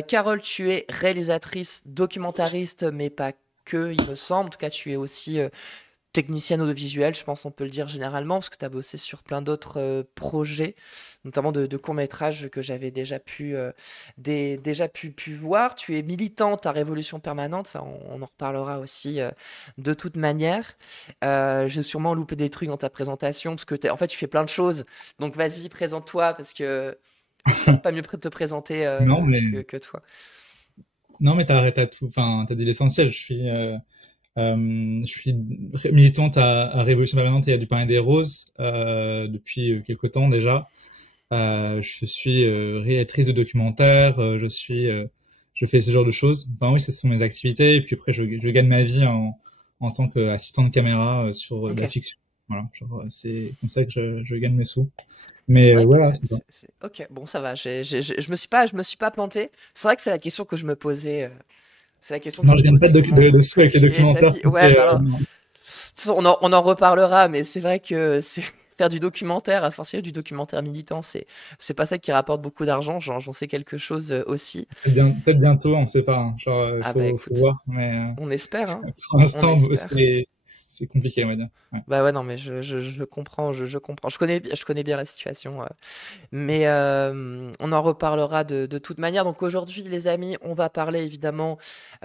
Carole, tu es réalisatrice, documentariste, mais pas que, il me semble. En tout cas, tu es aussi technicienne audiovisuelle, je pense on peut le dire généralement, parce que tu as bossé sur plein d'autres projets, notamment de courts-métrages que j'avais déjà pu voir. Tu es militante à Révolution Permanente, ça on en reparlera aussi de toute manière. J'ai sûrement loupé des trucs dans ta présentation, parce que en fait tu fais plein de choses. Donc vas-y, présente-toi, parce que je ne saurais pas mieux te présenter Non, mais que toi. non, mais t'as tout, enfin, t'as dit l'essentiel. Je suis militante à Révolution Permanente et à du pain et des roses depuis quelque temps déjà. Je suis réalisatrice de documentaires. Je fais ce genre de choses. Enfin oui, ce sont mes activités. Et puis après, je gagne ma vie en tant qu'assistant de caméra sur de Ok. la fiction. Voilà, genre, c'est comme ça que je gagne mes sous. C'est Mais vrai que voilà, c'est ça. ok, bon, ça va. Je me suis pas planté. C'est vrai que c'est la question que je me posais. C'est la question que je Non, me je gagne pas posais. de sous avec les Concilier ta documentaires. vie. Ouais, bah alors, de toute façon, on en reparlera, mais c'est vrai que c'est faire du documentaire, à fortiori du documentaire militant, c'est pas ça qui rapporte beaucoup d'argent. J'en sais quelque chose aussi. Peut-être bientôt, on sait pas, hein. Genre, Ah bah faut écoute, voir, mais on espère, hein. pour On l'instant, espère. c'est compliqué, on va dire. Ouais. Bah ouais, non, mais je comprends, je comprends. Je connais bien la situation. Mais on en reparlera de toute manière. Donc aujourd'hui, les amis, on va parler évidemment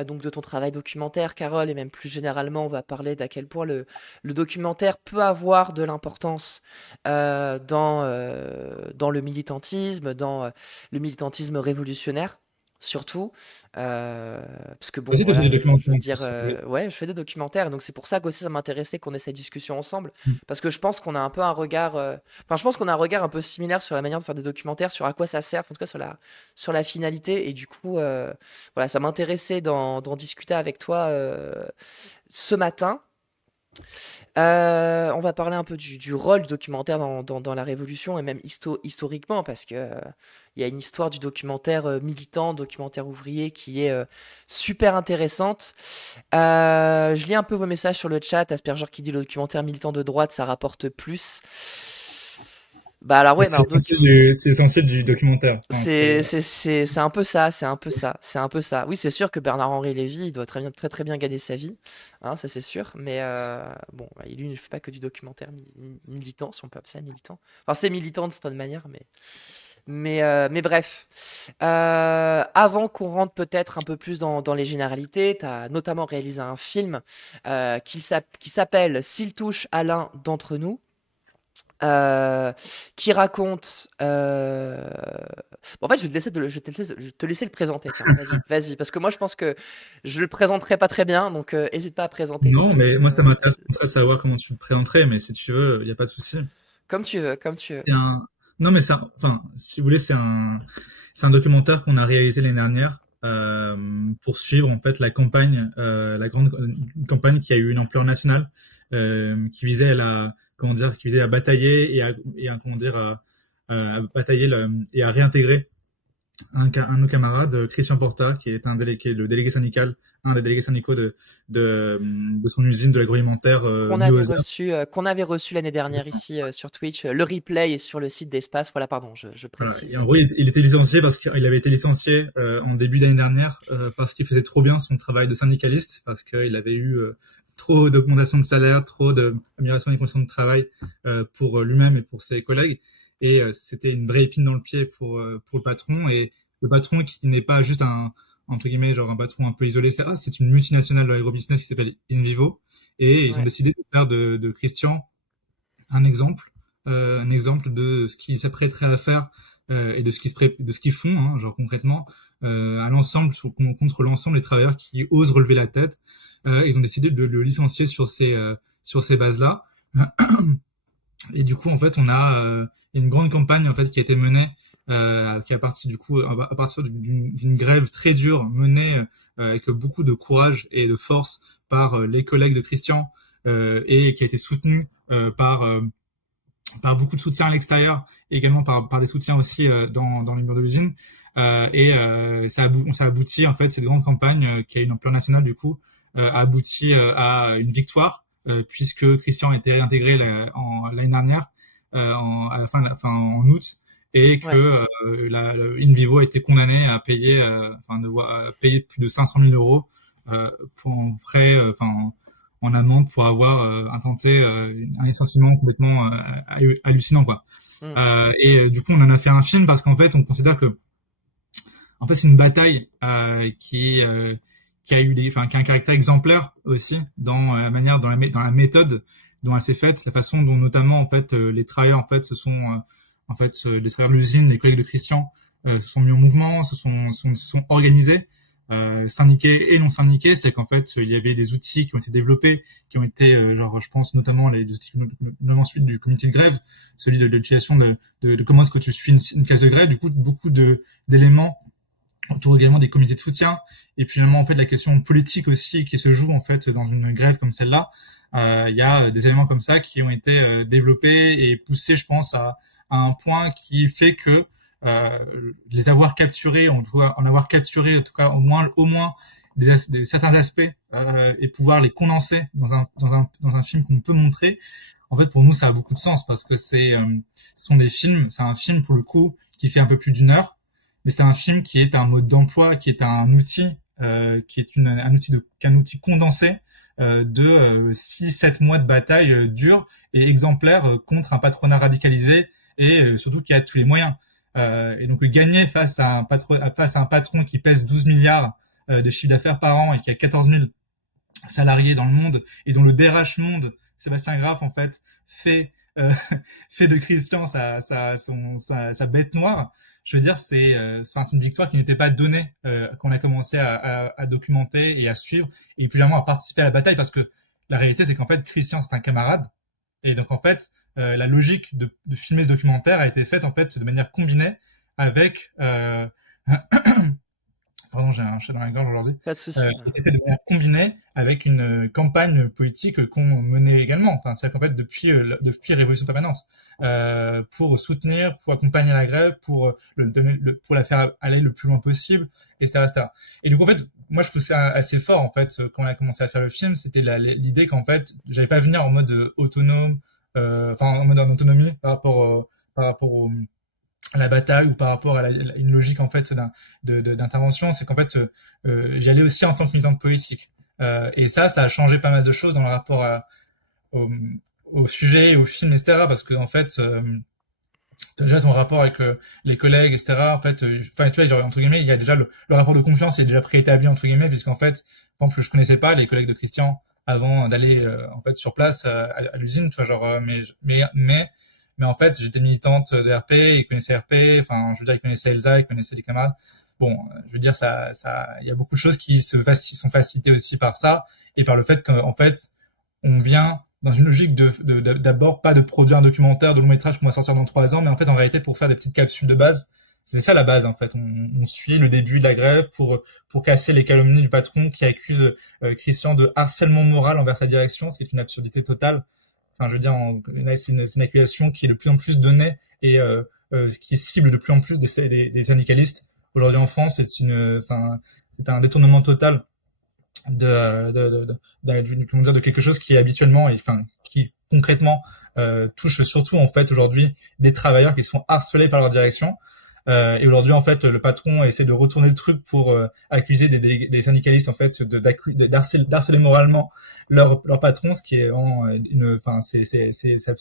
donc de ton travail documentaire, Carole, et même plus généralement, on va parler d'à quel point le documentaire peut avoir de l'importance dans le militantisme, dans le militantisme révolutionnaire. Surtout, parce que bon, Aussi, tu fais des voilà, je documentaires veux en dire, plus. ouais, je fais des documentaires, donc c'est pour ça qu'aussi ça m'intéressait qu'on ait cette discussion ensemble, Mm. parce que je pense qu'on a un peu un regard, enfin, je pense qu'on a un regard un peu similaire sur la manière de faire des documentaires, sur à quoi ça sert, en tout cas sur la finalité. Et du coup, voilà, ça m'intéressait d'en discuter avec toi ce matin. On va parler un peu du rôle du documentaire dans la Révolution et même historiquement, parce que il y a une histoire du documentaire militant, documentaire ouvrier qui est super intéressante. Je lis un peu vos messages sur le chat. Asperger qui dit le documentaire militant de droite, ça rapporte plus. Bah alors ouais, mais alors C'est l'essentiel du documentaire. Enfin, c'est un peu ça, c'est un peu ça, c'est un peu ça. Oui, c'est sûr que Bernard-Henri Lévy, il doit très bien gagner sa vie, hein, ça c'est sûr. Mais bon, bah, lui ne fait pas que du documentaire militant, si on peut appeler ça militant. Enfin, c'est militant de certaine manière, mais bref. Avant qu'on rentre peut-être un peu plus dans les généralités, tu as notamment réalisé un film qui s'appelle S'il touche à l'un d'entre nous. euh, qui raconte. Bon, en fait, je vais te laisser, je vais te laisser le présenter. Tiens, vas-y, vas-y, parce que moi, je pense que je le présenterai pas très bien, donc hésite pas à présenter ce non, mais film moi, ça m'intéresse au contraire de savoir comment tu le présenterais, mais si tu veux, il n'y a pas de souci. comme tu veux, comme tu veux. C'est un, non, mais ça, enfin, si vous voulez, c'est un documentaire qu'on a réalisé l'année dernière, pour suivre, en fait, la campagne, la grande campagne qui a eu une ampleur nationale, qui visait comment dire, qui visait à batailler comment dire, à batailler et à réintégrer un de nos camarades, Christian Porta, qui est le délégué syndical, un des délégués syndicaux de son usine de l'agroalimentaire Biohazard. Qu'on avait reçu l'année dernière ici sur Twitch. Le replay est sur le site d'Espace. Voilà, pardon, je Voilà. Et précise. en gros, il était licencié parce qu'il avait été licencié en début d'année dernière parce qu'il faisait trop bien son travail de syndicaliste, parce qu'il avait eu trop d'augmentation de salaire, trop d'amélioration des conditions de travail pour lui-même et pour ses collègues. Et c'était une vraie épine dans le pied pour le patron. Et le patron qui n'est pas juste entre guillemets, genre un patron un peu isolé, c'est une multinationale de l'agrobusiness qui s'appelle InVivo. Et ils ont Ouais. décidé de faire de Christian un exemple de ce qu'ils s'apprêteraient à faire et de ce qu'ils font, hein, genre concrètement, à l'ensemble, contre l'ensemble des travailleurs qui osent relever la tête. Ils ont décidé de le licencier sur ces bases-là. Et du coup, en fait, on a une grande campagne en fait qui a été menée, qui a parti du coup à partir d'une grève très dure menée avec beaucoup de courage et de force par les collègues de Christian et qui a été soutenue par beaucoup de soutien à l'extérieur et également par des soutiens aussi dans les murs de l'usine. Ça aboutit en fait cette grande campagne qui a une ampleur nationale du coup a abouti à une victoire puisque Christian a été réintégré l'année dernière à la fin en août et Ouais. que In Vivo a été condamné à payer, à payer plus de 500 000 euros pour en frais, en amende pour avoir intenté un licenciement complètement hallucinant, quoi. Mm. Du coup, on en a fait un film parce qu'en fait, on considère que en fait, c'est une bataille qui a eu qui a un caractère exemplaire aussi dans la manière, dans la méthode dont elle s'est faite, la façon dont notamment en fait les travailleurs en fait les travailleurs de l'usine, les collègues de Christian se sont mis en mouvement, se sont organisés, syndiqués et non syndiqués, c'est-à-dire qu'en fait il y avait des outils qui ont été développés, qui ont été je pense notamment les outils notamment ensuite du comité de grève, celui de l'utilisation de comment est-ce que tu suis une case de grève, du coup beaucoup d'éléments autour également des comités de soutien, et puis finalement en fait la question politique aussi qui se joue en fait dans une grève comme celle-là. Il y a des éléments comme ça qui ont été développés et poussés, je pense, à un point qui fait que les avoir capturés, on doit en avoir capturé en tout cas au moins certains aspects et pouvoir les condenser dans un film qu'on peut montrer. En fait, pour nous, ça a beaucoup de sens parce que ce sont des films. C'est un film pour le coup qui fait un peu plus d'une heure, mais c'est un film qui est un mode d'emploi, qui est un outil, qui est un outil condensé de 6-7 mois de bataille dure et exemplaire contre un patronat radicalisé et surtout qui a tous les moyens. Et donc gagner face à un patron qui pèse 12 milliards de chiffre d'affaires par an et qui a 14 000 salariés dans le monde et dont le DRH monde, Sébastien Graff, en fait, fait fait de Christian sa bête noire. Je veux dire, c'est une victoire qui n'était pas donnée quand on a commencé à documenter et à suivre et puis vraiment à participer à la bataille, parce que la réalité c'est qu'en fait Christian c'est un camarade, et donc en fait la logique de filmer ce documentaire a été faite en fait de manière combinée avec pardon, j'ai un chat dans la gorge aujourd'hui. Pas de souci. Qui était fait de manière combinée avec une campagne politique qu'on menait également. Enfin, c'est-à-dire qu'en fait, depuis Révolution Permanente, pour soutenir, pour accompagner la grève, pour la faire aller le plus loin possible, etc., etc. Et du coup, en fait, moi, je trouve ça assez fort, en fait, quand on a commencé à faire le film, c'était l'idée qu'en fait, j'allais pas venir en mode autonome, en mode en autonomie par rapport à la bataille ou par rapport à une logique en fait d'intervention. C'est qu'en fait j'y allais aussi en tant que militante politique, et ça a changé pas mal de choses dans le rapport au sujet, au film, etc., parce que en fait déjà ton rapport avec les collègues, etc., en fait tu vois, genre, entre guillemets, il y a déjà le rapport de confiance est déjà préétabli entre guillemets, puisqu'en fait par exemple je connaissais pas les collègues de Christian avant d'aller en fait sur place à l'usine, tu vois, genre mais en fait, j'étais militante de RP, ils connaissaient RP, enfin, je veux dire, ils connaissaient Elsa, ils connaissaient les camarades. Bon, je veux dire, il y a beaucoup de choses qui sont facilitées aussi par ça, et par le fait qu'en fait, on vient dans une logique d'abord pas de produire un documentaire de long métrage qu'on va sortir dans 3 ans, mais en fait, en réalité, pour faire des petites capsules de base. C'est ça la base, en fait. On suit le début de la grève pour casser les calomnies du patron qui accuse Christian de harcèlement moral envers sa direction, ce qui est une absurdité totale. Enfin, je veux dire, c'est une accusation qui est de plus en plus donnée et qui cible de plus en plus des syndicalistes. Aujourd'hui en France, c'est un détournement total de quelque chose qui est habituellement, qui concrètement touche surtout en fait aujourd'hui des travailleurs qui sont harcelés par leur direction. Et aujourd'hui, en fait, le patron essaie de retourner le truc pour accuser des syndicalistes en fait d'harceler moralement leur patron, ce qui est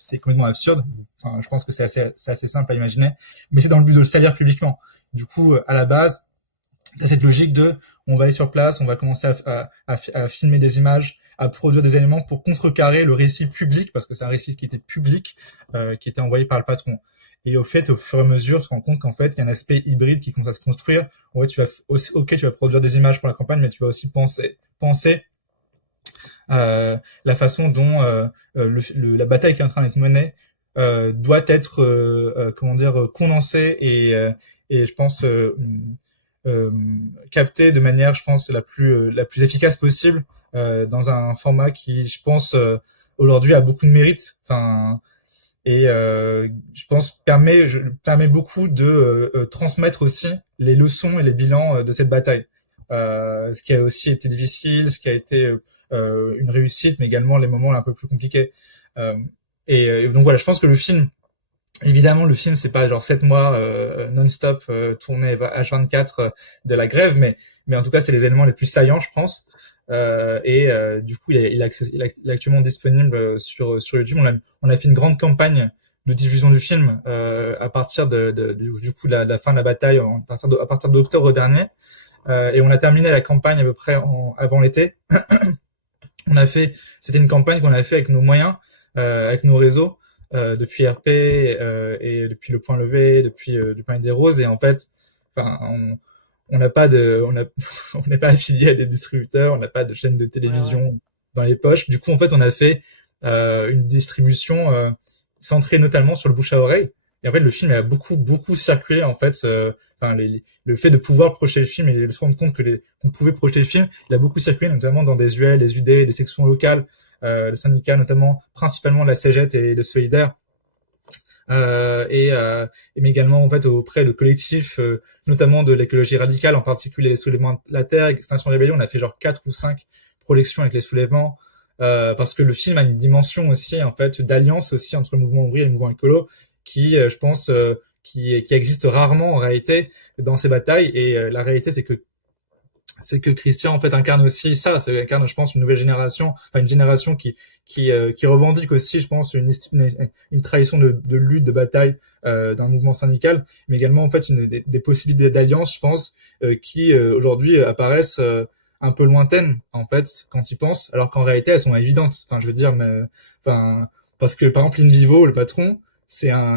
c'est complètement absurde. Enfin, je pense que c'est assez simple à imaginer, mais c'est dans le but de le salir publiquement. Du coup, à la base, t'as cette logique de on va aller sur place, on va commencer à filmer des images, à produire des éléments pour contrecarrer le récit public, parce que c'est un récit qui était public, qui était envoyé par le patron. Et au fur et à mesure, tu te rends compte qu'en fait, il y a un aspect hybride qui commence à se construire. En fait, tu vas produire des images pour la campagne, mais tu vas aussi penser la façon dont la bataille qui est en train d'être menée doit être condensée et je pense captée de manière, je pense, la plus efficace possible dans un format qui, je pense, aujourd'hui a beaucoup de mérite. Enfin. Et je pense permet beaucoup de transmettre aussi les leçons et les bilans de cette bataille. Ce qui a aussi été difficile, ce qui a été une réussite, mais également les moments un peu plus compliqués. Et donc voilà, je pense que le film Évidemment, le film, c'est pas genre 7 mois non-stop tourné H24 de la grève, mais en tout cas, c'est les éléments les plus saillants, je pense. Du coup, il est actuellement disponible sur YouTube. On a fait une grande campagne de diffusion du film à partir du coup de la fin de la bataille, à partir d'octobre dernier. Et on a terminé la campagne à peu près avant l'été. C'était une campagne qu'on a fait avec nos moyens, avec nos réseaux, depuis RP et depuis le Point Levé, depuis du Pain des Roses. Et en fait, enfin, on n'a pas on n'est pas affilié à des distributeurs, on n'a pas de chaîne de télévision Ouais. dans les poches. Du coup, en fait, on a fait une distribution centrée notamment sur le bouche à oreille. Et en fait, le film a beaucoup circulé en fait. Le fait de pouvoir projeter le film et de se rendre compte qu'on pouvait projeter le film, il a beaucoup circulé, notamment dans des UL, des UD, des sections locales, le syndicat notamment, principalement de la CGT et de Solidaire, mais également en fait auprès de collectifs, notamment de l'écologie radicale, en particulier les soulèvements de la Terre, Extinction Rébellion. On a fait genre 4 ou 5 projections avec les soulèvements, parce que le film a une dimension aussi en fait d'alliance aussi entre le mouvement ouvrier et le mouvement écolo, qui je pense qui existe rarement en réalité dans ces batailles. Et la réalité, c'est que Christian en fait incarne aussi ça. Ça incarne, je pense, une nouvelle génération, enfin une génération qui revendique aussi, je pense, une tradition de lutte, de bataille d'un mouvement syndical, mais également en fait des possibilités d'alliance, je pense, qui aujourd'hui apparaissent un peu lointaines en fait quand ils pensent, alors qu'en réalité elles sont évidentes. Enfin, je veux dire, mais enfin parce que par exemple InVivo, le patron, c'est une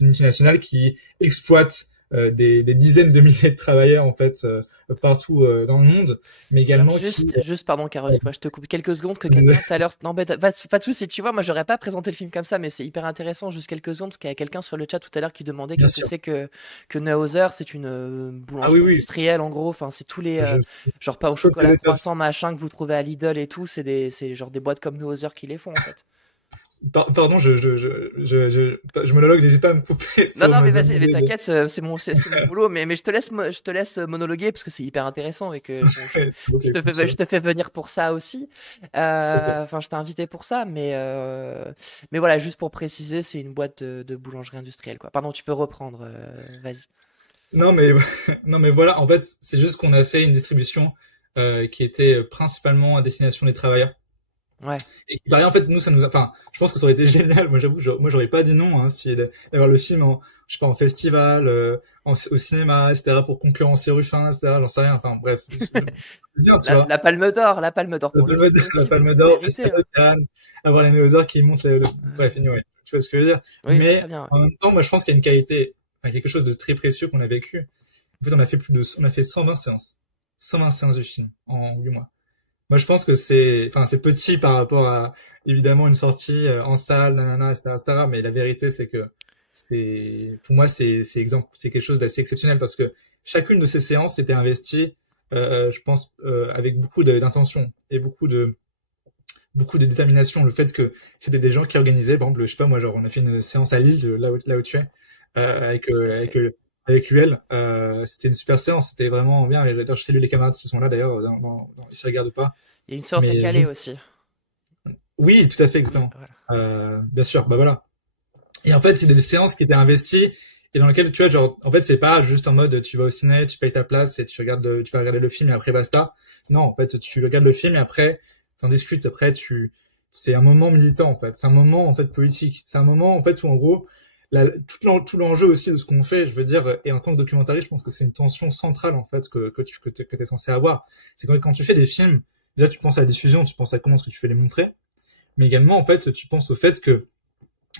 multinationale qui exploite des dizaines de milliers de travailleurs en fait partout dans le monde, mais Alors également qui juste, pardon, Carole, moi je te coupe quelques secondes que quelqu'un tout à l'heure. Non, mais pas de souci, tu vois, moi j'aurais pas présenté le film comme ça, mais c'est hyper intéressant, juste quelques secondes, parce qu'il y a quelqu'un sur le chat tout à l'heure qui demandait bien qu'est-ce que sûr. c'est que Neuhauser, c'est une Ah oui boulangerie oui, industrielle en gros, enfin c'est tous les je genre pain au saute les chocolat étapes. croissant machin que vous trouvez à Lidl et tout, c'est genre des boîtes comme Neuhauser qui les font en fait. Pardon, je monologue, n'hésite pas à me couper Non, pour non, me mais vas-y, mais demander t'inquiète, c'est mon boulot, mais je te laisse monologuer parce que c'est hyper intéressant et que bon, Ok, fonctionne. je te fais venir pour ça aussi. Ok. Enfin, je t'ai invité pour ça, mais voilà, juste pour préciser, c'est une boîte de boulangerie industrielle, quoi. Pardon, tu peux reprendre, vas-y. Non mais non mais voilà, en fait, c'est juste qu'on a fait une distribution qui était principalement à destination des travailleurs. Ouais, Et qui paraît, en fait, nous, enfin, je pense que ça aurait été génial. Moi, j'avoue, moi, j'aurais pas dit non, hein, si, d'avoir le film je sais pas, en festival, au cinéma, etc., pour concurrencer Ruffin, etc., j'en sais rien. Enfin, bref. Bien, tu vois. la Palme d'Or pour le film La aussi, Palme d'Or, mérité, Festival hein. de Cannes, avoir les Néosaures qui montent Ouais. bref, anyway, tu vois ce que je veux dire. Oui, je vois très Mais, bien, ouais. en même temps, moi, je pense qu'il y a une qualité, enfin, quelque chose de très précieux qu'on a vécu. En fait, on a fait 120 séances. 120 séances du film en 8 mois. Moi, je pense que c'est petit par rapport à, évidemment, une sortie en salle, nanana, etc., etc. Mais la vérité, c'est que pour moi, c'est quelque chose d'assez exceptionnel parce que chacune de ces séances était investie, je pense, avec beaucoup d'intention et beaucoup de détermination. Le fait que c'était des gens qui organisaient, par exemple, je sais pas, moi, genre, on a fait une séance à Lille, là où tu es, Tout à fait. avec UL. C'était une super séance, c'était vraiment bien. Et d'ailleurs, je salue les camarades qui sont là, d'ailleurs, ils se regardent pas. Il y a une séance à Mais Calais aussi. oui, tout à fait, Oui, exactement. voilà. Bien sûr, bah voilà. Et en fait, c'est des séances qui étaient investies et dans lesquelles, tu vois, genre, en fait, c'est pas juste en mode tu vas au ciné, tu payes ta place et tu vas regarder le film et après basta. Non, en fait, tu regardes le film et après, t'en discutes. Après, c'est un moment militant, en fait. C'est un moment, en fait, politique. C'est un moment, en fait, où, en gros, tout l'enjeu aussi de ce qu'on fait, je veux dire, et en tant que documentariste, je pense que c'est une tension centrale, en fait, que t'es censé avoir. C'est quand tu fais des films, déjà, tu penses à la diffusion, tu penses à comment est-ce que tu fais les montrer, mais également, en fait, tu penses au fait que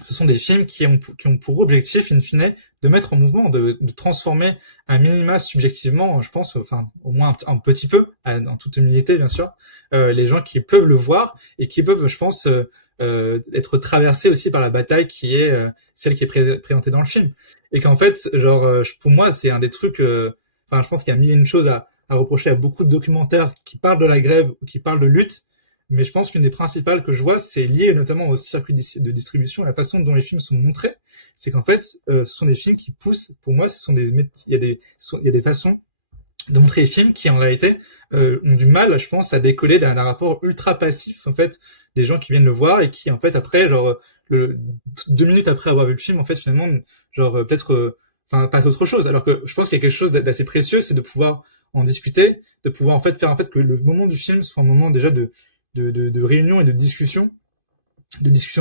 ce sont des films qui ont pour objectif, in fine, de mettre en mouvement, de transformer un minima subjectivement, je pense, enfin, au moins un petit peu, en toute humilité, bien sûr, les gens qui peuvent le voir et qui peuvent, je pense, être traversés aussi par la bataille qui est celle qui est présentée dans le film. Et qu'en fait, genre, pour moi, c'est un des trucs, enfin, je pense qu'il y a mille et une choses à reprocher à beaucoup de documentaires qui parlent de la grève ou qui parlent de lutte, mais je pense qu'une des principales que je vois, c'est lié notamment au circuit de distribution, à la façon dont les films sont montrés. C'est qu'en fait, ce sont des films qui poussent, pour moi, il y a des façons de montrer les films qui, en réalité, ont du mal, je pense, à décoller d'un rapport ultra passif, en fait, des gens qui viennent le voir et qui, en fait, après, genre, le 2 minutes après avoir vu le film, en fait, finalement, genre peut-être, enfin, pas autre chose. Alors que je pense qu'il y a quelque chose d'assez précieux, c'est de pouvoir en discuter, de pouvoir en fait faire en fait que le moment du film soit un moment déjà de réunion et de discussion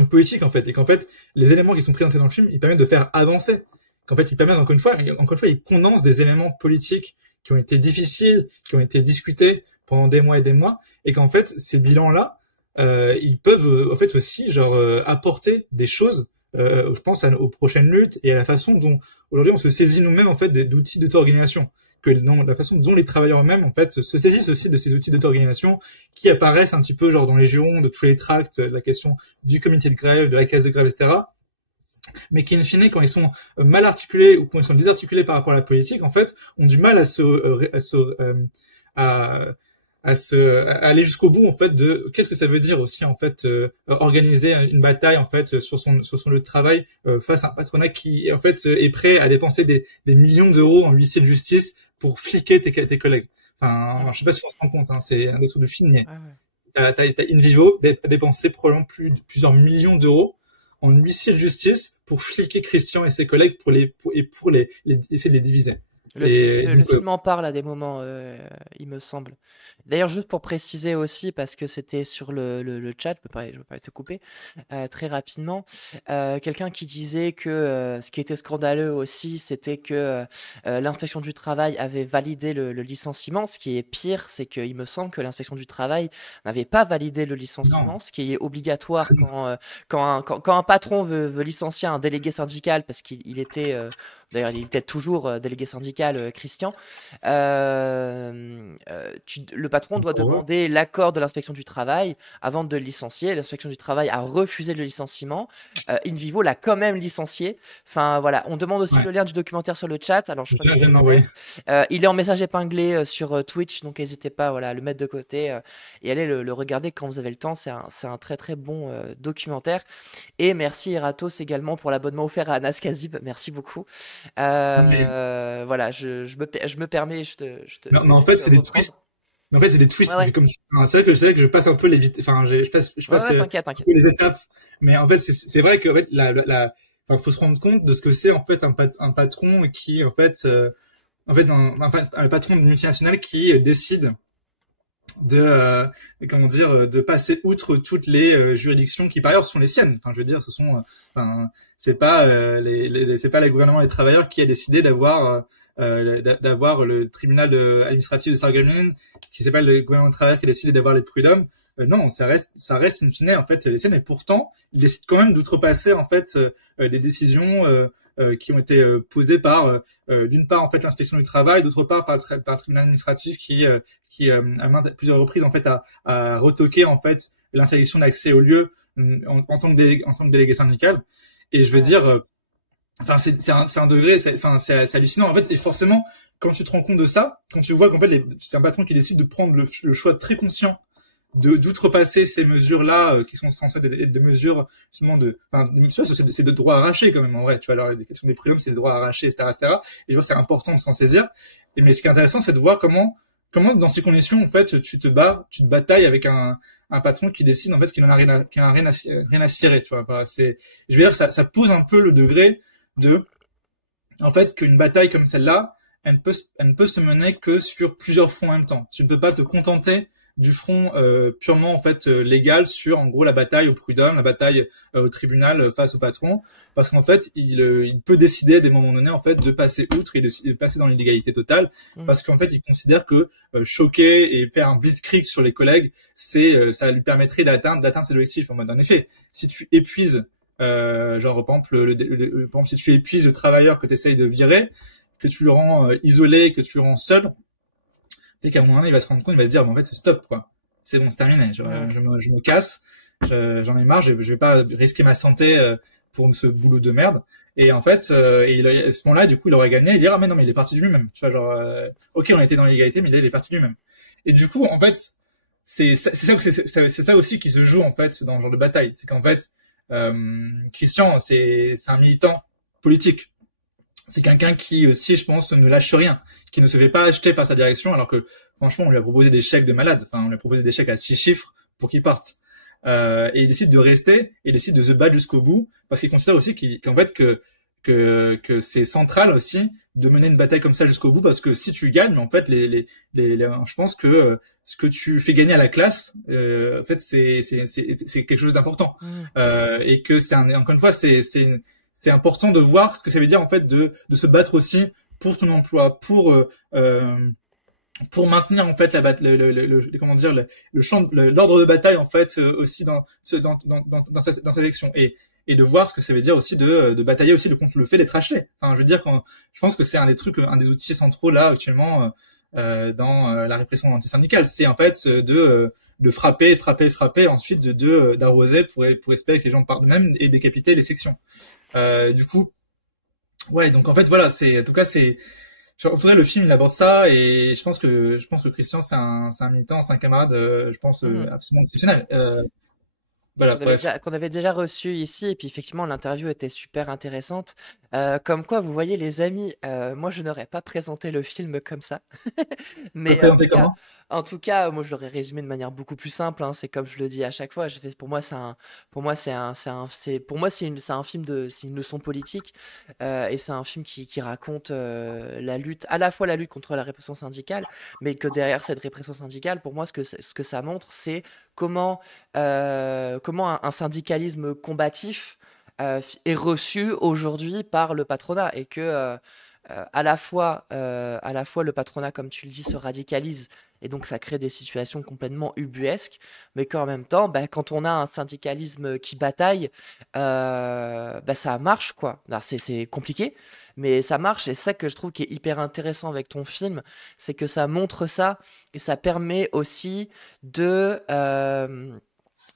politique en fait, et qu'en fait les éléments qui sont présentés dans le film, ils permettent de faire avancer, qu'en fait ils permettent encore une fois, ils condensent des éléments politiques qui ont été difficiles, qui ont été discutés pendant des mois et des mois, et qu'en fait ces bilans-là, ils peuvent en fait aussi genre apporter des choses. Je pense aux prochaines luttes et à la façon dont aujourd'hui on se saisit nous-mêmes en fait d'outils d'auto-organisation, que la façon dont les travailleurs eux-mêmes en fait se saisissent aussi de ces outils d'auto-organisation qui apparaissent un petit peu genre dans les jurons de tous les tracts, de la question du comité de grève, de la caisse de grève, etc. Mais qui in fine, quand ils sont mal articulés ou quand ils sont désarticulés par rapport à la politique, en fait, ont du mal à aller jusqu'au bout en fait de qu'est-ce que ça veut dire aussi en fait organiser une bataille en fait sur son lieu de travail face à un patronat qui en fait est prêt à dépenser des millions d'euros en huissier de justice pour fliquer tes collègues. Enfin, je sais pas si on se rend compte, hein, c'est un des trucs de film, mais t'as InVivo dépensé probablement plusieurs millions d'euros en huissier de justice pour fliquer Christian et ses collègues pour essayer de les diviser. Le film en parle à des moments, il me semble. D'ailleurs, juste pour préciser aussi, parce que c'était sur le chat, je veux pas te couper, très rapidement, quelqu'un qui disait que ce qui était scandaleux aussi, c'était que l'inspection du travail avait validé le licenciement. Ce qui est pire, c'est qu'il me semble que l'inspection du travail n'avait pas validé le licenciement, Non. ce qui est obligatoire quand un patron veut licencier un délégué syndical, parce qu'il était... D'ailleurs, il est peut-être toujours délégué syndical, Christian. Le patron doit demander l'accord de l'inspection du travail avant de le licencier. L'inspection du travail a refusé le licenciement. InVivo l'a quand même licencié. Enfin, voilà. On demande aussi le lien du documentaire sur le chat. Alors, je crois que je vais le mettre. Il est en message épinglé sur Twitch, donc n'hésitez pas à le mettre de côté et allez le regarder quand vous avez le temps. C'est un très très bon documentaire. Et merci Eratos également pour l'abonnement offert à Anas Kazib. Merci beaucoup. Voilà, je me permets, mais en fait, c'est des twists. Mais en fait, c'est des twists. Comme c'est vrai que je passe un peu je passe t'inquiète. les étapes. Mais en fait, c'est vrai que en fait, faut se rendre compte de ce que c'est en fait un patron qui un patron de multinationale qui décide de passer outre toutes les juridictions qui par ailleurs sont les siennes. Enfin, je veux dire, c'est pas les gouvernements et les travailleurs qui a décidé d'avoir le tribunal administratif de Sarreguemines, c'est pas le gouvernement et le travailleur qui a décidé d'avoir les prud'hommes. Non, ça reste in fine en fait les siennes, et pourtant ils décident quand même d'outrepasser en fait des décisions qui ont été posées par d'une part en fait l'inspection du travail, d'autre part par le tribunal administratif qui à plusieurs reprises en fait a retoqué en fait l'interdiction d'accès au lieu en tant que délégué syndical. Et je veux dire, enfin c'est un degré, c'est hallucinant en fait. Et forcément, quand tu te rends compte de ça, quand tu vois qu'en fait c'est un patron qui décide de prendre le choix très conscient d'outrepasser ces mesures-là qui sont censées être des mesures justement c'est de droits arrachés quand même en vrai. Tu vois, alors les questions des prud'hommes, c'est des droits arrachés, etc., etc. Et c'est important de s'en saisir. Mais ce qui est intéressant, c'est de voir comment dans ces conditions en fait tu te batailles avec un patron qui décide en fait qu'il en a rien à cirer. Tu vois, je veux dire, ça pose un peu le degré de en fait qu'une bataille comme celle-là, elle ne peut se mener que sur plusieurs fronts en même temps. Tu ne peux pas te contenter du front purement en fait légal sur en gros la bataille au prud'homme, la bataille au tribunal face au patron, parce qu'en fait il peut décider à des moments donnés en fait de passer outre et de passer dans l'illégalité totale, parce qu'en fait il considère que choquer et faire un blitzkrieg sur les collègues, ça lui permettrait d'atteindre ses objectifs. En mode, en effet, si tu épuises genre par exemple si tu épuises le travailleur que tu essayes de virer, que tu le rends isolé, que tu le rends seul, peut-être qu'à un moment donné, il va se rendre compte, il va se dire, bon, en fait, c'est stop, quoi. C'est bon, c'est terminé. Je me casse. J'en ai marre. Je vais pas risquer ma santé pour ce boulot de merde. Et en fait, à ce moment-là, du coup, il aurait gagné et dire, ah, mais non, mais il est parti de lui-même. Tu vois, genre, ok, on était dans l'égalité, mais là, il est parti de lui-même. Et du coup, en fait, c'est ça aussi qui se joue, en fait, dans ce genre de bataille. C'est qu'en fait, Christian, c'est un militant politique. C'est quelqu'un qui aussi, je pense, ne lâche rien, qui ne se fait pas acheter par sa direction, alors que franchement, on lui a proposé des chèques de malade. Enfin, on lui a proposé des chèques à 6 chiffres pour qu'il parte. et il décide de rester, et il décide de se battre jusqu'au bout, parce qu'il considère aussi qu'en fait que c'est central aussi de mener une bataille comme ça jusqu'au bout, parce que si tu gagnes, en fait, je pense que ce que tu fais gagner à la classe, en fait, c'est quelque chose d'important, et que encore une fois, c'est important de voir ce que ça veut dire en fait de se battre aussi pour ton emploi, pour maintenir en fait comment dire l'ordre de bataille en fait aussi dans sa section, et de voir ce que ça veut dire aussi de batailler aussi contre le fait d'être acheté. Enfin, je veux dire, je pense que c'est un des outils centraux là actuellement dans la répression antisyndicale, c'est en fait de frapper, ensuite d'arroser pour espérer que les gens partent d'eux-mêmes et décapiter les sections. Du coup, ouais, donc en fait voilà, en tout cas le film il aborde ça, et je pense que Christian c'est un militant, c'est un camarade, je pense absolument exceptionnel. Voilà, bref. Qu'on avait déjà reçu ici, et puis effectivement l'interview était super intéressante. Comme quoi, vous voyez les amis, moi je n'aurais pas présenté le film comme ça. Mais en tout cas, moi je l'aurais résumé de manière beaucoup plus simple, hein. C'est comme je le dis à chaque fois. Pour moi, c'est un film c'est une leçon politique, et c'est un film qui raconte la lutte, à la fois la lutte contre la répression syndicale, mais que derrière cette répression syndicale, pour moi, ce que ça montre, c'est comment un syndicalisme combatif est reçu aujourd'hui par le patronat, et que à la fois le patronat, comme tu le dis, se radicalise, et donc ça crée des situations complètement ubuesques, mais qu'en même temps, quand on a un syndicalisme qui bataille, ça marche, quoi. C'est compliqué, mais ça marche, et c'est ça que je trouve qui est hyper intéressant avec ton film, c'est que ça montre ça, et ça permet aussi de...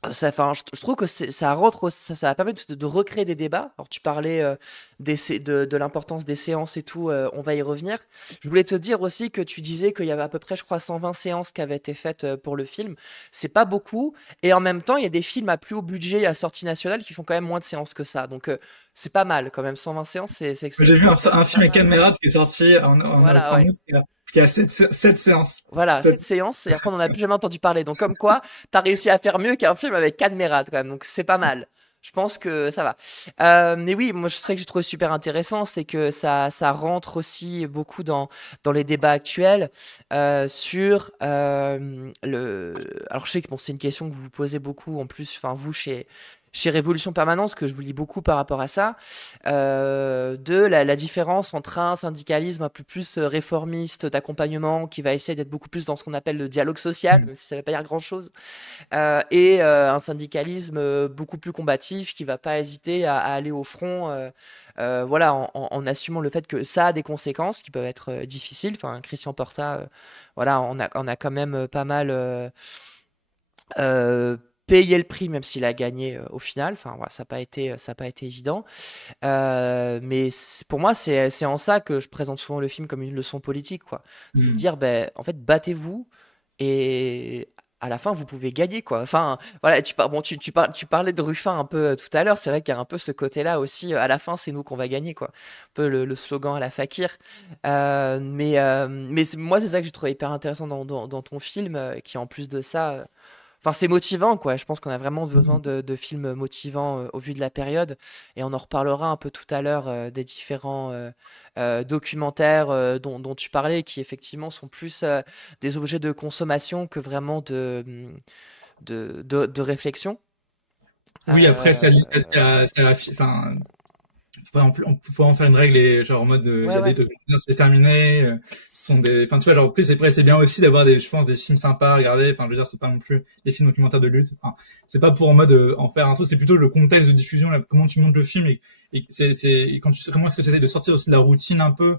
je trouve que ça rentre, ça va permettre de recréer des débats. Alors, tu parlais de l'importance des séances et tout, on va y revenir. Je voulais te dire aussi que tu disais qu'il y avait à peu près, je crois, 120 séances qui avaient été faites pour le film. C'est pas beaucoup, et en même temps, il y a des films à plus haut budget à sortie nationale qui font quand même moins de séances que ça. Donc, c'est pas mal quand même, 120 séances, c'est J'ai vu un film avec Caméra qui est sorti en août, qui a 7 séances. Voilà, 7 séances, et après on n'en a plus jamais entendu parler. Donc comme quoi, t'as réussi à faire mieux qu'un film avec Cadmerade quand même, donc c'est pas mal. Je pense que ça va. Mais oui, moi je sais que j'ai trouvé super intéressant, c'est que ça rentre aussi beaucoup dans les débats actuels sur Alors je sais que bon, c'est une question que vous vous posez beaucoup en plus, enfin vous chez Révolution Permanence, que je vous lis beaucoup par rapport à ça, de la différence entre un syndicalisme un peu plus réformiste, d'accompagnement, qui va essayer d'être beaucoup plus dans ce qu'on appelle le dialogue social, même si ça ne veut pas dire grand-chose, et un syndicalisme beaucoup plus combatif, qui ne va pas hésiter à aller au front, voilà, en assumant le fait que ça a des conséquences qui peuvent être difficiles. Enfin, Christian Porta, voilà, on a quand même pas mal... payer le prix, même s'il a gagné au final. Enfin, voilà, ça n'a pas été évident. Mais pour moi, c'est en ça que je présente souvent le film comme une leçon politique, quoi. C'est de dire, en fait, battez-vous, et à la fin, vous pouvez gagner, quoi. Enfin, voilà, tu parlais de Ruffin un peu tout à l'heure. C'est vrai qu'il y a un peu ce côté-là aussi. À la fin, c'est nous qu'on va gagner, quoi. Un peu le slogan à la Fakir. Mais moi, c'est ça que j'ai trouvé hyper intéressant dans ton film, qui en plus de ça... Enfin, c'est motivant, quoi. Je pense qu'on a vraiment besoin de films motivants au vu de la période. Et on en reparlera un peu tout à l'heure des différents documentaires dont tu parlais, qui effectivement sont plus des objets de consommation que vraiment de réflexion. Oui, après, enfin, faut en faire une règle, et genre en mode il y a des documentaires, c'est terminé, ce sont enfin tu vois, genre plus après c'est bien aussi d'avoir je pense des films sympas à regarder. Enfin je veux dire, c'est pas non plus des films documentaires de lutte, enfin c'est pas pour en mode en faire un truc, c'est plutôt le contexte de diffusion, là, comment tu montes le film, et comment est-ce que tu essaies de sortir aussi de la routine un peu.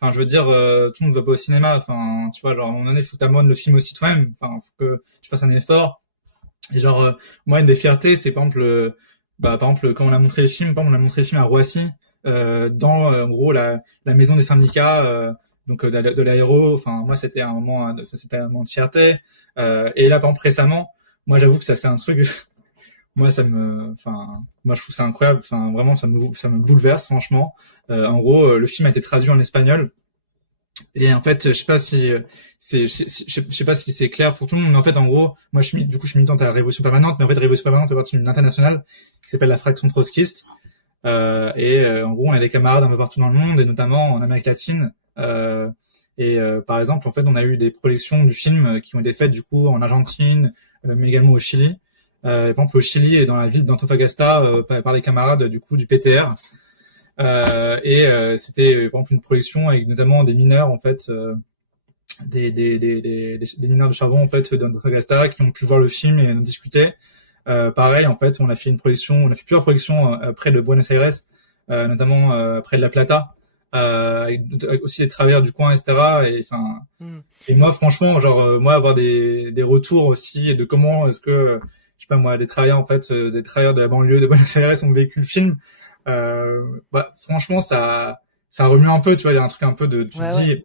Enfin je veux dire, tout le monde va pas au cinéma, enfin tu vois, genre à un moment donné faut t'amener le film aussi toi-même, enfin faut que tu fasses un effort. Et genre moi, une des fiertés, c'est par exemple quand on a montré le film, on a montré le film à Roissy, dans en gros la maison des syndicats, donc de l'aéro. Enfin moi, c'était un moment de fierté. Et là, par exemple, récemment, moi j'avoue que ça c'est un truc moi je trouve ça incroyable, enfin vraiment ça me bouleverse franchement. En gros, le film a été traduit en espagnol, Et en fait, je sais pas si je sais pas si c'est clair pour tout le monde, mais en fait, en gros, moi, je suis militante à la Révolution Permanente, mais en fait, Révolution Permanente fait partie d'une internationale qui s'appelle la Fraction Trotskiste. En gros, on a des camarades un peu partout dans le monde, et notamment en Amérique latine. Par exemple, en fait, on a eu des projections du film qui ont été faites du coup en Argentine, mais également au Chili. Par exemple, au Chili et dans la ville d'Antofagasta, par des camarades du coup du PTR. C'était par exemple une projection avec notamment des mineurs en fait, des mineurs de charbon en fait d'Antofagasta qui ont pu voir le film et en discuter. Pareil, en fait, on a fait plusieurs projections près de Buenos Aires, notamment près de La Plata, avec aussi des travailleurs du coin, etc. Et moi, franchement, genre, moi, avoir des retours aussi de comment est-ce que, je sais pas moi, des travailleurs en fait, des travailleurs de la banlieue de Buenos Aires ont vécu le film. Franchement, ça remue un peu, tu vois, il y a un truc un peu de, tu te dis,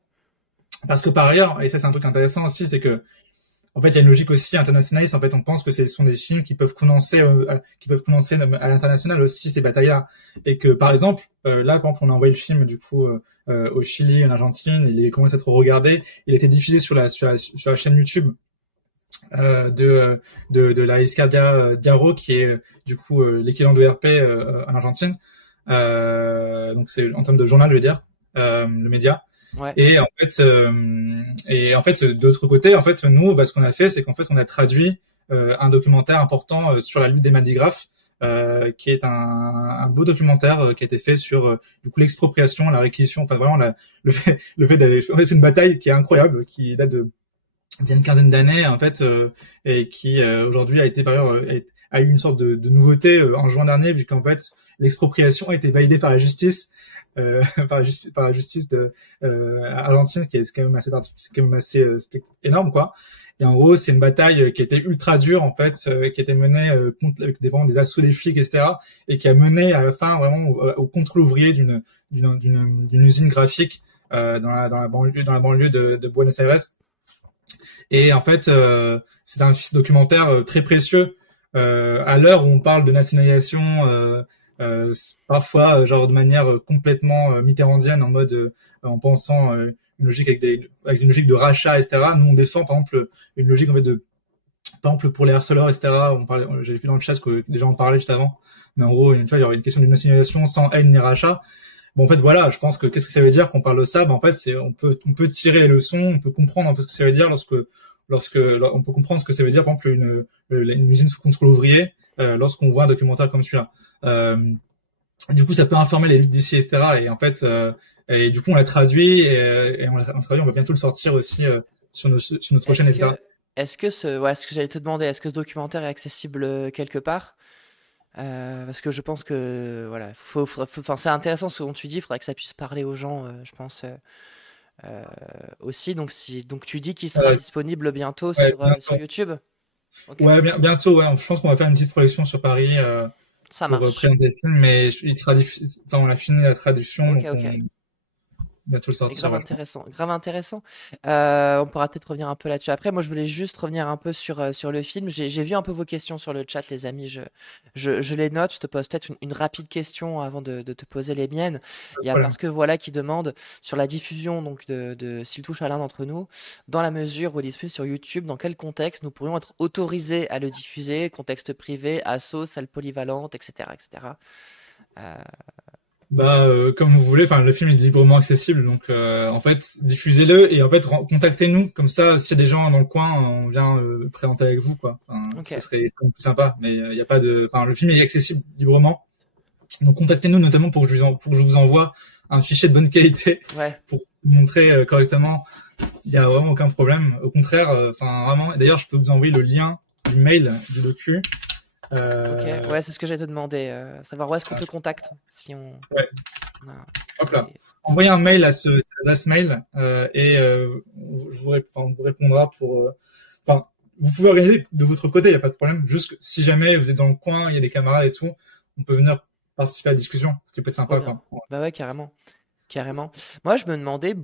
parce que par ailleurs, et ça c'est un truc intéressant aussi, c'est que en fait, il y a une logique aussi internationaliste. En fait, on pense que ce sont des films qui peuvent condenser à l'international aussi ces batailles-là. Et que, par exemple, là, par exemple, on a envoyé le film du coup au Chili, en Argentine. Il est commencé à être regardé. Il a été diffusé sur la chaîne YouTube de la Izquierda Diario, qui est du coup l'équivalent de RP en Argentine. Donc c'est en termes de journal, je veux dire, le média. Ouais. Et en fait, d'autre côté, en fait, nous, ce qu'on a fait, c'est qu'en fait, on a traduit un documentaire important sur la lutte des Madigraphes, qui est un beau documentaire qui a été fait sur du coup l'expropriation, la réquisition, enfin vraiment le fait d'aller. En fait, c'est une bataille qui est incroyable, qui date d'il y a une quinzaine d'années, en fait, et qui aujourd'hui a été par ailleurs a eu une sorte de nouveauté en juin dernier, vu qu'en fait l'expropriation a été validée par la justice. Par la justice de argentine, qui est quand même assez énorme, quoi. Et en gros, c'est une bataille qui était ultra dure, en fait, qui a été menée contre avec des assauts des flics, etc., et qui a mené à la fin vraiment au contrôle ouvrier d'une usine graphique dans la banlieue de Buenos Aires. Et en fait, c'est un documentaire très précieux à l'heure où on parle de nationalisation. Parfois genre de manière complètement mitterrandienne, en mode en pensant une logique avec une logique de rachat, etc. Nous on défend par exemple une logique en fait de, par exemple pour les harceleurs, etc. J'ai vu dans le chat que les gens en parlaient juste avant, mais en gros une fois il y aurait une question d'une nationalisation sans haine ni rachat. Bon, en fait voilà, je pense que qu'est-ce que ça veut dire qu'on parle de ça? En fait c'est on peut tirer les leçons, on peut comprendre un peu ce que ça veut dire lorsque on peut comprendre ce que ça veut dire par exemple une usine sous contrôle ouvrier lorsqu'on voit un documentaire comme celui-là. Du coup, ça peut informer les luttes d'ici, etc. Et en fait, et du coup, on l'a traduit et on va bientôt le sortir aussi sur notre chaîne, etc. Est-ce que ce que j'allais te demander, est-ce que ce documentaire est accessible quelque part? Parce que je pense que voilà, c'est intéressant ce dont tu dis. Il faudrait que ça puisse parler aux gens, je pense aussi. Donc tu dis qu'il sera disponible bientôt sur YouTube. Okay. Ouais, bientôt. Ouais, je pense qu'on va faire une petite projection sur Paris ça pour marche. présenter le film, mais on a fini la traduction. Okay. Bientôt le sortir. Grave intéressant. On pourra peut-être revenir un peu là-dessus après. Moi, je voulais juste revenir un peu sur le film. J'ai vu un peu vos questions sur le chat, les amis. Je les note. Je te pose peut-être une rapide question avant de te poser les miennes. Il y a parce que voilà qui demande sur la diffusion donc de S'il touche à l'un d'entre nous, dans la mesure où il est disponible sur YouTube, dans quel contexte nous pourrions être autorisés à le diffuser, contexte privé, asso, salle polyvalente, etc., etc. Comme vous voulez, le film est librement accessible, donc en fait diffusez-le et en fait contactez-nous, comme ça s'il y a des gens dans le coin, on vient présenter avec vous, quoi. Ça serait plus sympa, mais il y a pas de, le film est accessible librement, donc contactez-nous notamment pour que je vous envoie un fichier de bonne qualité pour vous montrer correctement. Il y a vraiment aucun problème, au contraire, vraiment. D'ailleurs, je peux vous envoyer le lien du mail du docu. Ok, ouais, c'est ce que j'allais te demander, savoir où est-ce qu'on te contacte si on. Ouais. Hop là. Envoyez un mail à cette adresse mail et on vous répondra pour. Vous pouvez organiser de votre côté, il n'y a pas de problème. Juste que si jamais vous êtes dans le coin, il y a des camarades et tout, on peut venir participer à la discussion, ce qui peut être sympa, quoi. Bah ouais, carrément. Moi, je me demandais,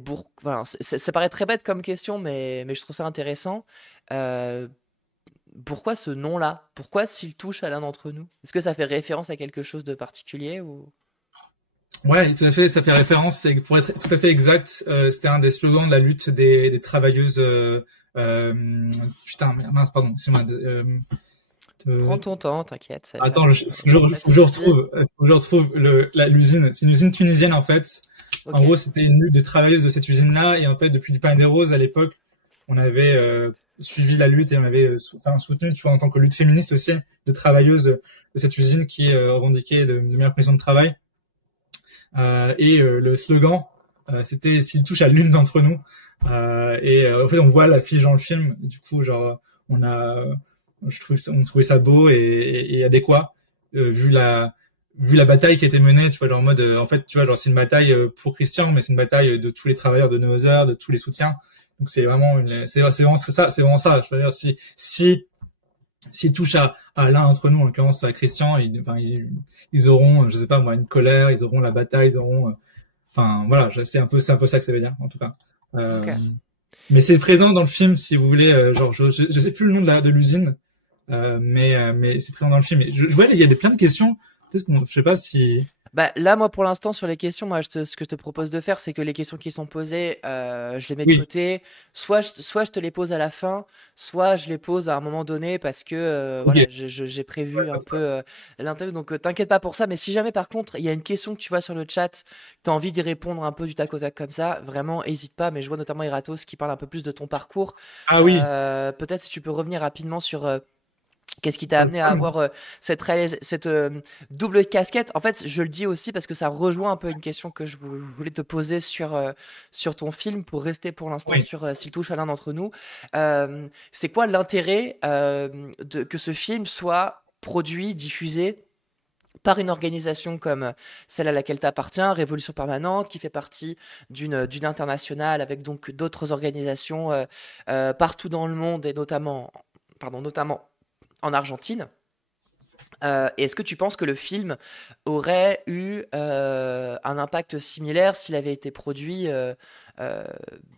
ça paraît très bête comme question, mais je trouve ça intéressant. Pourquoi ce nom-là? Pourquoi S'il touche à l'un d'entre nous? Est-ce que ça fait référence à quelque chose de particulier ou... Ouais, tout à fait. Ça fait référence. Pour être tout à fait exact, c'était un des slogans de la lutte des travailleuses. Putain, mince, pardon. Prends ton temps, t'inquiète. Attends, faut que je retrouve l'usine. C'est une usine tunisienne en fait. Okay. En gros, c'était une lutte de travailleuses de cette usine-là, et en fait, depuis le Pain des Roses à l'époque, on avait suivi la lutte et on avait soutenu, tu vois, en tant que lutte féministe aussi, de travailleuses de cette usine qui revendiquait de meilleures conditions de travail. Le slogan, c'était s'il touche à l'une d'entre nous. En fait, on voit l'affiche dans le film. Et du coup, genre, on trouvait ça beau et adéquat, vu la bataille qui a été menée, tu vois, genre en mode, en fait, tu vois, genre c'est une bataille pour Christian, mais c'est une bataille de tous les travailleurs de Neozer, de tous les soutiens. Donc c'est vraiment vraiment ça. Je veux dire, s'il touche à l'un d'entre nous, en l'occurrence à Christian, ils auront, je sais pas moi, une colère, ils auront la bataille, ils auront, voilà, c'est un peu ça que ça veut dire, en tout cas. Okay. Mais c'est présent dans le film, si vous voulez, genre, je sais plus le nom de l'usine, mais c'est présent dans le film. Et je vois, il y a plein de questions. Peut-être je sais pas si. Bah là, moi, pour l'instant, sur les questions, ce que je te propose de faire, c'est que les questions qui sont posées, je les mets de côté. Soit je te les pose à la fin, soit je les pose à un moment donné parce que voilà, j'ai prévu un peu l'interview. Donc, t'inquiète pas pour ça. Mais si jamais, par contre, il y a une question que tu vois sur le chat, tu as envie d'y répondre un peu du tac au tac comme ça, vraiment, hésite pas. Mais je vois notamment Eratos qui parle un peu plus de ton parcours. Ah oui. Peut-être si tu peux revenir rapidement sur. Qu'est-ce qui t'a amené à avoir cette double casquette? En fait, je le dis aussi parce que ça rejoint un peu une question que je voulais te poser sur ton film, pour rester pour l'instant sur s'il touche à l'un d'entre nous. C'est quoi l'intérêt que ce film soit produit, diffusé par une organisation comme celle à laquelle tu appartiens, Révolution Permanente, qui fait partie d'une internationale avec donc d'autres organisations partout dans le monde et notamment en Argentine. Est-ce que tu penses que le film aurait eu un impact similaire s'il avait été produit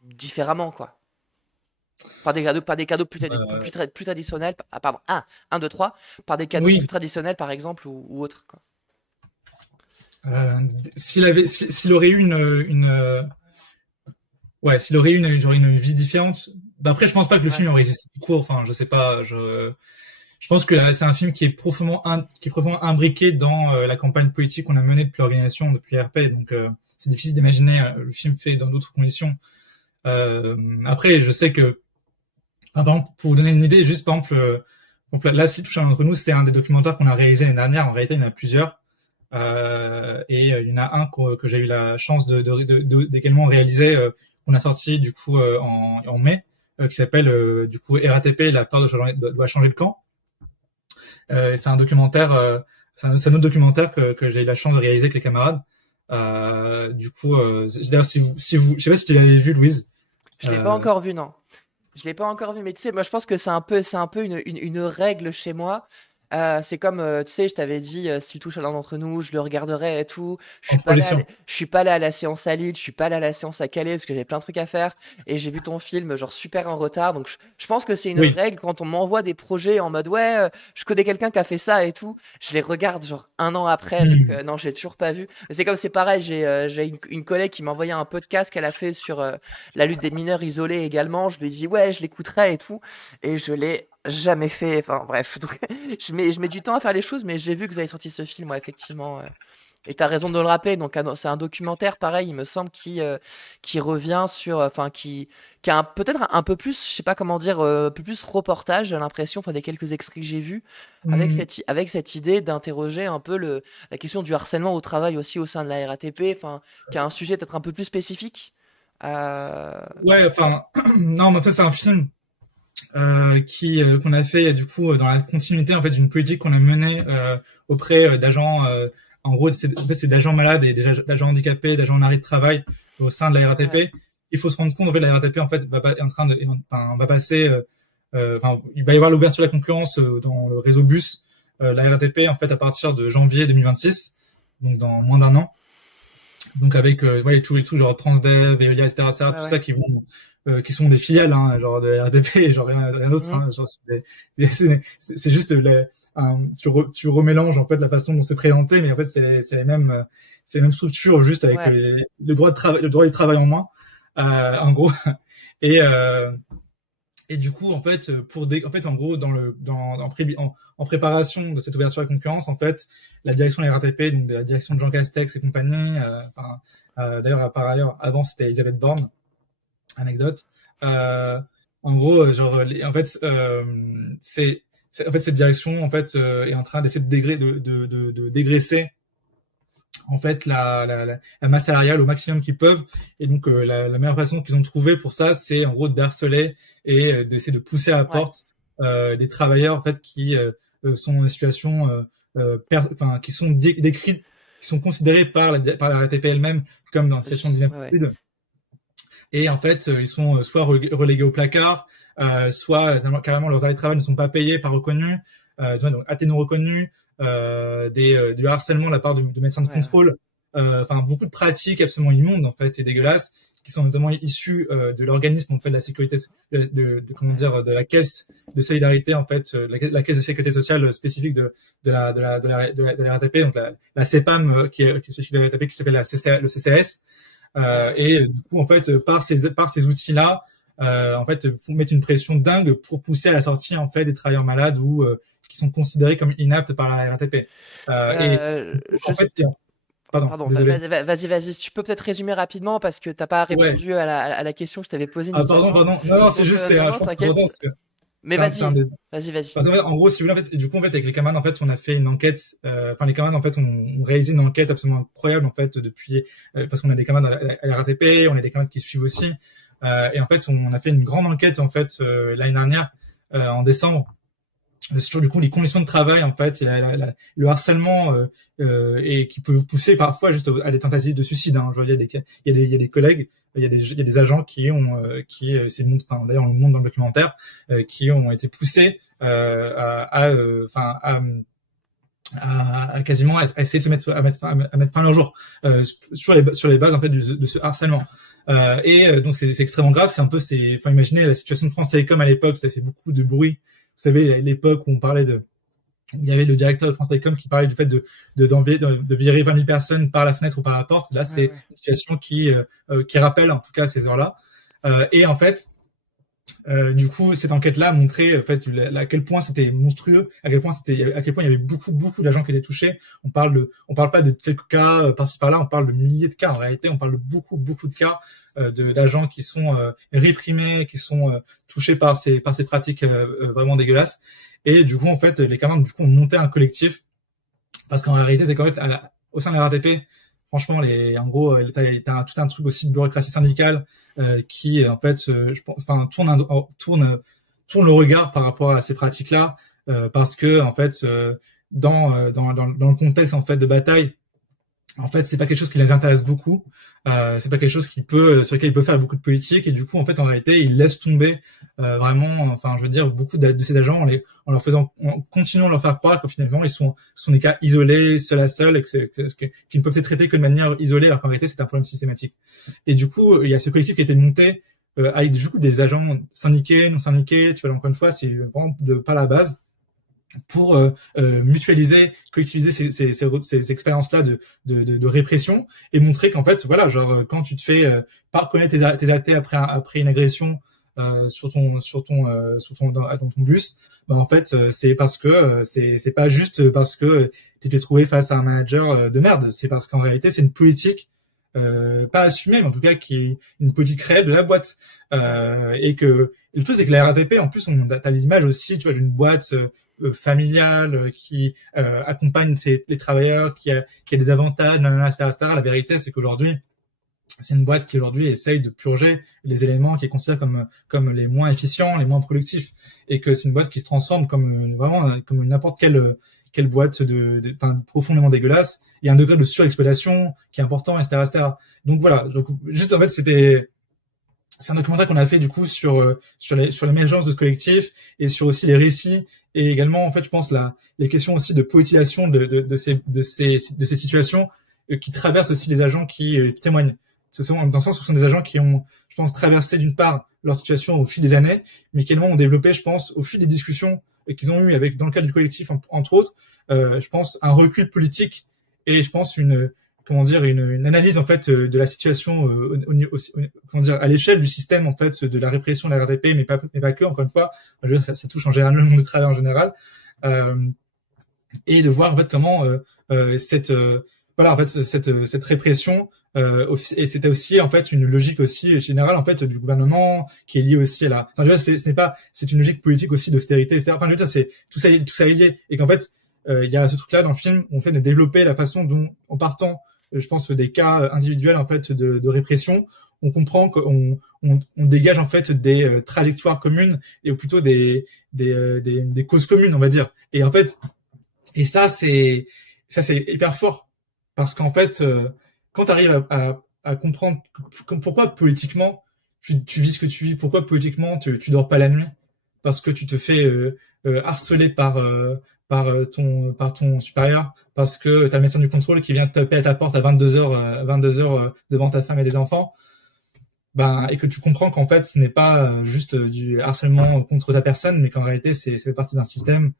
différemment, quoi? Par des cadeaux plus traditionnels, pardon, 1, 2, 3, par des cadeaux plus traditionnels, par exemple, ou autres, quoi. S'il aurait eu s'il aurait eu une vie différente. Après, je pense pas que le film aurait existé tout court. Enfin, je sais pas. Je pense que c'est un film qui est profondément imbriqué dans la campagne politique qu'on a menée depuis l'organisation, depuis RP. Donc, c'est difficile d'imaginer le film fait dans d'autres conditions. Après, je sais que, par exemple, pour vous donner une idée, juste par exemple, là, s'il touche à l'un d'entre nous, c'était un des documentaires qu'on a réalisé l'année dernière. En réalité, il y en a plusieurs. Il y en a un que j'ai eu la chance d'également réaliser, qu'on a sorti du coup en mai, qui s'appelle du coup RATP, la peur doit changer le camp. C'est un documentaire, c'est un autre documentaire que j'ai eu la chance de réaliser avec les camarades. Du coup, d'ailleurs, si vous, je sais pas si tu l'avais vu, Louise. Je l'ai pas encore vu, non. Je l'ai pas encore vu, mais tu sais, moi je pense que c'est un peu une règle chez moi. C'est comme, tu sais, je t'avais dit, s'il touche à l'un d'entre nous, je le regarderai et tout. Je suis pas allé à la séance à Lille, je suis pas allé à la séance à Calais parce que j'avais plein de trucs à faire et j'ai vu ton film genre super en retard. Donc je pense que c'est une règle quand on m'envoie des projets en mode je connais quelqu'un qui a fait ça et tout, je les regarde genre 1 an après. Donc non, j'ai toujours pas vu. C'est pareil, j'ai une collègue qui m'a envoyé un podcast qu'elle a fait sur la lutte des mineurs isolés également. Je lui ai dit je l'écouterai et tout, et je l'ai jamais fait. Enfin bref, donc, je mets du temps à faire les choses, mais j'ai vu que vous avez sorti ce film, effectivement. Et tu as raison de le rappeler. Donc c'est un documentaire pareil, il me semble, qui revient sur, qui a peut-être un peu plus, je sais pas comment dire, un peu plus reportage, j'ai l'impression, des quelques extraits que j'ai vus, avec cette idée d'interroger un peu la question du harcèlement au travail aussi au sein de la RATP, qui a un sujet peut-être un peu plus spécifique. Non, mais en fait c'est un film qu'on a fait du coup dans la continuité en fait d'une politique qu'on a menée auprès d'agents, en gros c'est d'agents malades et d'agents handicapés, d'agents en arrêt de travail au sein de la RATP. Ouais. Il faut se rendre compte en fait la RATP en fait va passer, il va y avoir l'ouverture de la concurrence dans le réseau bus, la RATP en fait à partir de janvier 2026, donc dans moins d'1 an. Donc avec tous les trucs genre Transdev, Veolia, etc. tout ça qui vont qui sont des filiales genre de la RATP et genre rien d'autre. Genre, c'est juste tu remélanges en fait la façon dont c'est présenté, mais en fait c'est les mêmes structures, juste avec le droit du travail en moins, en gros. Et du coup, en fait, en gros, en préparation de cette ouverture à la concurrence, en fait, la direction de la RATP, donc de la direction de Jean Castex et compagnie, d'ailleurs, par ailleurs, avant, c'était Elisabeth Borne, anecdote. En gros, cette direction, en fait, est en train d'essayer de dégraisser en fait la masse salariale au maximum qu'ils peuvent, et donc la meilleure façon qu'ils ont trouvé pour ça, c'est en gros d'harceler et d'essayer de pousser à la porte des travailleurs en fait qui sont dans des situations qui sont décrites, qui sont considérés par la RATP elle-même comme dans une situation d'inaptitude. Et en fait, ils sont soit relégués au placard, soit carrément leurs arrêts de travail ne sont pas payés, pas reconnus, donc AT non reconnus, du harcèlement de la part de médecins de contrôle, beaucoup de pratiques absolument immondes en fait et dégueulasses, qui sont notamment issues de l'organisme en fait de la sécurité, de la caisse de solidarité en fait, la caisse de sécurité sociale spécifique de la RATP, donc la CEPAM qui est spécifique de la RATP, qui s'appelle le CCS. Et du coup en fait par ces outils là en fait mettre une pression dingue pour pousser à la sortie en fait des travailleurs malades ou qui sont considérés comme inaptes par la RATP. Pardon, vas-y, tu peux peut-être résumer rapidement parce que t'as pas répondu à la question que je t'avais posée. Pardon, non, c'est juste, je pense que c'est que... Mais vas-y. Parce qu'en fait, en gros, si vous voulez, en fait, du coup, en fait, avec les camarades, en fait, on a fait une enquête, les camarades, en fait, ont réalisé une enquête absolument incroyable, en fait, depuis, parce qu'on a des camarades à la RATP, on a des camarades qui suivent aussi, et en fait, on a fait une grande enquête, en fait, l'année dernière, en décembre, sur du coup les conditions de travail en fait, le harcèlement et qui peut pousser parfois juste à des tentatives de suicide. Hein. Je veux dire, il y a des collègues, il y a des agents qui ont d'ailleurs on le montre dans le documentaire, qui ont été poussés à quasiment à essayer de se mettre fin à leur jour sur les bases en fait de ce harcèlement. Donc c'est extrêmement grave. C'est un peu imaginez la situation de France Télécom à l'époque, ça fait beaucoup de bruit. Vous savez, à l'époque où il y avait le directeur de France Télécom qui parlait du fait de virer 20 000 personnes par la fenêtre ou par la porte. Là, c'est une situation qui rappelle en tout cas ces heures-là. Et en fait, du coup, cette enquête-là a montré en fait à quel point c'était monstrueux, à quel point il y avait beaucoup d'agents qui étaient touchés. On parle pas de quelques cas par-ci par-là, on parle de milliers de cas. En réalité, on parle de beaucoup de cas d'agents qui sont réprimés, qui sont touchés par ces pratiques vraiment dégueulasses. Et du coup, en fait, les camarades ont monté un collectif, parce qu'en réalité, c'est qu'en fait, au sein de la RATP, franchement, en gros, t'as tout un truc aussi de bureaucratie syndicale qui, en fait, tourne le regard par rapport à ces pratiques-là, parce que, en fait, dans le contexte en fait de bataille, en fait, c'est pas quelque chose qui les intéresse beaucoup. C'est pas quelque chose sur lequel ils peuvent faire beaucoup de politique. Et du coup, en fait, en réalité, ils laissent tomber vraiment, je veux dire, beaucoup de ces agents en continuant de leur faire croire qu'au finalement, ils sont des cas isolés, seuls à seuls, et qu'ils ne peuvent être traités que de manière isolée, alors qu'en réalité, c'est un problème systématique. Et du coup, il y a ce collectif qui a été monté avec du coup des agents syndiqués, non syndiqués. Tu vois, encore une fois, c'est vraiment pas la base, pour mutualiser, collectiviser ces expériences-là de répression, et montrer qu'en fait, voilà, genre quand tu te fais pas reconnaître tes actes après une agression dans ton bus, en fait, c'est parce que c'est pas juste parce que tu t'es trouvé face à un manager de merde, c'est parce qu'en réalité, c'est une politique pas assumée, mais en tout cas qui est une politique réelle de la boîte, et le truc c'est que la RATP, en plus, t'as l'image aussi, tu vois, d'une boîte familiale qui accompagne les travailleurs, qui a des avantages, etc. La vérité, c'est qu'aujourd'hui, c'est une boîte qui aujourd'hui essaye de purger les éléments qui est considéré comme les moins efficients, les moins productifs, et que c'est une boîte qui se transforme comme n'importe quelle boîte profondément dégueulasse. Il y a un degré de surexploitation qui est important, etc. Donc voilà. Donc juste en fait, c'est un documentaire qu'on a fait du coup sur l'émergence de ce collectif, et sur aussi les récits, et également en fait je pense les questions aussi de poétisation de ces situations qui traversent aussi les agents qui témoignent. Dans le sens où ce sont des agents qui ont, je pense, traversé d'une part leur situation au fil des années, mais qui également ont développé, je pense, au fil des discussions qu'ils ont eu avec dans le cadre du collectif entre autres, je pense un recul politique et je pense une analyse en fait de la situation comment dire à l'échelle du système en fait de la répression de la RATP, mais pas que, encore une fois, je veux dire, ça touche en général le monde du travail en général, et de voir en fait comment voilà en fait cette répression et c'était aussi en fait une logique aussi générale en fait du gouvernement qui est liée aussi à la, enfin je veux dire, c'est une logique politique aussi d'austérité, etc. Enfin je veux dire, c'est tout ça est lié, et qu'en fait il y a ce truc là dans le film où on fait de développer la façon dont, en partant je pense des cas individuels en fait de répression, on comprend qu'on dégage en fait des trajectoires communes, et plutôt des causes communes, on va dire. Et en fait, et ça c'est hyper fort, parce qu'en fait quand tu arrives à comprendre pourquoi politiquement tu vis ce que tu vis, pourquoi politiquement tu dors pas la nuit, parce que tu te fais harceler par ton supérieur, parce que t'as le médecin du contrôle qui vient te taper à ta porte à 22h devant ta femme et des enfants, et que tu comprends qu'en fait ce n'est pas juste du harcèlement contre ta personne, mais qu'en réalité c'est fait partie d'un système.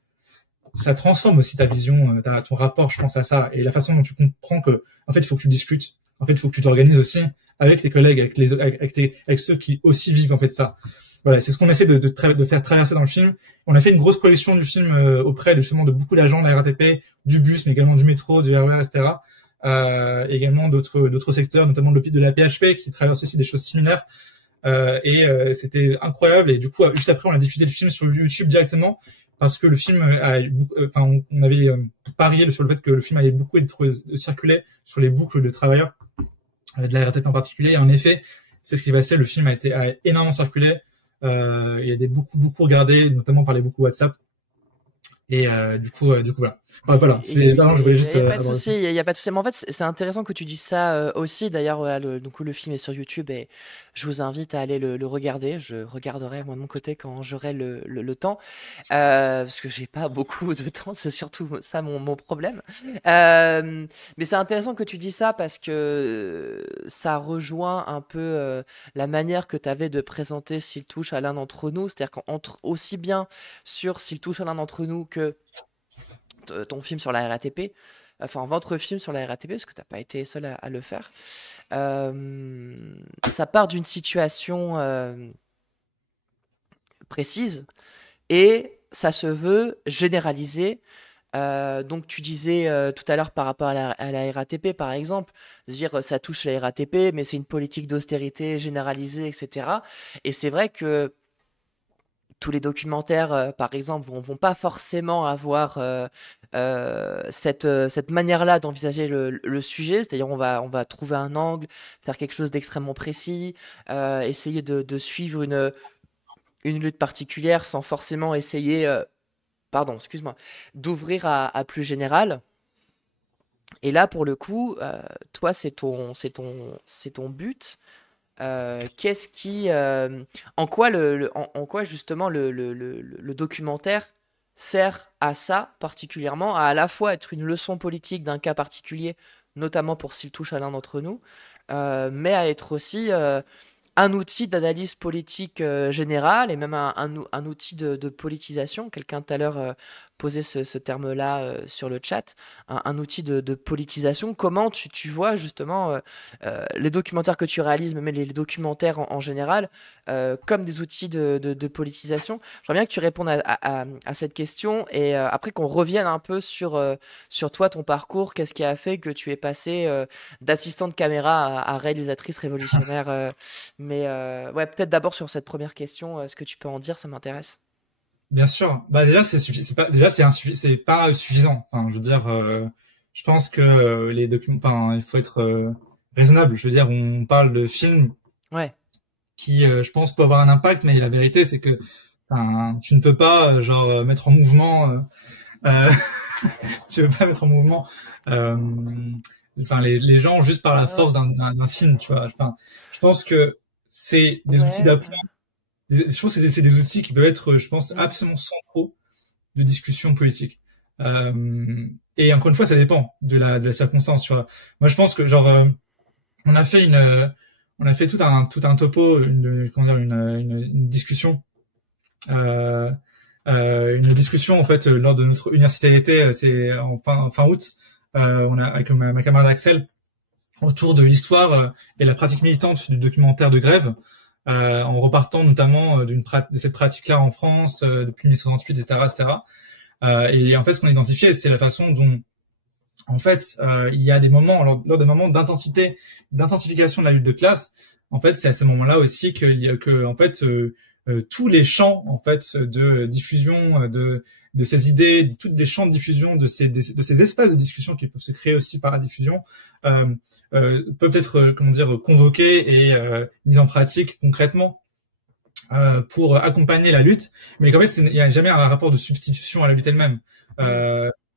Ça transforme aussi ta vision, ton rapport, je pense, à ça, et la façon dont tu comprends que en fait il faut que tu discutes, en fait il faut que tu t'organises aussi avec tes collègues, avec ceux qui aussi vivent en fait ça. Voilà, c'est ce qu'on essaie de faire traverser dans le film. On a fait une grosse collection du film auprès justement de beaucoup d'agents de la RATP, du bus, mais également du métro, du RER, etc. Également d'autres secteurs, notamment de la PHP, qui traverse aussi des choses similaires. C'était incroyable. Et du coup, juste après, on a diffusé le film sur YouTube directement, parce que le film on avait parié sur le fait que le film allait beaucoup être circulé sur les boucles de travailleurs de la RATP en particulier. Et en effet, c'est ce qui s'est passé. Le film a énormément circulé. Il y a beaucoup regardé, notamment par les beaucoup WhatsApp. Et du coup voilà. Voilà, c'est vraiment, je voulais juste. Il y a pas de souci, il y a pas de souci. Mais en fait, c'est intéressant que tu dises ça aussi. D'ailleurs, voilà, le film est sur YouTube et je vous invite à aller le regarder. Je regarderai moi de mon côté quand j'aurai le temps, parce que j'ai pas beaucoup de temps. C'est surtout ça mon problème. Mais c'est intéressant que tu dis ça, parce que ça rejoint un peu la manière que tu avais de présenter S'il touche à l'un d'entre nous. C'est-à-dire qu'entre aussi bien sur S'il touche à l'un d'entre nous que ton film sur la RATP, enfin votre film sur la RATP, parce que t'as pas été seul à le faire, ça part d'une situation précise et ça se veut généralisé. Donc tu disais tout à l'heure par rapport à la RATP par exemple, de dire ça touche la RATP, mais c'est une politique d'austérité généralisée, etc. Et c'est vrai que tous les documentaires, par exemple, vont pas forcément avoir cette manière-là d'envisager le sujet. C'est-à-dire, on va trouver un angle, faire quelque chose d'extrêmement précis, essayer de suivre une lutte particulière sans forcément essayer, d'ouvrir à plus général. Et là, pour le coup, toi, c'est ton but. Qu'est-ce qui, en quoi justement le documentaire sert à ça particulièrement, à la fois être une leçon politique d'un cas particulier, notamment pour S'il touche à l'un d'entre nous, mais à être aussi un outil d'analyse politique générale, et même un outil de politisation. Quelqu'un tout à l'heure posait ce terme-là sur le chat, un outil de politisation. Comment tu vois justement les documentaires que tu réalises, même les documentaires en général, comme des outils de politisation? J'aimerais bien que tu répondes à cette question, et après qu'on revienne un peu sur toi, ton parcours. Qu'est-ce qui a fait que tu es passée d'assistante caméra à réalisatrice révolutionnaire? Mais ouais, peut-être d'abord sur cette première question, ce que tu peux en dire, ça m'intéresse. Bien sûr. Déjà c'est pas suffisant. Enfin, je veux dire, je pense que les documents, il faut être raisonnable. Je veux dire, on parle de films qui, je pense, peut avoir un impact, mais la vérité, c'est que tu ne peux pas mettre en mouvement. Tu veux pas mettre en mouvement. Les gens juste par la force d'un film, tu vois. Enfin, je pense que c'est des outils d'apprendre. Je pense que c'est des outils qui peuvent être, je pense, absolument centraux de discussion politique. Et encore une fois, ça dépend de la circonstance, tu vois. Moi, je pense que on a fait tout un topo, une discussion une discussion en fait lors de notre université d'été, c'est en fin août, on a avec ma camarade Axel, autour de l'histoire et la pratique militante du documentaire de grève, en repartant notamment de cette pratique-là en France depuis 1968, etc., etc. Et en fait, ce qu'on a identifié, c'est la façon dont, en fait, il y a des moments, lors des moments d'intensification de la lutte de classe. En fait, c'est à ce moment-là aussi que en fait, tous les champs, en fait, de diffusion de ces idées, tous les champs de diffusion de ces espaces de discussion qui peuvent se créer aussi par la diffusion, peuvent être, convoqués et mis en pratique concrètement pour accompagner la lutte, mais qu'en fait, il n'y a jamais un rapport de substitution à la lutte elle-même.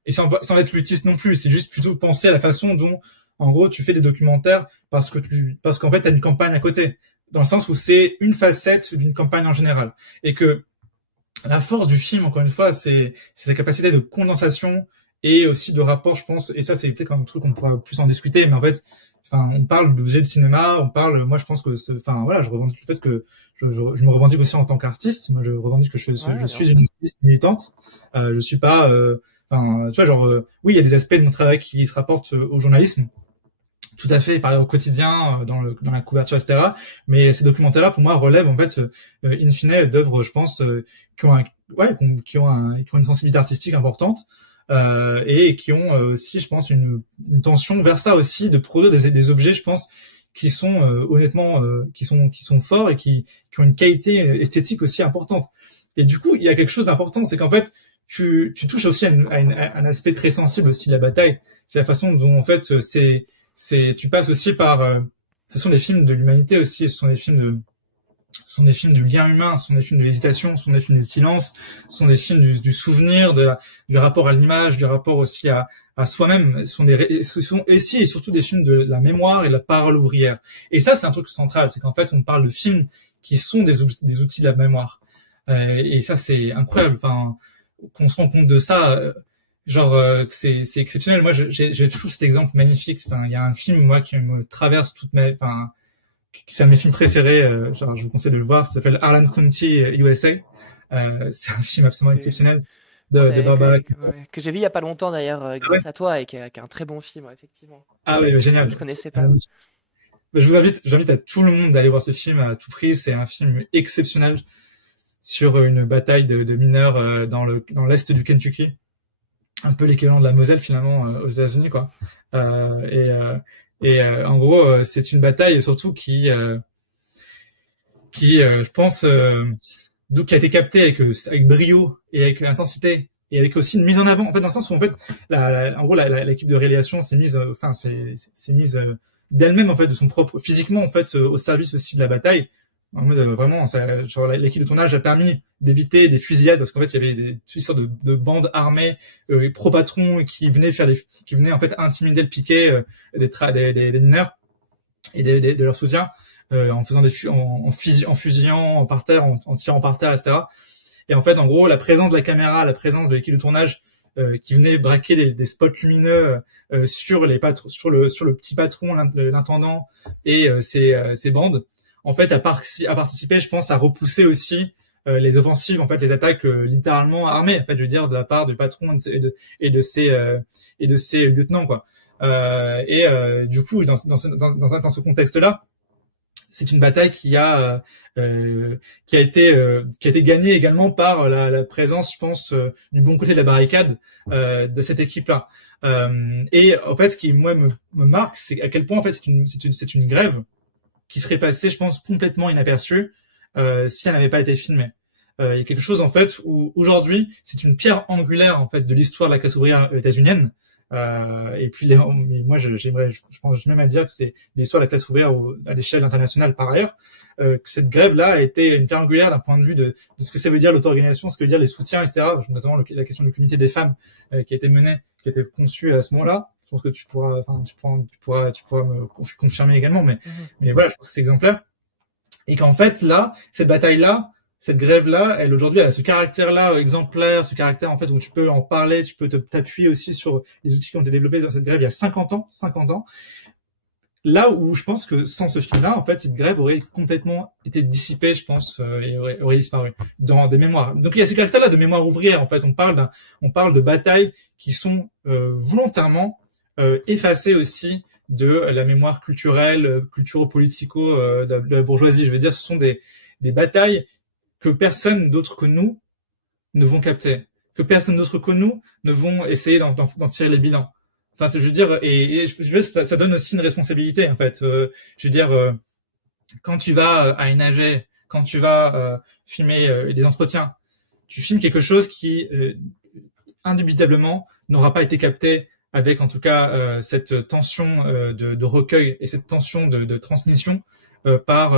Et sans être luttiste non plus, c'est juste plutôt penser à la façon dont, en gros, tu fais des documentaires parce qu'en fait, tu as une campagne à côté, dans le sens où c'est une facette d'une campagne en général. Et que la force du film, encore une fois, c'est sa capacité de condensation et aussi de rapport, je pense, et ça, c'est peut-être un truc qu'on pourra plus en discuter, mais en fait, on parle d'objet de cinéma, moi, je pense que, je revendique le fait que je me revendique aussi en tant qu'artiste. Moi, je revendique que je suis une artiste militante. Je suis pas, tu vois, oui, il y a des aspects de mon travail qui se rapportent au journalisme, tout à fait, par au quotidien, dans la couverture, etc. Mais ces documentaires-là, pour moi, relèvent en fait, in fine, d'œuvres, je pense, qui ont une sensibilité artistique importante, et qui ont aussi, je pense, une tension vers ça aussi, de produire des objets, je pense, qui sont honnêtement, qui sont forts et qui ont une qualité esthétique aussi importante. Et du coup, il y a quelque chose d'important, c'est qu'en fait, tu touches aussi à un aspect très sensible aussi de la bataille. C'est la façon dont, en fait, tu passes aussi par, ce sont des films de l'humanité aussi, ce sont des films du lien humain, ce sont des films de l'hésitation, ce sont des films des silences, ce sont des films du souvenir, du rapport à l'image, du rapport aussi à soi-même. Ce sont aussi et surtout des films de la mémoire et de la parole ouvrière. Et ça, c'est un truc central, c'est qu'en fait, on parle de films qui sont des outils de la mémoire. Et ça, c'est incroyable. Enfin, qu'on se rend compte de ça. C'est exceptionnel. Moi, j'ai toujours cet exemple magnifique. Enfin, il y a un film, moi, qui me traverse c'est un de mes films préférés. Je vous conseille de le voir. Ça s'appelle Harlan County, USA. C'est un film absolument exceptionnel de Barbara. Que j'ai vu il y a pas longtemps d'ailleurs, grâce à toi, et qui est un très bon film, effectivement. Ah oui, génial. Je connaissais pas. J'invite à tout le monde d'aller voir ce film à tout prix. C'est un film exceptionnel sur une bataille de mineurs dans l'est du Kentucky. Un peu l'équivalent de la Moselle finalement aux États-Unis, quoi. En gros, c'est une bataille surtout qui je pense, donc qui a été captée avec brio et avec intensité et avec aussi une mise en avant, en fait, dans le sens où en fait, en gros, l'équipe de réalisation s'est mise, s'est mise d'elle-même en fait, de son propre, physiquement en fait, au service aussi de la bataille. En mode vraiment, l'équipe de tournage a permis d'éviter des fusillades parce qu'en fait il y avait toutes sortes de bandes armées pro-patrons qui venaient en fait intimider le piquet des mineurs et de leurs soutiens en faisant en fusillant par terre, en tirant par terre, etc. Et en fait, en gros, la présence de la caméra, la présence de l'équipe de tournage qui venait braquer des spots lumineux sur le petit patron, l'intendant et ses bandes, en fait, a participé, je pense, à repousser aussi les offensives, en fait, les attaques littéralement armées, en fait, je veux dire, de la part du patron et de ses lieutenants, quoi. Du coup, dans ce contexte-là, c'est une bataille qui a été gagnée également par la présence, je pense, du bon côté de la barricade de cette équipe-là. Et en fait, ce qui moi me marque, c'est à quel point en fait c'est une grève qui serait passée, je pense, complètement inaperçue si elle n'avait pas été filmée. Il y a quelque chose en fait où aujourd'hui c'est une pierre angulaire en fait de l'histoire de la classe ouvrière états-unienne. Et puis moi je pense même à dire que c'est l'histoire de la classe ouvrière à l'échelle internationale par ailleurs, que cette grève là a été une pierre angulaire d'un point de vue de ce que ça veut dire l'auto-organisation, ce que veut dire les soutiens, etc. Notamment la question du comité des femmes qui a été menée, qui a été conçue à ce moment-là. Je pense que tu pourras me confirmer également, mais voilà, je pense que c'est exemplaire. Et qu'en fait là, cette bataille-là, cette grève-là, elle aujourd'hui, elle a ce caractère-là exemplaire, ce caractère en fait où tu peux en parler, tu peux t'appuyer aussi sur les outils qui ont été développés dans cette grève il y a 50 ans, là où je pense que sans ce film-là, en fait, cette grève aurait complètement été dissipée, je pense, et aurait disparu dans des mémoires. Donc il y a ces caractères-là de mémoire ouvrière. En fait, on parle de batailles qui sont volontairement effacées aussi de la mémoire culturelle, culturo-politico de la bourgeoisie. Je veux dire, ce sont des batailles que personne d'autre que nous ne vont capter, que personne d'autre que nous ne vont essayer d'en tirer les bilans. Enfin, je veux dire, et je veux dire, ça donne aussi une responsabilité, en fait. Je veux dire, quand tu vas à une AG, quand tu vas filmer des entretiens, tu filmes quelque chose qui, indubitablement, n'aura pas été capté avec, en tout cas, cette tension de recueil et cette tension de transmission par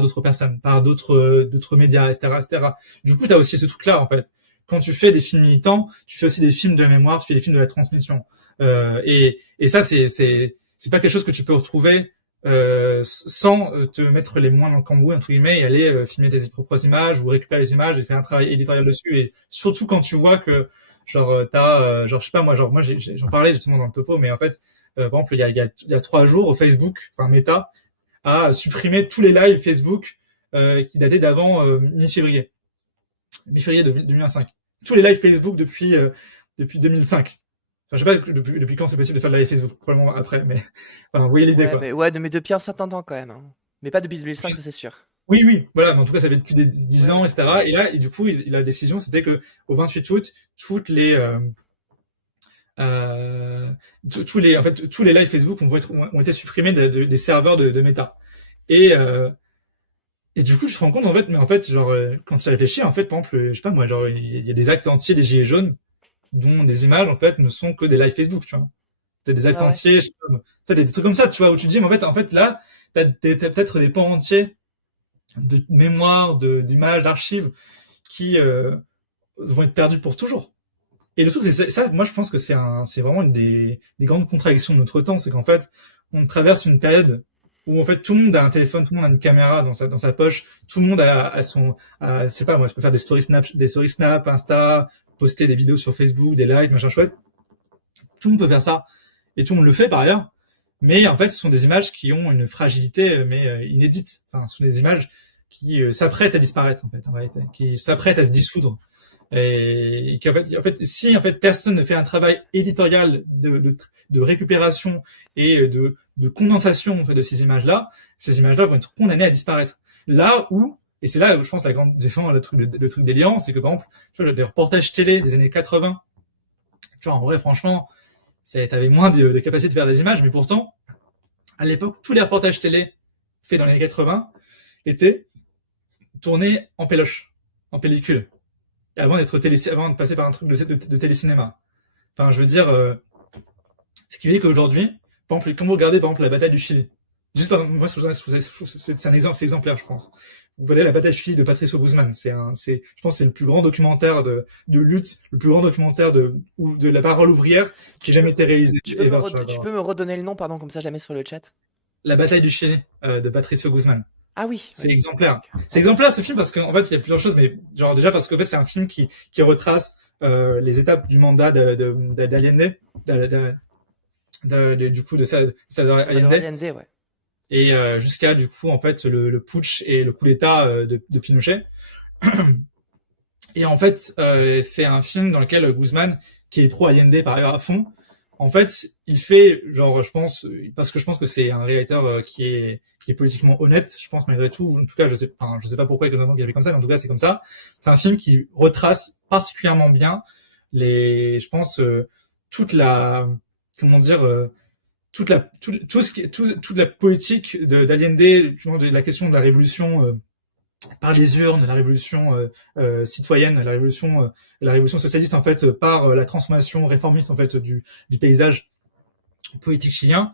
d'autres personnes, par d'autres médias, etc., etc. Du coup, tu as aussi ce truc-là, en fait. Quand tu fais des films militants, tu fais aussi des films de mémoire, tu fais des films de la transmission. Et ça, c'est pas quelque chose que tu peux retrouver sans te mettre les mains dans le cambouis, entre guillemets, et aller filmer tes propres images ou récupérer les images et faire un travail éditorial dessus. Et surtout quand tu vois que genre t'as je sais pas moi, j'en parlais justement dans le topo, mais en fait par exemple il y a 3 jours Facebook, enfin Meta a supprimé tous les lives Facebook qui dataient d'avant mi-février 2025. Tous les lives Facebook depuis 2005. Enfin, je sais pas depuis quand c'est possible de faire de live Facebook, probablement après, mais enfin, vous voyez l'idée, quoi. Mais depuis un certain temps quand même. Hein. Mais pas depuis 2005, ça c'est sûr. Oui, voilà, mais en tout cas, ça fait depuis 10 ans, etc. Et là, du coup, la décision, c'était que au 28 août, tous les lives Facebook ont été supprimés des serveurs de Meta. Et du coup, je me rends compte, en fait, genre, quand tu réfléchis, en fait, par exemple, je sais pas moi, genre, il y a des actes entiers des Gilets jaunes dont des images, en fait, ne sont que des lives Facebook, tu vois. T'as des actes entiers, je sais pas, des trucs comme ça, tu vois, où tu te dis, mais en fait, là, t'as peut-être des pans entiers de mémoire, d'images, d'archives qui vont être perdus pour toujours. Et le truc, c'est ça, moi, je pense que c'est vraiment une des grandes contradictions de notre temps, c'est qu'en fait, on traverse une période où en fait tout le monde a un téléphone, tout le monde a une caméra dans sa poche, tout le monde a je sais pas, moi je peux faire des stories Snap, Insta, poster des vidéos sur Facebook, des lives, machin chouette. Tout le monde peut faire ça et tout le monde le fait par ailleurs. Mais en fait, ce sont des images qui ont une fragilité mais inédite. Enfin, ce sont des images qui s'apprêtent à disparaître en réalité, qui s'apprêtent à se dissoudre. Et en fait, si en fait personne ne fait un travail éditorial de récupération et de condensation en fait, de ces images-là vont être condamnées à disparaître. Là où, et c'est là où je pense la grande différence, le truc délirant, c'est que par exemple, tu vois, les reportages télé des années 80, tu vois, en vrai, franchement, t'avais moins de capacité de faire des images, mais pourtant, à l'époque, tous les reportages télé faits dans les années 80 étaient tournés en péloche, en pellicule. Avant de passer par un truc de télécinéma. Enfin, je veux dire, ce qui fait qu'aujourd'hui, par exemple, quand vous regardez, par exemple, la bataille du Chili, moi, c'est un exemple, c'est exemplaire, je pense. Vous voyez la bataille du Chili de Patricio Guzman. Je pense, que c'est le plus grand documentaire de lutte, le plus grand documentaire de la parole ouvrière qui ait jamais été réalisé. Tu peux me redonner le nom, pardon, comme ça je la mets sur le chat. La bataille du Chili, de Patricio Guzman. Ah oui. C'est exemplaire. C'est exemplaire ce film parce qu'en fait il y a plusieurs choses, mais genre déjà parce qu'en fait c'est un film qui retrace les étapes du mandat d'Allende, du coup de Salvador Allende, ouais. Et jusqu'à du coup en fait le putsch et le coup d'État de Pinochet. Et en fait c'est un film dans lequel Guzman, qui est pro Allende par ailleurs à fond, en fait, il fait, genre, je pense, parce que je pense que c'est un réalisateur qui est politiquement honnête, je pense malgré tout. En tout cas, je sais pas pourquoi économiquement il y avait comme ça, mais en tout cas, c'est comme ça. C'est un film qui retrace particulièrement bien toute la, comment dire, toute la politique d'Allende, de la question de la révolution par les urnes, la révolution citoyenne, la révolution socialiste en fait par la transformation réformiste en fait du paysage politique chilien.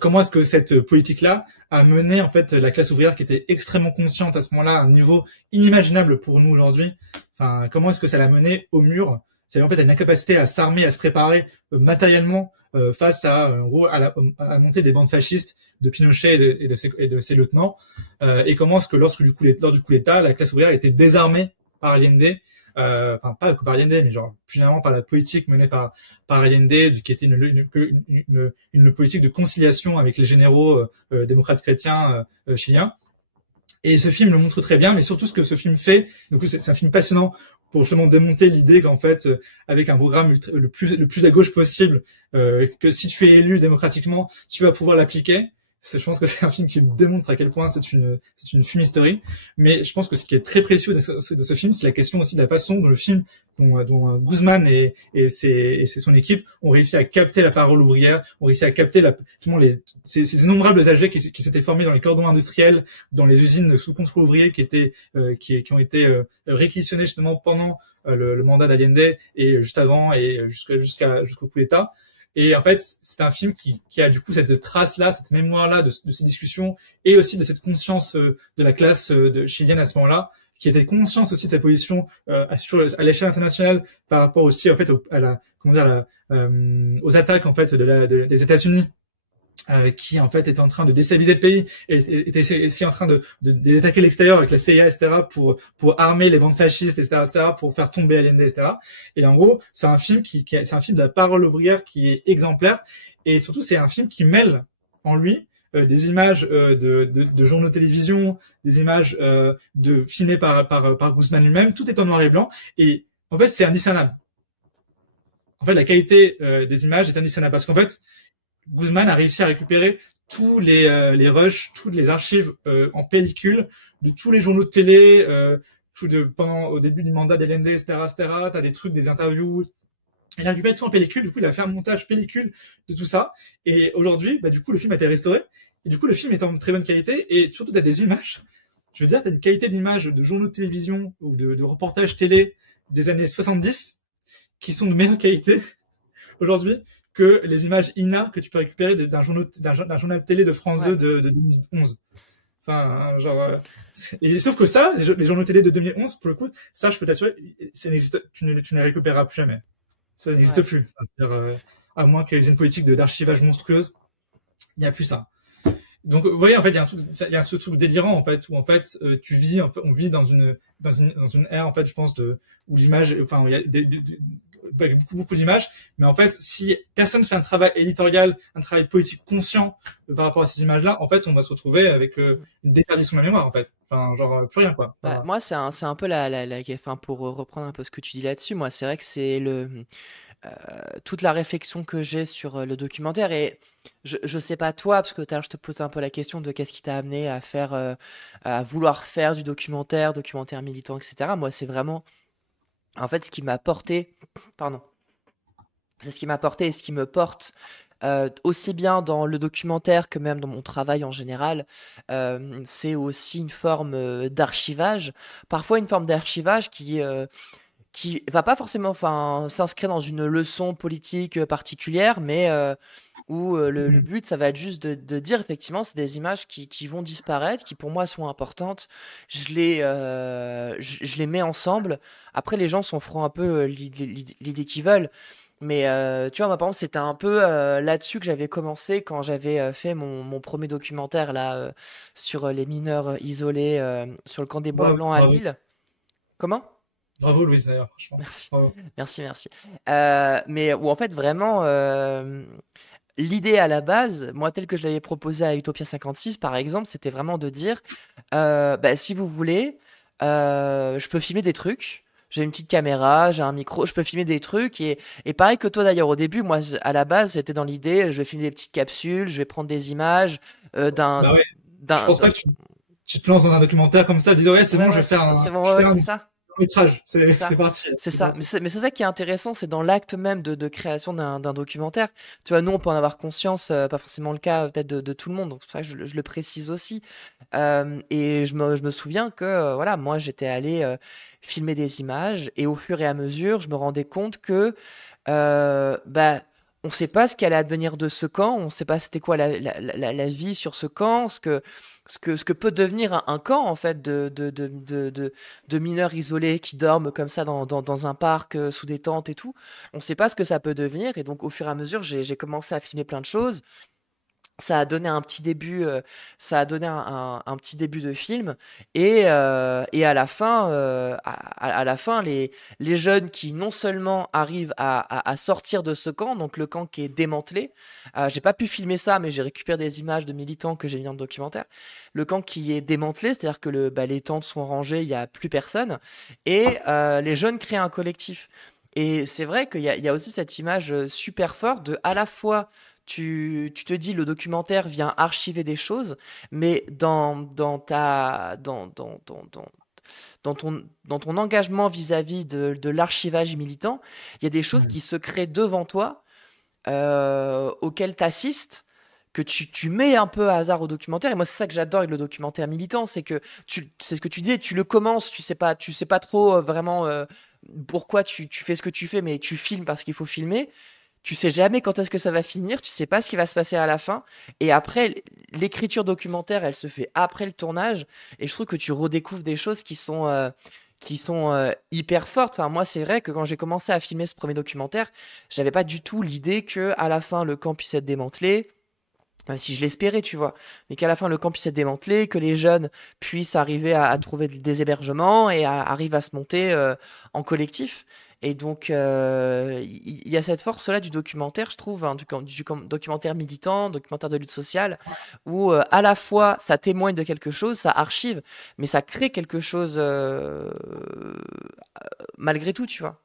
Comment est-ce que cette politique-là a mené en fait la classe ouvrière qui était extrêmement consciente à ce moment-là à un niveau inimaginable pour nous aujourd'hui. Enfin, comment est-ce que ça l'a mené au mur? C'est en fait une incapacité à s'armer, à se préparer matériellement face à la montée des bandes fascistes de Pinochet et de ses lieutenants, et comment est-ce que lors du coup d'État, la classe ouvrière a été désarmée par Allende enfin pas par Allende, mais genre finalement par la politique menée par Allende, qui était une politique de conciliation avec les généraux démocrates chrétiens chiliens. Et ce film le montre très bien, mais surtout ce que ce film fait. Du coup, c'est un film passionnant pour justement démonter l'idée qu'en fait, avec un programme le plus à gauche possible, que si tu es élu démocratiquement, tu vas pouvoir l'appliquer. Je pense que c'est un film qui démontre à quel point c'est une fumisterie. Mais je pense que ce qui est très précieux de ce film, c'est la question aussi de la façon dont le film, dont Guzman et son équipe ont réussi à capter la parole ouvrière, ont réussi à capter ces innombrables âgés qui s'étaient formés dans les cordons industriels, dans les usines sous contrôle ouvrier qui ont été réquisitionnés justement pendant le mandat d'Allende et juste avant et jusqu'au coup d'État. Et en fait, c'est un film qui a du coup cette trace-là, cette mémoire-là de ces discussions et aussi de cette conscience de la classe chilienne à ce moment-là, qui était conscience aussi de sa position à l'échelle internationale par rapport aussi en fait aux attaques en fait des États-Unis. Qui en fait était en train de déstabiliser le pays et était aussi en train d'attaquer l'extérieur avec la CIA, etc., pour armer les bandes fascistes, etc., pour faire tomber Allende, etc. Et en gros, c'est un film c'est un film de la parole ouvrière qui est exemplaire, et surtout c'est un film qui mêle en lui des images de journaux de télévision, des images filmées par Guzman lui-même, tout est en noir et blanc, et en fait c'est indiscernable. En fait, la qualité des images est indiscernable parce qu'en fait Guzman a réussi à récupérer tous les rushs, toutes les archives en pellicule de tous les journaux de télé, au début du mandat d'Allende, etc., etc. T'as des trucs, des interviews. Il a récupéré tout en pellicule. Du coup, il a fait un montage pellicule de tout ça. Et aujourd'hui, du coup, le film a été restauré. Et du coup, le film est en très bonne qualité. Et surtout, t'as des images. Je veux dire, t'as une qualité d'image de journaux de télévision ou de reportages télé des années 70 qui sont de meilleure qualité aujourd'hui que les images INA que tu peux récupérer d'un journal télé de France 2 de 2011. Enfin, et sauf que ça, les journaux télé de 2011, pour le coup, ça, je peux t'assurer, tu ne les récupéreras plus jamais. Ça n'existe plus. À moins qu'ils aient une politique d'archivage monstrueuse, il n'y a plus ça. Donc, vous voyez, en fait, il y a ce truc délirant, en fait, où, en fait, on vit dans une ère, en fait, je pense, où l'image, enfin, il y a beaucoup d'images, mais en fait, si personne fait un travail éditorial, un travail politique conscient par rapport à ces images-là, en fait, on va se retrouver avec une déperdition de la mémoire, en fait. Enfin, plus rien, quoi. Moi, c'est un peu enfin, pour reprendre un peu ce que tu dis là-dessus, moi, c'est vrai que c'est toute la réflexion que j'ai sur le documentaire, et je sais pas toi, parce que tout à l'heure je te posais un peu la question de qu'est-ce qui t'a amené à à vouloir faire du documentaire militant, etc. Moi, c'est vraiment, en fait, ce qui m'a porté, pardon, c'est ce qui m'a porté et ce qui me porte aussi bien dans le documentaire que même dans mon travail en général, c'est aussi une forme d'archivage, parfois une forme d'archivage qui va pas forcément s'inscrire dans une leçon politique particulière, mais où le but, ça va être juste de dire, effectivement, c'est des images qui vont disparaître, qui pour moi sont importantes. Je les mets ensemble. Après, les gens s'en feront un peu l'idée qu'ils veulent. Mais tu vois, moi, par exemple, c'était un peu là-dessus que j'avais commencé quand j'avais fait mon premier documentaire là, sur les mineurs isolés sur le camp des Bois Blancs à Lille. Comment ? Bravo Louise d'ailleurs, franchement. Merci, Bravo. merci. Mais où en fait vraiment l'idée à la base, moi telle que je l'avais proposée à Utopia 56 par exemple, c'était vraiment de dire si vous voulez, je peux filmer des trucs. J'ai une petite caméra, j'ai un micro, je peux filmer des trucs et pareil que toi d'ailleurs au début, moi à la base c'était dans l'idée, je vais filmer des petites capsules, je vais prendre des images Je pense pas que tu te lances dans un documentaire comme ça, dis ouais c'est bon, je vais faire un. C'est bon, c'est ça. Métrage, c'est parti. C'est ça. Mais c'est ça qui est intéressant, c'est dans l'acte même de création d'un documentaire. Tu vois, nous, on peut en avoir conscience, pas forcément le cas peut-être de tout le monde, donc c'est pour ça que je le précise aussi. Et je me souviens que, voilà, moi, j'étais allé filmer des images, et au fur et à mesure, je me rendais compte que, on sait pas ce qui allait advenir de ce camp, on sait pas c'était quoi la vie sur ce camp, ce que peut devenir un camp en fait de mineurs isolés qui dorment comme ça dans un parc sous des tentes et tout. On sait pas ce que ça peut devenir, et donc au fur et à mesure j'ai commencé à filmer plein de choses. ça a donné un petit début, ça a donné un petit début de film et à la fin, à la fin, les jeunes qui non seulement arrivent à sortir de ce camp, donc le camp qui est démantelé, j'ai pas pu filmer ça, mais j'ai récupéré des images de militants que j'ai mis dans le documentaire. Le camp qui est démantelé, c'est-à-dire que les tentes sont rangées, il y a plus personne, et les jeunes créent un collectif. Et c'est vrai qu'il y a aussi cette image super forte de à la fois tu te dis le documentaire vient archiver des choses, mais dans ton engagement vis-à-vis de l'archivage militant, il y a des choses qui se créent devant toi, auxquelles tu assistes, que tu mets un peu à hasard au documentaire. Et moi, c'est ça que j'adore avec le documentaire militant, c'est que c'est ce que tu disais, tu le commences, tu sais pas trop vraiment pourquoi tu fais ce que tu fais, mais tu filmes parce qu'il faut filmer. Tu sais jamais quand est-ce que ça va finir, tu sais pas ce qui va se passer à la fin. Et après, l'écriture documentaire, elle se fait après le tournage. Et je trouve que tu redécouvres des choses qui sont hyper fortes. Enfin, moi, c'est vrai que quand j'ai commencé à filmer ce premier documentaire, j'avais pas du tout l'idée que à la fin le camp puisse être démantelé. Même si je l'espérais, tu vois, mais qu'à la fin le camp puisse être démantelé, que les jeunes puissent arriver à trouver des hébergements et arrivent à se monter en collectif. Et donc, il y a cette force-là du documentaire, je trouve, hein, du documentaire militant, documentaire de lutte sociale, où à la fois ça témoigne de quelque chose, ça archive, mais ça crée quelque chose malgré tout, tu vois.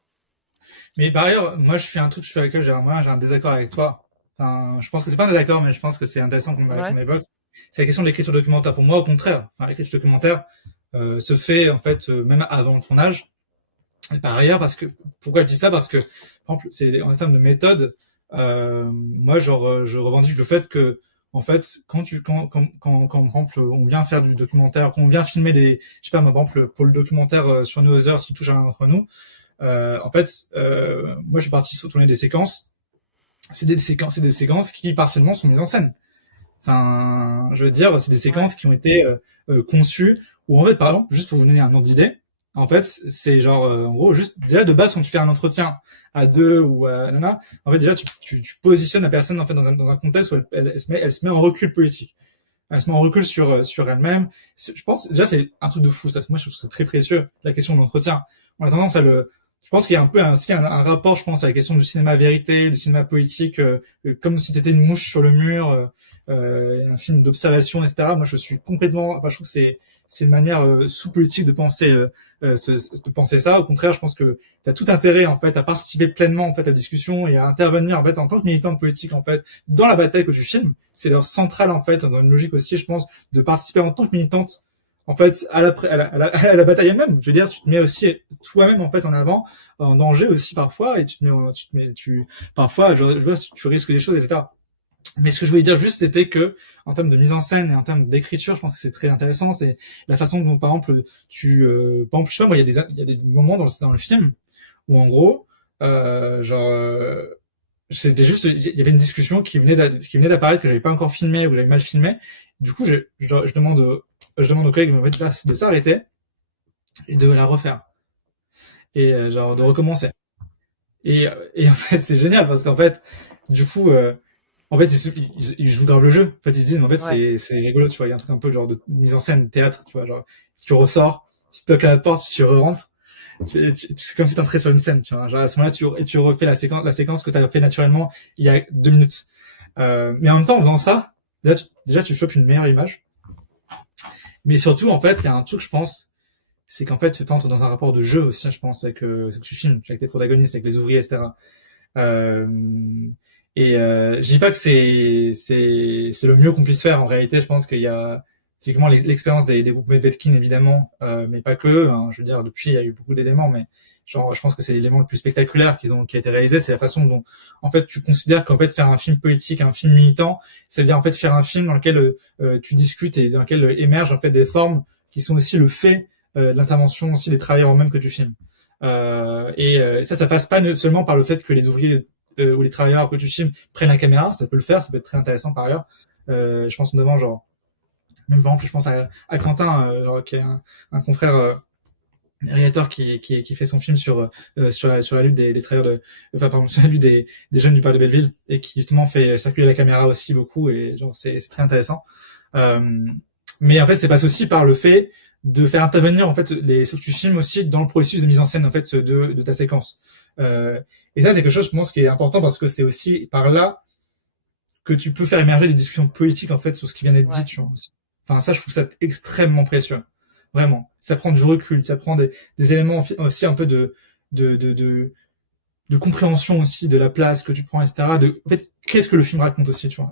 Mais par ailleurs, moi, je fais un truc sur lequel j'ai un désaccord avec toi. Enfin, je pense que c'est pas un désaccord, mais je pense que c'est intéressant qu'on évoque. C'est la question de l'écriture documentaire. Pour moi, au contraire, enfin, l'écriture documentaire se fait en fait même avant le tournage. Et par ailleurs, parce que pourquoi je dis ça? Parce que, par exemple, c'est en termes de méthode. Moi, genre, je revendique le fait que, en fait, quand par exemple, on vient faire du documentaire, quand on vient filmer je sais pas, par exemple, pour le documentaire sur New Others qui touche à l'un d'entre nous, en fait, moi, je suis parti sur tourner des séquences. C'est des séquences qui partiellement sont mises en scène. Enfin, je veux dire, c'est des séquences qui ont été conçues où en fait, par exemple, juste pour vous donner un ordre d'idée, en fait, c'est genre, en gros, juste déjà de base quand tu fais un entretien à deux ou à nana, en fait déjà tu positionnes la personne en fait dans un contexte où elle se met en recul politique. Elle se met en recul sur elle-même. Je pense déjà c'est un truc de fou ça. Moi je trouve que c'est très précieux la question de l'entretien. On a tendance je pense qu'il y a un peu un rapport, je pense, à la question du cinéma vérité, du cinéma politique, comme si t'étais une mouche sur le mur, un film d'observation, etc. Moi, je suis complètement, enfin, je trouve que c'est une manière sous-politique de penser, de penser ça. Au contraire, je pense que t'as tout intérêt, en fait, à participer pleinement, en fait, à la discussion et à intervenir, en fait, en tant que militant politique, en fait, dans la bataille que tu filmes. C'est leur central, en fait, dans une logique aussi, je pense, de participer en tant que militante en fait, à la bataille elle-même. Je veux dire, tu te mets aussi toi-même, en fait, en avant, en danger aussi parfois, et parfois, je vois, tu risques des choses, etc. Mais ce que je voulais dire juste, c'était que, en termes de mise en scène et en termes d'écriture, je pense que c'est très intéressant, c'est la façon dont, par exemple, par exemple, je sais pas, moi, il y a des moments dans le film où, en gros, c'était juste, il y avait une discussion qui venait d'apparaître que j'avais pas encore filmé ou que j'avais mal filmé. Du coup, je demande aux collègues de s'arrêter et de la refaire et genre de recommencer. Et en fait, c'est génial parce qu'en fait, du coup, en fait, ils jouent grave le jeu. En fait, ils se disent, en fait, c'est rigolo, tu vois, il y a un truc un peu genre de mise en scène, théâtre, tu vois, genre tu ressors, tu toques à la porte, si tu rentres. C'est comme si t'entrais sur une scène, tu vois. Genre à ce moment-là, tu refais la séquence que t'as fait naturellement il y a 2 minutes. Mais en même temps, en faisant ça, déjà tu chopes une meilleure image. Mais surtout, en fait, il y a un truc, je pense, c'est qu'en fait, tu t'entres dans un rapport de jeu aussi, je pense, avec ce que tu filmes, avec tes protagonistes, avec les ouvriers, etc. Je dis pas que c'est le mieux qu'on puisse faire. En réalité, je pense qu'il y a typiquement l'expérience des groupes Medvedkin évidemment, mais pas que. Hein, je veux dire, depuis il y a eu beaucoup d'éléments, mais genre je pense que c'est l'élément le plus spectaculaire qui a été réalisé, c'est la façon dont en fait tu considères qu'en fait faire un film politique, un film militant, ça veut dire en fait faire un film dans lequel tu discutes et dans lequel émergent en fait des formes qui sont aussi le fait de l'intervention aussi des travailleurs eux-mêmes que tu filmes. Ça passe pas seulement par le fait que les ouvriers ou les travailleurs que tu filmes prennent la caméra, ça peut le faire, ça peut être très intéressant par ailleurs. Je pense notamment genre même par exemple je pense à Quentin genre qui est un confrère réalisateur qui fait son film sur la lutte des travailleurs pardon, sur la lutte des jeunes du parc de Belleville, et qui justement fait circuler la caméra aussi beaucoup, et genre c'est très intéressant. Mais en fait, c'est passe aussi par le fait de faire intervenir en fait les sources du film aussi dans le processus de mise en scène en fait de ta séquence. Et ça, c'est quelque chose, je pense, qui est important, parce que c'est aussi par là que tu peux faire émerger des discussions politiques en fait sur ce qui vient d'être dit, tu vois, aussi. Enfin, ça, je trouve ça extrêmement précieux. Vraiment. Ça prend du recul, ça prend des éléments aussi un peu de compréhension aussi de la place que tu prends, etc. En fait, qu'est-ce que le film raconte aussi, tu vois.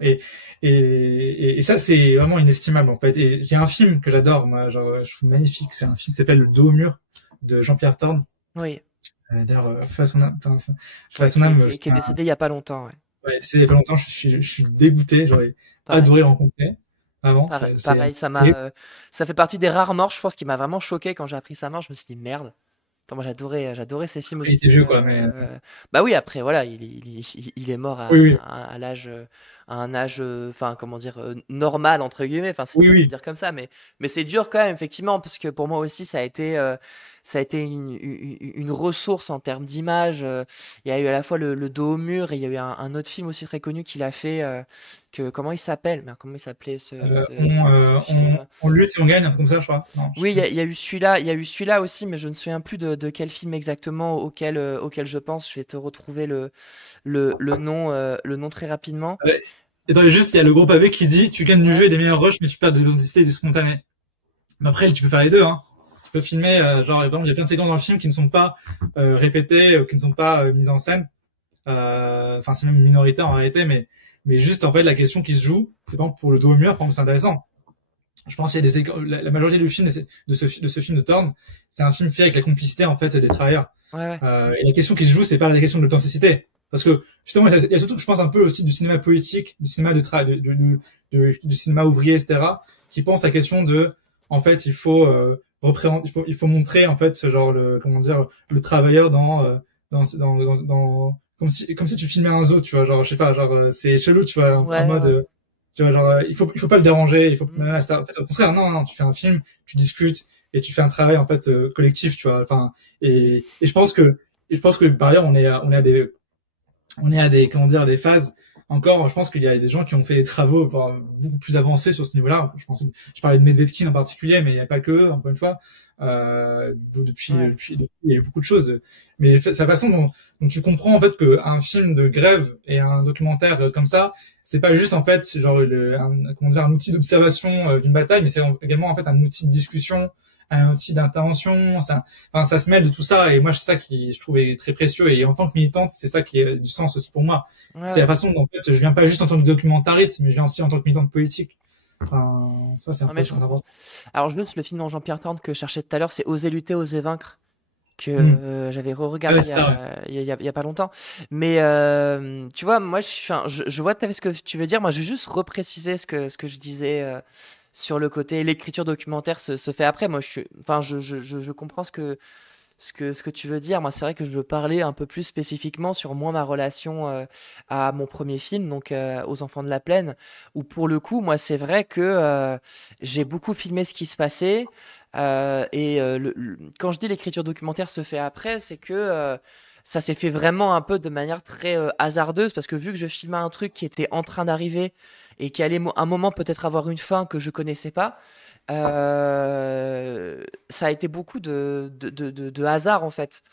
Et ça, c'est vraiment inestimable, en fait. Et j'ai un film que j'adore, moi, genre, je trouve magnifique. C'est un film qui s'appelle Le dos au mur, de Jean-Pierre Thorne. Oui. D'ailleurs, fait à son âme, son âme. Qui est décédé il y a pas longtemps, ouais. Ouais, c'est il y a pas longtemps, je suis dégoûté, j'aurais adoré rencontrer avant. Pareil, ça fait partie des rares morts, je pense, qui m'a vraiment choqué quand j'ai appris sa mort. Je me suis dit merde. Attends, moi j'adorais ces films aussi. Il était vieux, quoi, mais... Bah oui, après voilà, il est mort à, oui. à l'âge, à un âge, enfin comment dire, normal entre guillemets. Enfin c'est dur de dire comme ça, mais c'est dur quand même effectivement, parce que pour moi aussi ça a été une ressource en termes d'image. Il y a eu à la fois le dos au mur, et il y a eu un autre film aussi très connu qu'il a fait. Comment il s'appelle? Comment il s'appelle ce film? On lutte et on gagne, un peu comme ça, je crois. Non, oui, il y a eu celui-là aussi, mais je ne me souviens plus de quel film exactement auquel je pense. Je vais te retrouver le nom très rapidement. Et dans les juste, il y a le gros pavé qui dit: tu gagnes du jeu et des meilleurs rushs, mais tu perds de l'authenticité et du spontané. Mais après, tu peux faire les deux, hein. Tu peux filmer, genre, par exemple, il y a plein de séquences dans le film qui ne sont pas répétées, qui ne sont pas mises en scène. Enfin, c'est même minoritaire en réalité, mais juste, en fait, la question qui se joue, c'est par exemple pour le dos au mur, par exemple, c'est intéressant. Je pense qu'il y a la majorité du film de ce film de Thorne, c'est un film fait avec la complicité, en fait, des travailleurs. Ouais. Et la question qui se joue, c'est pas la question de l'authenticité. Parce que, justement, il y a surtout, je pense, un peu aussi du cinéma politique, du cinéma du cinéma ouvrier, etc., qui pense la question de, en fait, il faut montrer, en fait, ce genre, le travailleur comme si tu filmais un zoo, tu vois, genre, je sais pas, genre, c'est chelou, tu vois, en mode, tu vois, genre, il faut pas le déranger, au contraire, non, tu fais un film, tu discutes, et tu fais un travail, en fait, collectif, tu vois, enfin, et je pense que par ailleurs, on est à des, comment dire, des phases. Encore, je pense qu'il y a des gens qui ont fait des travaux beaucoup plus avancés sur ce niveau-là. Je parlais de Medvedkin en particulier, mais il n'y a pas que eux, encore une fois. Depuis, il y a eu beaucoup de choses. Mais c'est la façon dont tu comprends, en fait, qu'un film de grève et un documentaire comme ça, c'est pas juste, en fait, genre, un outil d'observation d'une bataille, mais c'est également, en fait, un outil de discussion, un outil d'intervention. Ça se mêle de tout ça, et moi, c'est ça qui, je trouve, est très précieux. Et en tant que militante, c'est ça qui a du sens aussi pour moi. C'est la façon dont, en fait, je viens pas juste en tant que documentariste, mais je viens aussi en tant que militante politique. Enfin, ça, c'est un peu important. Alors, juste le film de Jean-Pierre Thorne que je cherchais tout à l'heure, c'est Oser lutter, oser vaincre, que j'avais re-regardé il y a pas longtemps. Mais tu vois, moi, je vois ce que tu veux dire. Moi, je vais juste repréciser ce que je disais sur le côté l'écriture documentaire se fait après. Moi, je comprends ce que tu veux dire. Moi, c'est vrai que je veux parler un peu plus spécifiquement sur ma relation à mon premier film, donc Aux Enfants de la Plaine, où pour le coup, moi, c'est vrai que j'ai beaucoup filmé ce qui se passait. Quand je dis l'écriture documentaire se fait après, c'est que ça s'est fait vraiment un peu de manière très hasardeuse, parce que vu que je filmais un truc qui était en train d'arriver et qui allait un moment peut-être avoir une fin que je connaissais pas, ça a été beaucoup de hasard en fait.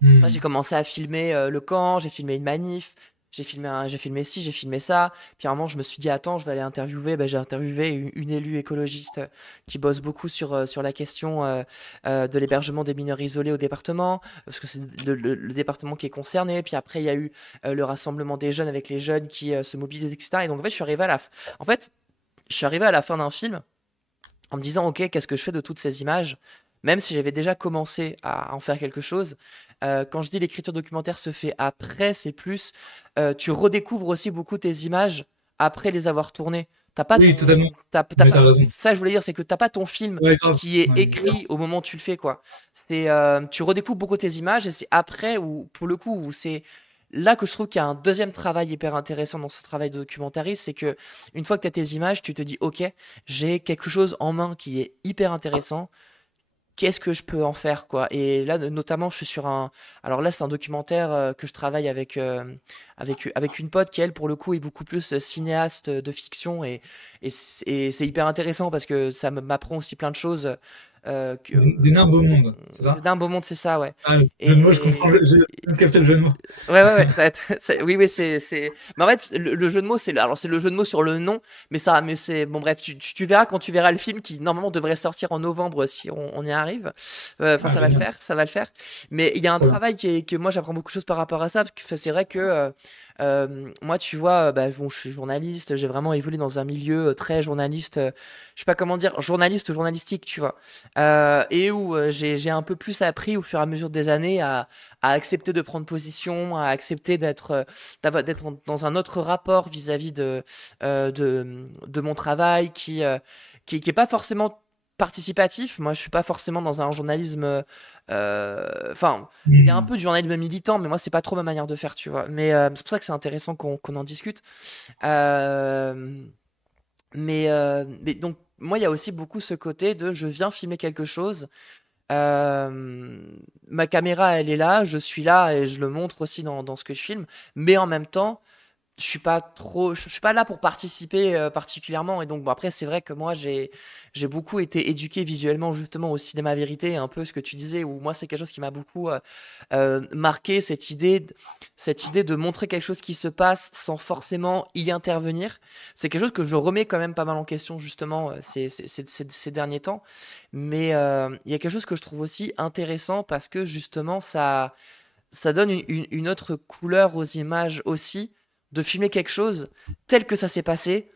Moi, j'ai commencé à filmer le camp, j'ai filmé une manif, j'ai filmé ci, j'ai filmé ça. Puis à un moment, je me suis dit, attends, je vais aller interviewer. J'ai interviewé une élue écologiste qui bosse beaucoup sur la question de l'hébergement des mineurs isolés au département, parce que c'est le département qui est concerné. Puis après, il y a eu le rassemblement des jeunes avec les jeunes qui se mobilisent, etc. Et donc, en fait, je suis arrivé à la fin d'un film en me disant, ok, qu'est-ce que je fais de toutes ces images? Même si j'avais déjà commencé à en faire quelque chose, quand je dis l'écriture documentaire se fait après, c'est plus, tu redécouvres aussi beaucoup tes images après les avoir tournées. T'as pas totalement. Ça, je voulais dire, c'est que t'as pas ton film qui est écrit au moment où tu le fais, quoi. Tu redécouvres beaucoup tes images, et c'est après, pour le coup, où c'est là que je trouve qu'il y a un deuxième travail hyper intéressant dans ce travail de documentariste, c'est que une fois que tu as tes images, tu te dis, ok, j'ai quelque chose en main qui est hyper intéressant. qu'est-ce que je peux en faire, quoi. Et là, notamment, je suis sur un. Alors là, c'est un documentaire que je travaille avec une pote qui, elle, pour le coup, est beaucoup plus cinéaste de fiction. Et c'est hyper intéressant parce que ça m'apprend aussi plein de choses. Des nains beau monde, c'est ça? D'un beau monde, c'est ça, ouais. Ah, le jeu de mots, je comprends, je capte le jeu de mots. Ouais. Oui, oui, c'est. Mais en fait, le jeu de mots, alors c'est le jeu de mots sur le nom, mais c'est bon. Bref, tu verras quand tu verras le film qui normalement devrait sortir en novembre si on y arrive. Enfin, ça va le faire, ça va le faire. Mais il y a un travail que moi j'apprends beaucoup de choses par rapport à ça, parce que c'est vrai que moi, tu vois, bon, je suis journaliste, j'ai vraiment évolué dans un milieu très journaliste, je sais pas comment dire, journalistique, tu vois, et où j'ai un peu plus appris au fur et à mesure des années à accepter de prendre position, à accepter d'être dans un autre rapport vis-à-vis de mon travail qui est pas forcément participatif. Moi, je suis pas forcément dans un journalisme. Enfin, il y a un peu du journalisme militant, mais moi, c'est pas trop ma manière de faire, tu vois. Mais c'est pour ça que c'est intéressant qu'on en discute. Mais donc, moi, il y a aussi beaucoup ce côté de je viens filmer quelque chose. Ma caméra, elle est là, je suis là et je le montre aussi dans ce que je filme. Mais en même temps, je suis pas là pour participer particulièrement. Et donc bon, après c'est vrai que moi j'ai beaucoup été éduqué visuellement justement au cinéma vérité, un peu ce que tu disais, où moi c'est quelque chose qui m'a beaucoup marqué, cette idée de montrer quelque chose qui se passe sans forcément y intervenir. C'est quelque chose que je remets quand même pas mal en question justement ces derniers temps. Mais il y a quelque chose que je trouve aussi intéressant parce que justement ça donne une autre couleur aux images aussi, de filmer quelque chose tel que ça s'est passé,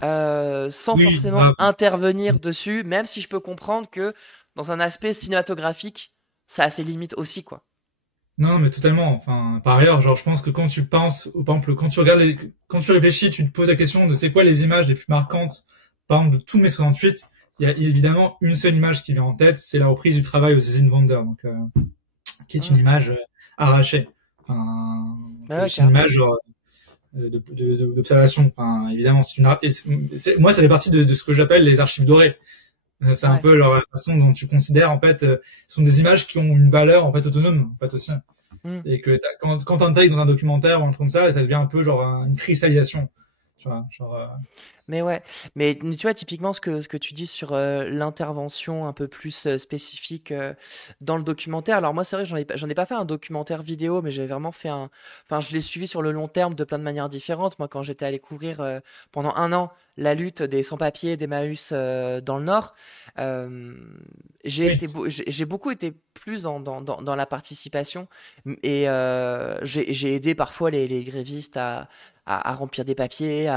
sans forcément intervenir dessus, même si je peux comprendre que dans un aspect cinématographique, ça a ses limites aussi, quoi. Non, mais totalement. Enfin, par ailleurs, genre, je pense que quand tu penses, par exemple, quand tu réfléchis, tu te poses la question de c'est quoi les images les plus marquantes, par exemple, de tous mes 68, il y a évidemment une seule image qui vient en tête, c'est la reprise du travail au Cézanne Wonder, donc, qui est une image arrachée. Enfin, c'est une image, genre, d'observation. Enfin, évidemment, moi, ça fait partie de ce que j'appelle les archives dorées. C'est un peu la façon dont tu considères, en fait, ce sont des images qui ont une valeur, en fait, autonome, en fait, aussi. Et que quand t'intègres dans un documentaire ou un truc comme ça devient un peu genre une cristallisation. Tu vois, genre, Mais ouais, mais tu vois, typiquement, ce que tu dis sur l'intervention un peu plus spécifique dans le documentaire. Alors, moi, c'est vrai que j'en ai pas fait un documentaire vidéo, mais j'ai vraiment fait Enfin, je l'ai suivi sur le long terme de plein de manières différentes. Moi, quand j'étais allé couvrir pendant un an la lutte des sans-papiers d'Emmaüs dans le Nord, j'ai beaucoup été plus dans la participation et j'ai aidé parfois les grévistes à remplir des papiers,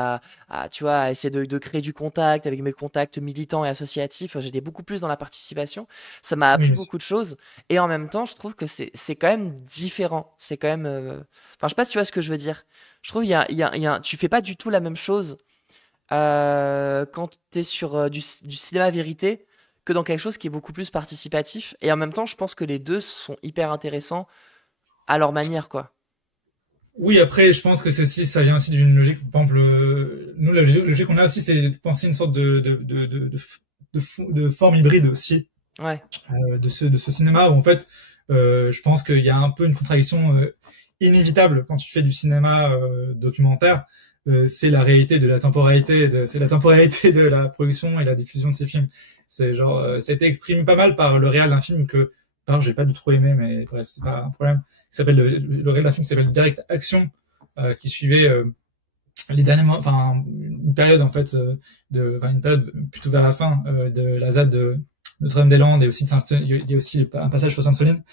tu vois, à essayer de créer du contact avec mes contacts militants et associatifs. J'étais beaucoup plus dans la participation. Ça m'a appris beaucoup de choses. Et en même temps, je trouve que c'est quand même différent. C'est quand même. Enfin, je sais pas si tu vois ce que je veux dire. Je trouve tu fais pas du tout la même chose quand tu es sur du cinéma vérité que dans quelque chose qui est beaucoup plus participatif. Et en même temps, je pense que les deux sont hyper intéressants à leur manière, quoi. Oui, après, je pense que ça vient aussi d'une logique. Par exemple, nous, la logique qu'on a aussi, c'est de penser une sorte de forme hybride aussi. Ouais. De ce cinéma où, en fait, je pense qu'il y a un peu une contradiction inévitable quand tu fais du cinéma documentaire. C'est la réalité de la temporalité, c'est la temporalité de la production et la diffusion de ces films. C'est genre, ça a été exprimé pas mal par le réal d'un film que, j'ai pas du tout aimé, mais bref, c'est pas un problème. Qui s'appelle le réal d'un film qui s'appelle Direct Action, qui suivait les derniers mois, enfin une période en fait une période plutôt vers la fin de la ZAD de Notre-Dame-des-Landes et aussi il y a aussi un passage sur Sainte-Soline.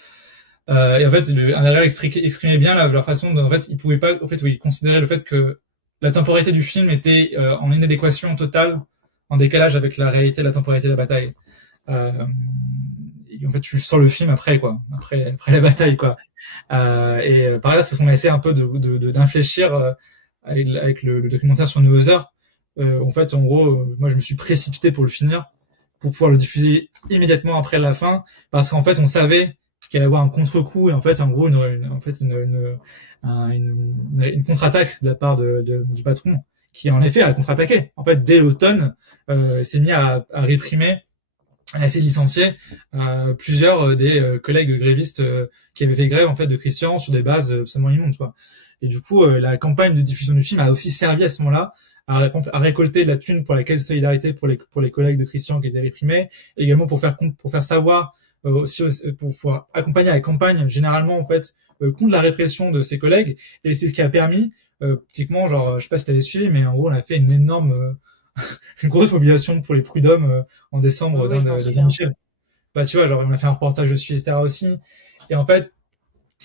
Et en fait, un réal exprimait bien leur façon en fait, ils pouvaient pas, en fait, ils considéraient le fait que la temporalité du film était en inadéquation totale, en décalage avec la réalité de la temporalité de la bataille. Et en fait, tu sors le film après la bataille, quoi. Et par là, c'est ce qu'on a essayé un peu d'infléchir avec le documentaire sur Neuhauser. En fait, en gros, moi, je me suis précipité pour le finir, pour pouvoir le diffuser immédiatement après la fin, parce qu'en fait, on savait qu'il allait y avoir un contre-coup et en fait, en gros, une contre-attaque de la part du patron, qui en effet a contre-attaqué. En fait, dès l'automne, s'est mis à réprimer a essayé de licencier plusieurs des collègues grévistes qui avaient fait grève en fait de Christian sur des bases absolument immondes, quoi. Et du coup, la campagne de diffusion du film a aussi servi à ce moment-là à récolter de la thune pour la caisse de solidarité pour les collègues de Christian qui étaient réprimés, également pour faire savoir aussi pour accompagner la campagne généralement en fait contre la répression de ses collègues. Et c'est ce qui a permis typiquement, genre, je sais pas si t'avais suivi, mais en gros, on a fait une énorme une grosse mobilisation pour les prud'hommes en décembre de Michel. Bah tu vois, genre on a fait un reportage dessus, etc. aussi. Et en fait,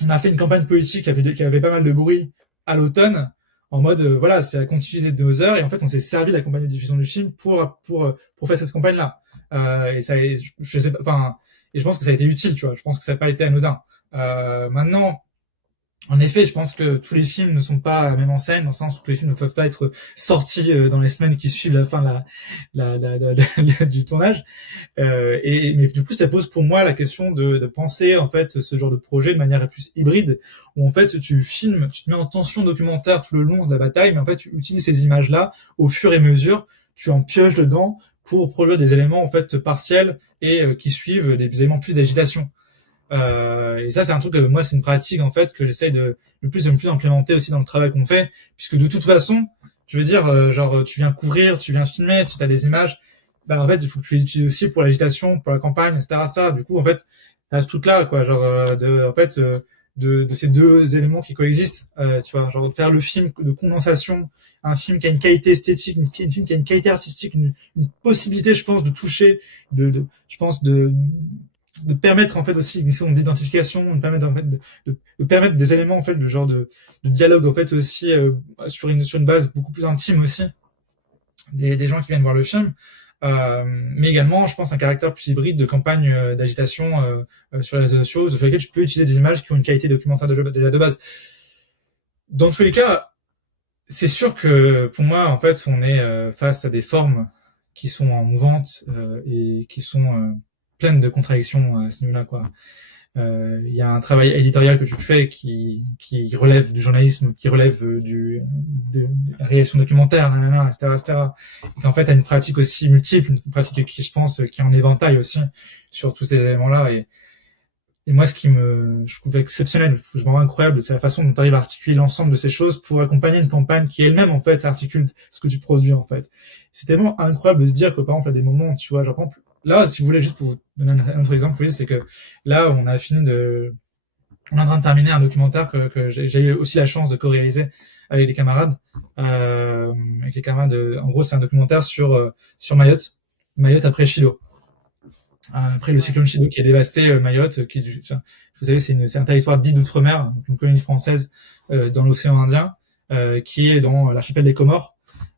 on a fait une campagne politique qui avait pas mal de bruit à l'automne, en mode voilà, c'est la continuité de nos heures. Et en fait, on s'est servi de la campagne de diffusion du film pour faire cette campagne-là. Et ça, je sais pas, enfin, et je pense que ça a été utile, tu vois. Je pense que ça n'a pas été anodin. Maintenant. En effet, je pense que tous les films ne sont pas même en scène, dans le sens où tous les films ne peuvent pas être sortis dans les semaines qui suivent la fin du tournage. Mais du coup, ça pose pour moi la question de penser en fait ce genre de projet de manière plus hybride, où en fait tu filmes, tu te mets en tension documentaire tout le long de la bataille, mais en fait tu utilises ces images-là au fur et à mesure, tu en pioches dedans pour produire des éléments en fait partiels et qui suivent des éléments plus d'agitation. Et ça, c'est un truc que moi, c'est une pratique en fait que j'essaye de plus en plus implémenter aussi dans le travail qu'on fait, puisque de toute façon, je veux dire, genre tu viens couvrir, tu viens filmer, tu as des images, bah en fait, il faut que tu les utilises aussi pour l'agitation, pour la campagne, etc. Ça, du coup, en fait, t'as ce truc-là, quoi, genre de ces deux éléments qui coexistent, tu vois, genre de faire le film de condensation, un film qui a une qualité esthétique, un film qui a une qualité artistique, une possibilité, je pense, de toucher, je pense de permettre en fait aussi une sorte d'identification, de permettre en fait de permettre des éléments en fait de genre de dialogue en fait aussi sur une base beaucoup plus intime aussi des gens qui viennent voir le film, mais également je pense un caractère plus hybride de campagne d'agitation sur les réseaux sociaux, sur lesquels tu peux utiliser des images qui ont une qualité documentaire déjà de base. Dans tous les cas, c'est sûr que pour moi en fait on est face à des formes qui sont en mouvante et qui sont pleine de contradictions à ce niveau-là, quoi. Il y a un travail éditorial que tu fais qui relève du journalisme, qui relève de la réalisation documentaire, etc. Et qu'en fait, a une pratique aussi multiple, une pratique qui, je pense, qui est en éventail aussi sur tous ces éléments-là. Et moi, je trouve exceptionnel, vraiment incroyable, c'est la façon dont tu arrives à articuler l'ensemble de ces choses pour accompagner une campagne qui elle-même, en fait, articule ce que tu produis, en fait. C'est tellement incroyable de se dire que, par exemple, à des moments, tu vois, genre, par exemple, là, si vous voulez, juste pour vous donner un autre exemple, c'est que là, on est en train de terminer un documentaire que j'ai eu aussi la chance de co-réaliser avec les camarades. En gros, c'est un documentaire sur Mayotte après Chido. Après le cyclone Chido qui a dévasté Mayotte, vous savez, c'est un territoire dit d'outre-mer, donc une colonie française dans l'océan Indien, qui est dans l'archipel des Comores.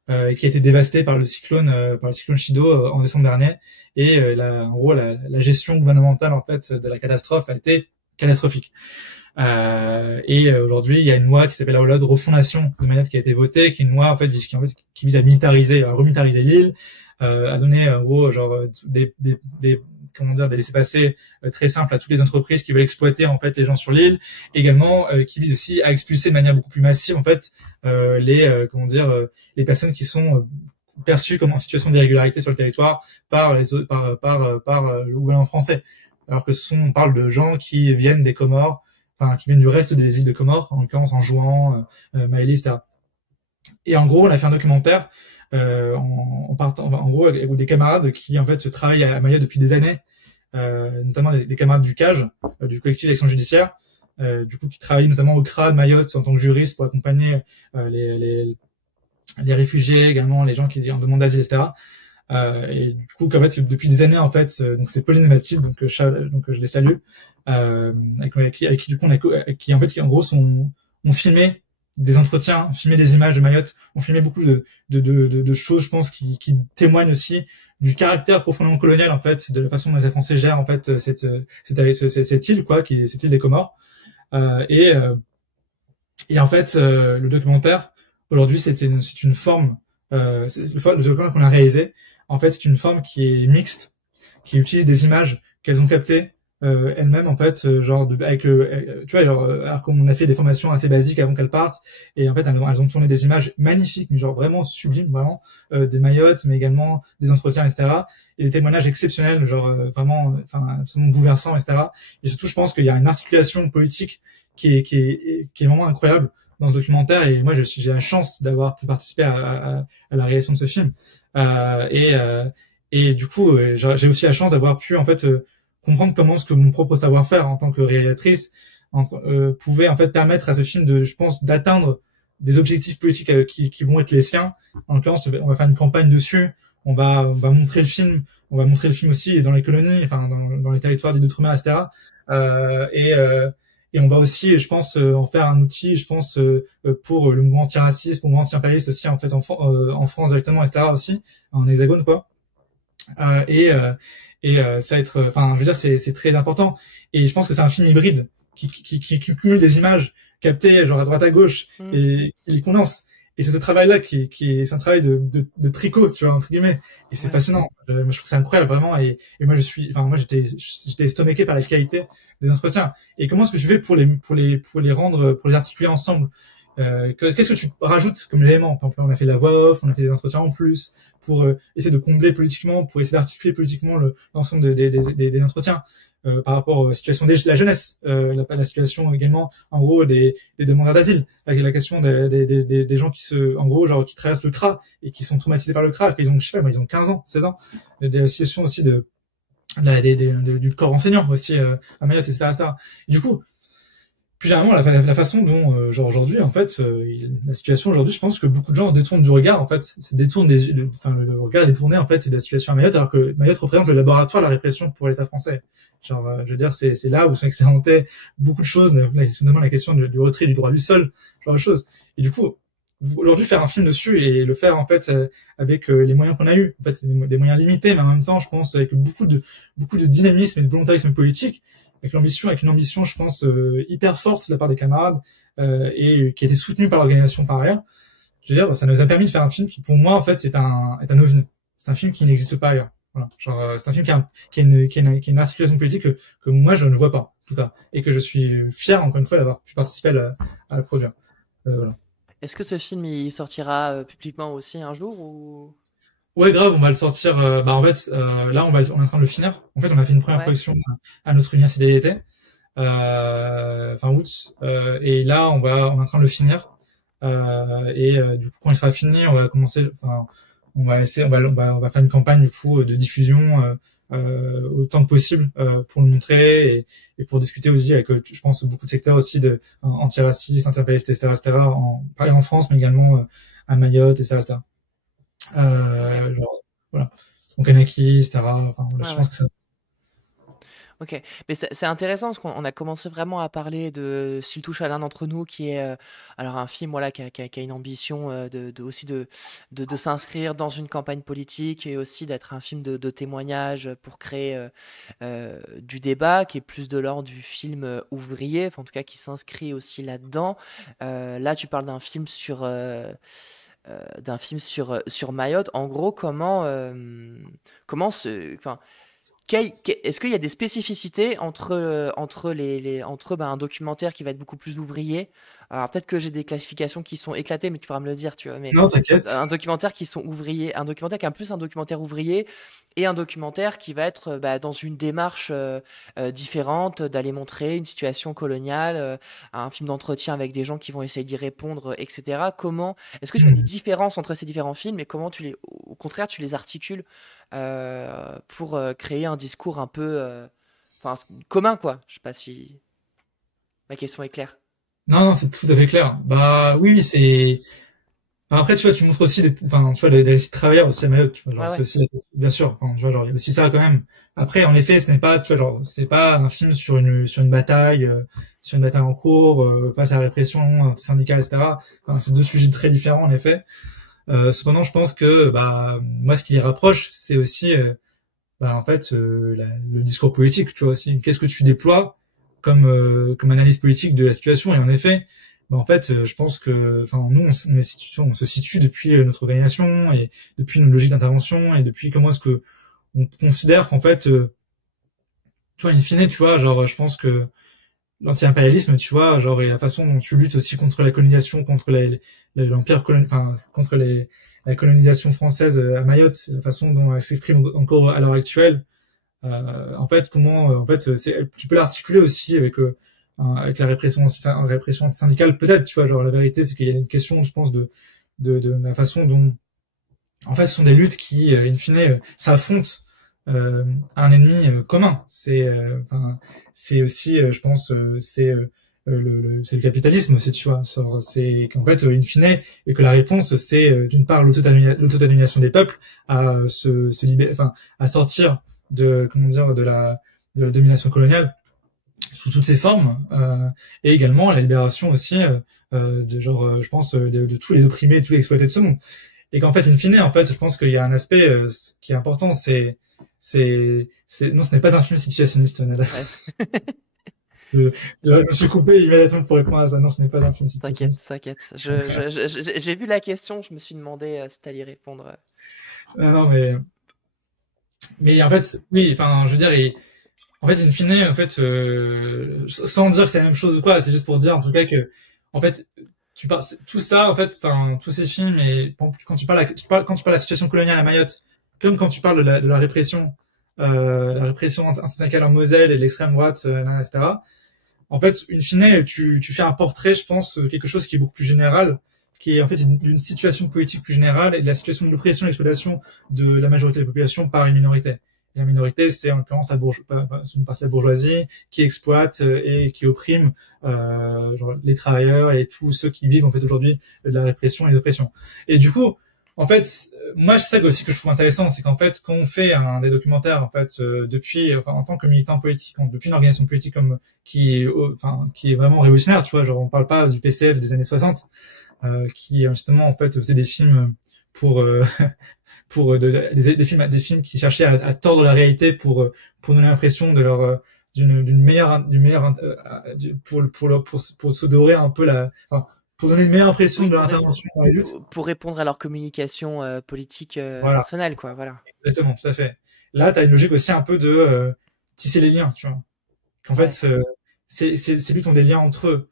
Qui a été dévasté par le cyclone Chido en décembre dernier, et en gros la gestion gouvernementale en fait de la catastrophe a été catastrophique. Et aujourd'hui il y a une loi qui s'appelle la loi de refondation de Mayotte qui a été votée, qui est une loi en fait qui vise à remilitariser l'île, à donner en gros genre des laissez-passer très simples à toutes les entreprises qui veulent exploiter en fait les gens sur l'île, également qui vise aussi à expulser de manière beaucoup plus massive en fait les personnes qui sont perçues comme en situation d'irrégularité sur le territoire par le gouvernement français, alors que on parle de gens qui viennent des Comores, enfin qui viennent du reste des îles de Comores, en l'occurrence en Jouan, Maélie, etc. Et en gros on a fait un documentaire en gros avec des camarades qui en fait travaillent à Mayotte depuis des années, notamment des camarades du CAGE, du collectif d'action judiciaire, du coup qui travaillent notamment au CRA de Mayotte en tant que juriste pour accompagner les réfugiés, également les gens qui en demandent d'asile, etc. Et du coup en fait c'est depuis des années en fait, donc c'est Pauline et Mathilde, donc je les salue, avec qui du coup qui en gros ont filmé des entretiens, filmé des images de Mayotte, ont filmé beaucoup de choses, je pense, qui témoignent aussi du caractère profondément colonial, en fait, de la façon dont les Français gèrent, en fait, cette île, quoi, cette île des Comores. Et en fait, le documentaire, aujourd'hui, c'est une forme, le documentaire qu'on a réalisé, en fait, c'est une forme qui est mixte, qui utilise des images qu'elles ont captées elles-mêmes en fait, genre avec tu vois, alors qu'on a fait des formations assez basiques avant qu'elles partent, et en fait elles ont tourné des images magnifiques, mais genre vraiment sublimes, vraiment des Mayotte, mais également des entretiens, etc. Et des témoignages exceptionnels, genre vraiment, enfin absolument bouleversants, etc. Et surtout, je pense qu'il y a une articulation politique qui est vraiment incroyable dans ce documentaire, et moi j'ai la chance d'avoir pu participer à la réalisation de ce film, et du coup j'ai aussi la chance d'avoir pu en fait comprendre comment ce que mon propre savoir-faire en tant que réalisatrice pouvait en fait permettre à ce film de, je pense, d'atteindre des objectifs politiques qui vont être les siens. En l'occurrence, on va faire une campagne dessus, on va montrer le film, aussi dans les colonies, enfin dans les territoires des Outre-mer, etc. Et on va aussi, je pense, en faire un outil, je pense, pour le mouvement antiraciste, pour le mouvement anti-impérialiste aussi, en fait, en France directement, etc. aussi, en hexagone, quoi. Ça va être, enfin, je veux dire, c'est très important. Et je pense que c'est un film hybride qui cumule des images captées genre à droite à gauche et qui les condense. Et c'est ce travail-là c'est un travail de tricot, tu vois, entre guillemets. Et c'est passionnant. Moi, je trouve ça incroyable, vraiment. Et moi, j'étais estomaqué par la qualité des entretiens. Et comment est-ce que tu fais pour les rendre, pour les articuler ensemble? Qu'est-ce que tu rajoutes comme élément? Par exemple, on a fait de la voix off, on a fait des entretiens en plus pour essayer de combler politiquement, pour essayer d'articuler politiquement l'ensemble des entretiens par rapport aux situations de la jeunesse, la situation également, en gros, des demandeurs d'asile, la question des gens en gros, genre qui traversent le CRA et qui sont traumatisés par le CRA, qu'ils ont, je sais pas, ils ont 15 ans, 16 ans, des situations aussi du corps enseignant aussi à Mayotte, etc., etc. Et du coup, plus généralement, la façon dont, genre aujourd'hui, en fait, la situation aujourd'hui, je pense que beaucoup de gens détournent du regard, en fait, se détournent le regard est détourné, en fait, de la situation à Mayotte, alors que Mayotte représente le laboratoire de la répression pour l'État français. Genre, je veux dire, c'est là où sont expérimentées beaucoup de choses, notamment la question du retrait du droit du sol, genre de choses. Et du coup, aujourd'hui, faire un film dessus et le faire, en fait, avec les moyens qu'on a eu, en fait, des moyens limités, mais en même temps, je pense, avec beaucoup de dynamisme et de volontarisme politique, avec une ambition, je pense, hyper forte de la part des camarades, et qui a été soutenue par l'organisation par ailleurs. Je veux dire, ça nous a permis de faire un film qui, pour moi, en fait, est un ovni. C'est un film qui n'existe pas ailleurs. Voilà. Genre, c'est un film qui a une articulation politique que moi, je ne vois pas, en tout cas. Et que je suis fier, encore une fois, d'avoir pu participer à le produire. Voilà. Est-ce que ce film, il sortira publiquement aussi un jour ou... Ouais, grave, on va le sortir. En fait, là, on est en train de le finir. En fait, on a fait une première projection à notre université d'été, fin août, et là, on est en train de le finir. Du coup, quand il sera fini, on va commencer. Enfin, on va faire une campagne du coup de diffusion autant que possible pour le montrer et pour discuter aussi avec, je pense, beaucoup de secteurs aussi de antiracistes, anti-impérialistes, etc., pareil en France, mais également à Mayotte, etc. Genre, voilà. Donc Anaki, etc. Enfin, voilà, je pense que ça. Ok, mais c'est intéressant parce qu'on a commencé vraiment à parler de S'il touche à l'un d'entre nous, qui est alors un film voilà qui a une ambition aussi de s'inscrire dans une campagne politique et aussi d'être un film de témoignage pour créer du débat, qui est plus de l'ordre du film ouvrier, enfin, en tout cas qui s'inscrit aussi là-dedans. Là, tu parles d'un film sur Mayotte. En gros, est-ce qu'il y a des spécificités entre un documentaire qui va être beaucoup plus ouvrier? Alors peut-être que j'ai des classifications qui sont éclatées, mais tu pourras me le dire, tu vois. Mais non, t'inquiète. Un documentaire qui sont ouvriers, un documentaire qui est plus un documentaire ouvrier, et un documentaire qui va être dans une démarche différente, d'aller montrer une situation coloniale, un film d'entretien avec des gens qui vont essayer d'y répondre, etc. Est-ce que tu as des différences entre ces différents films et comment au contraire, tu les articules pour créer un discours un peu commun, quoi? Je sais pas si ma question est claire. Non, c'est tout à fait clair. Bah oui, c'est. Après, tu vois, tu montres aussi tu vois, des récits de travailleurs aussi à Mayotte, tu vois, genre, c'est aussi, bien sûr, tu vois, genre, il y a aussi ça quand même. Après, en effet, ce n'est pas, tu vois, genre, c'est pas un film sur une bataille en cours, face à la répression anti-syndicale, etc. Enfin, c'est deux sujets très différents, en effet. Cependant, je pense que, moi, ce qui les rapproche, c'est aussi, en fait, le discours politique, tu vois, aussi. Qu'est-ce que tu déploies comme analyse politique de la situation? Et en effet, en fait, je pense que, nous, on se situe depuis notre organisation et depuis nos logiques d'intervention et depuis comment est-ce que on considère qu'en fait, tu vois, in fine, tu vois, genre, je pense que l'anti-impérialisme, tu vois, genre, et la façon dont tu luttes aussi contre la colonisation, contre l'empire enfin, contre la colonisation française à Mayotte, la façon dont elle s'exprime encore à l'heure actuelle, en fait, comment, en fait, tu peux l'articuler aussi avec la répression syndicale, peut-être, tu vois, genre, la vérité, c'est qu'il y a une question, je pense, de la façon dont, en fait, ce sont des luttes qui, in fine, s'affrontent un ennemi commun. C'est aussi, je pense, c'est le capitalisme aussi, tu vois. C'est qu'en fait, in fine, et que la réponse, c'est d'une part l'autodétermination des peuples à se libérer, enfin, à sortir comment dire, de la domination coloniale sous toutes ses formes, et également la libération aussi de genre, je pense, de tous les opprimés, et tous les exploités de ce monde. Et qu'en fait, in fine, en fait, je pense qu'il y a un aspect qui est important, non, ce n'est pas un film situationniste, Nada. Ouais. Je me suis coupé immédiatement pour répondre à ça. Non, ce n'est pas un film situationniste. T'inquiète. J'ai vu la question, je me suis demandé si t'allais y répondre. Non, mais en fait, oui, enfin, je veux dire, en fait, in fine, en fait, sans dire que c'est la même chose ou quoi, c'est juste pour dire, en tout cas, que, en fait, tout ça, en fait, enfin, tous ces films, et quand tu parles de la situation coloniale à Mayotte, comme quand tu parles de la répression, la répression syndicale en Moselle et de l'extrême droite, etc. En fait, in fine, tu fais un portrait, je pense, de quelque chose qui est beaucoup plus général, qui est en fait d'une situation politique plus générale et de la situation de l'oppression et l'exploitation de la majorité de la population par une minorité. Et la minorité, c'est en l'occurrence une partie de la bourgeoisie qui exploite et qui opprime genre, les travailleurs et tous ceux qui vivent en fait aujourd'hui de la répression et de l'oppression. Et du coup, en fait, moi c'est ça aussi que je trouve intéressant, c'est qu'en fait quand on fait des documentaires en fait depuis, enfin en tant que militant politique, depuis une organisation politique comme qui est vraiment révolutionnaire, tu vois, genre on parle pas du PCF des années 60, qui justement en fait faisait des films pour des films qui cherchaient à tordre la réalité pour donner l'impression de leur d'une meilleure pour se dorer un peu pour donner une meilleure impression de leur intervention dans les luttes. Pour répondre à leur communication politique personnelle, quoi, voilà. Exactement, tout à fait. Là, tu as une logique aussi un peu de tisser les liens, tu vois. Qu'en fait, c'est plutôt des liens entre eux.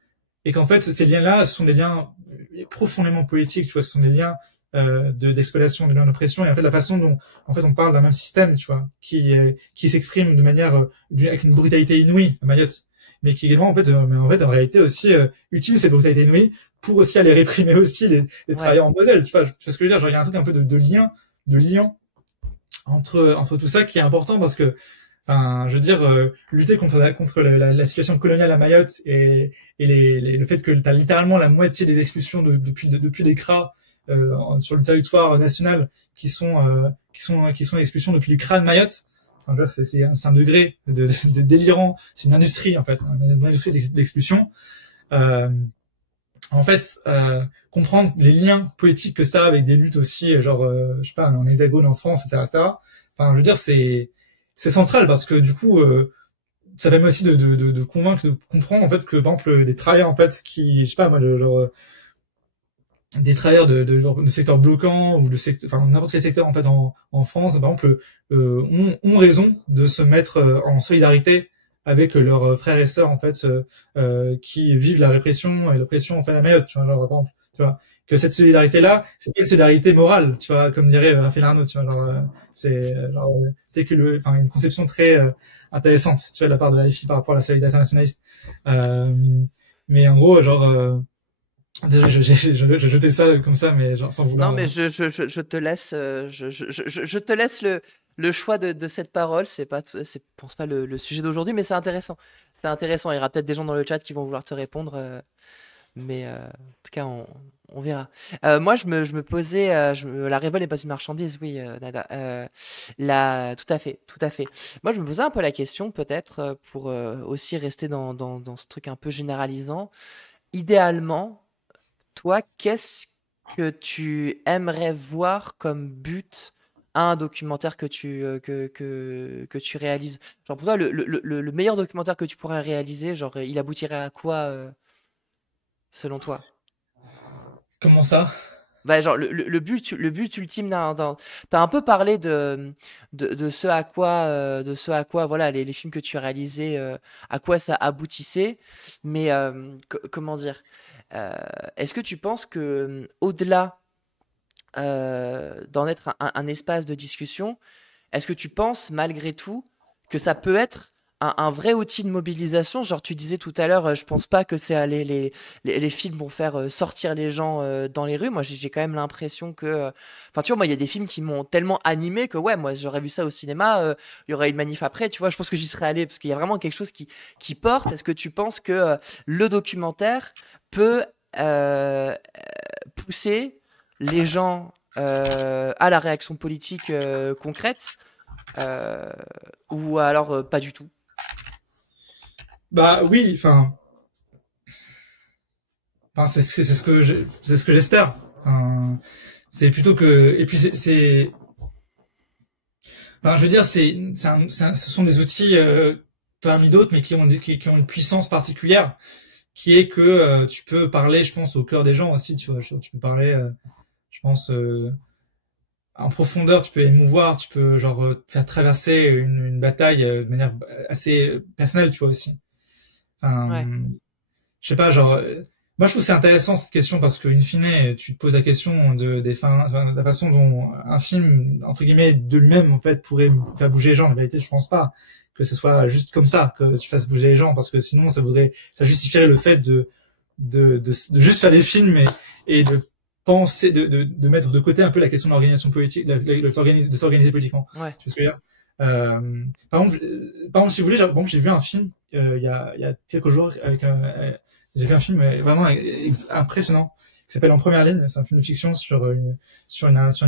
Et qu'en fait, ces liens-là, ce sont des liens profondément politiques, tu vois, ce sont des liens d'exploitation, de l'oppression, et en fait la façon dont en fait on parle d'un même système, tu vois, qui s'exprime de manière avec une brutalité inouïe à Mayotte, mais qui également en fait en réalité aussi utilise cette brutalité inouïe pour aussi aller réprimer aussi les travailleurs en Moselle, tu vois ce que je veux dire, genre il y a un truc un peu de lien entre tout ça qui est important parce que enfin, je veux dire, lutter contre la situation coloniale à Mayotte et le fait que tu as littéralement la moitié des expulsions depuis des CRA sur le territoire national qui sont expulsions depuis le CRA de Mayotte. Enfin, c'est un degré de délirant. C'est une industrie en fait, une industrie d'expulsion. En fait, comprendre les liens politiques que ça a avec des luttes aussi, genre, je sais pas, en hexagone en France, etc. Enfin, je veux dire, c'est central parce que du coup, ça permet aussi de convaincre, de comprendre en fait que par exemple des travailleurs en fait qui, je sais pas moi, genre des travailleurs de secteurs bloquants ou enfin n'importe quel secteur en fait en France, par exemple, ont raison de se mettre en solidarité avec leurs frères et sœurs en fait qui vivent la répression et l'oppression en fait à Mayotte, tu vois, genre, par exemple, tu vois, que cette solidarité là, c'est pas une solidarité morale, tu vois, comme dirait Raphaël Arnaud, tu vois, genre c'est genre une conception très intéressante, tu vois, de la part de la FI par rapport à la solidarité internationaliste. Mais en gros, genre désolé, je jetais ça comme ça, mais genre sans vouloir. Non, mais je te laisse, je te laisse le choix de cette parole. C'est pense pas le sujet d'aujourd'hui, mais c'est intéressant. C'est intéressant. Il y aura peut-être des gens dans le chat qui vont vouloir te répondre, mais en tout cas, on verra. Moi, je me posais, la révolte n'est pas une marchandise, oui, Nada. Tout à fait, tout à fait. Moi, je me posais un peu la question, peut-être, pour aussi rester dans ce truc un peu généralisant. Idéalement, toi, qu'est-ce que tu aimerais voir comme but à un documentaire que tu réalises? Genre pour toi, le meilleur documentaire que tu pourrais réaliser, genre il aboutirait à quoi selon toi? Comment ça? Bah, genre le but ultime t'as un peu parlé de ce à quoi, voilà, les films que tu as réalisés, à quoi ça aboutissait. Mais comment dire, est-ce que tu penses que au-delà d'en être un espace de discussion, est-ce que tu penses malgré tout que ça peut être un vrai outil de mobilisation? Genre tu disais tout à l'heure, je pense pas que c'est les films vont faire sortir les gens dans les rues. Moi j'ai quand même l'impression que, enfin tu vois, moi il y a des films qui m'ont tellement animé que ouais, moi j'aurais vu ça au cinéma, il y aurait une manif après, tu vois, je pense que j'y serais allé parce qu'il y a vraiment quelque chose qui porte. Est-ce que tu penses que le documentaire peut pousser les gens à la réaction politique concrète, ou alors pas du tout? Bah oui, c'est ce que j'espère. C'est plutôt que, et puis je veux dire, ce sont des outils parmi d'autres, mais qui ont une puissance particulière, qui est que tu peux parler, je pense, au cœur des gens aussi. Tu vois, tu peux parler, je pense, en profondeur, tu peux émouvoir, tu peux genre faire traverser une bataille de manière assez personnelle, tu vois aussi. Ouais. Je sais pas, genre, moi je trouve que c'est intéressant cette question parce que in fine, tu te poses la question de la façon dont un film entre guillemets de lui-même en fait pourrait faire bouger les gens. En vérité, je pense pas que ce soit juste comme ça que tu fasses bouger les gens, parce que sinon ça justifierait le fait de juste faire des films et de penser, de mettre de côté un peu la question de l'organisation politique, de s'organiser politiquement. Ouais. Tu vois ce que je veux dire? Par exemple, si vous voulez, j'ai vu un film il y a quelques jours j'ai vu un film vraiment impressionnant qui s'appelle En première ligne. C'est un film de fiction sur une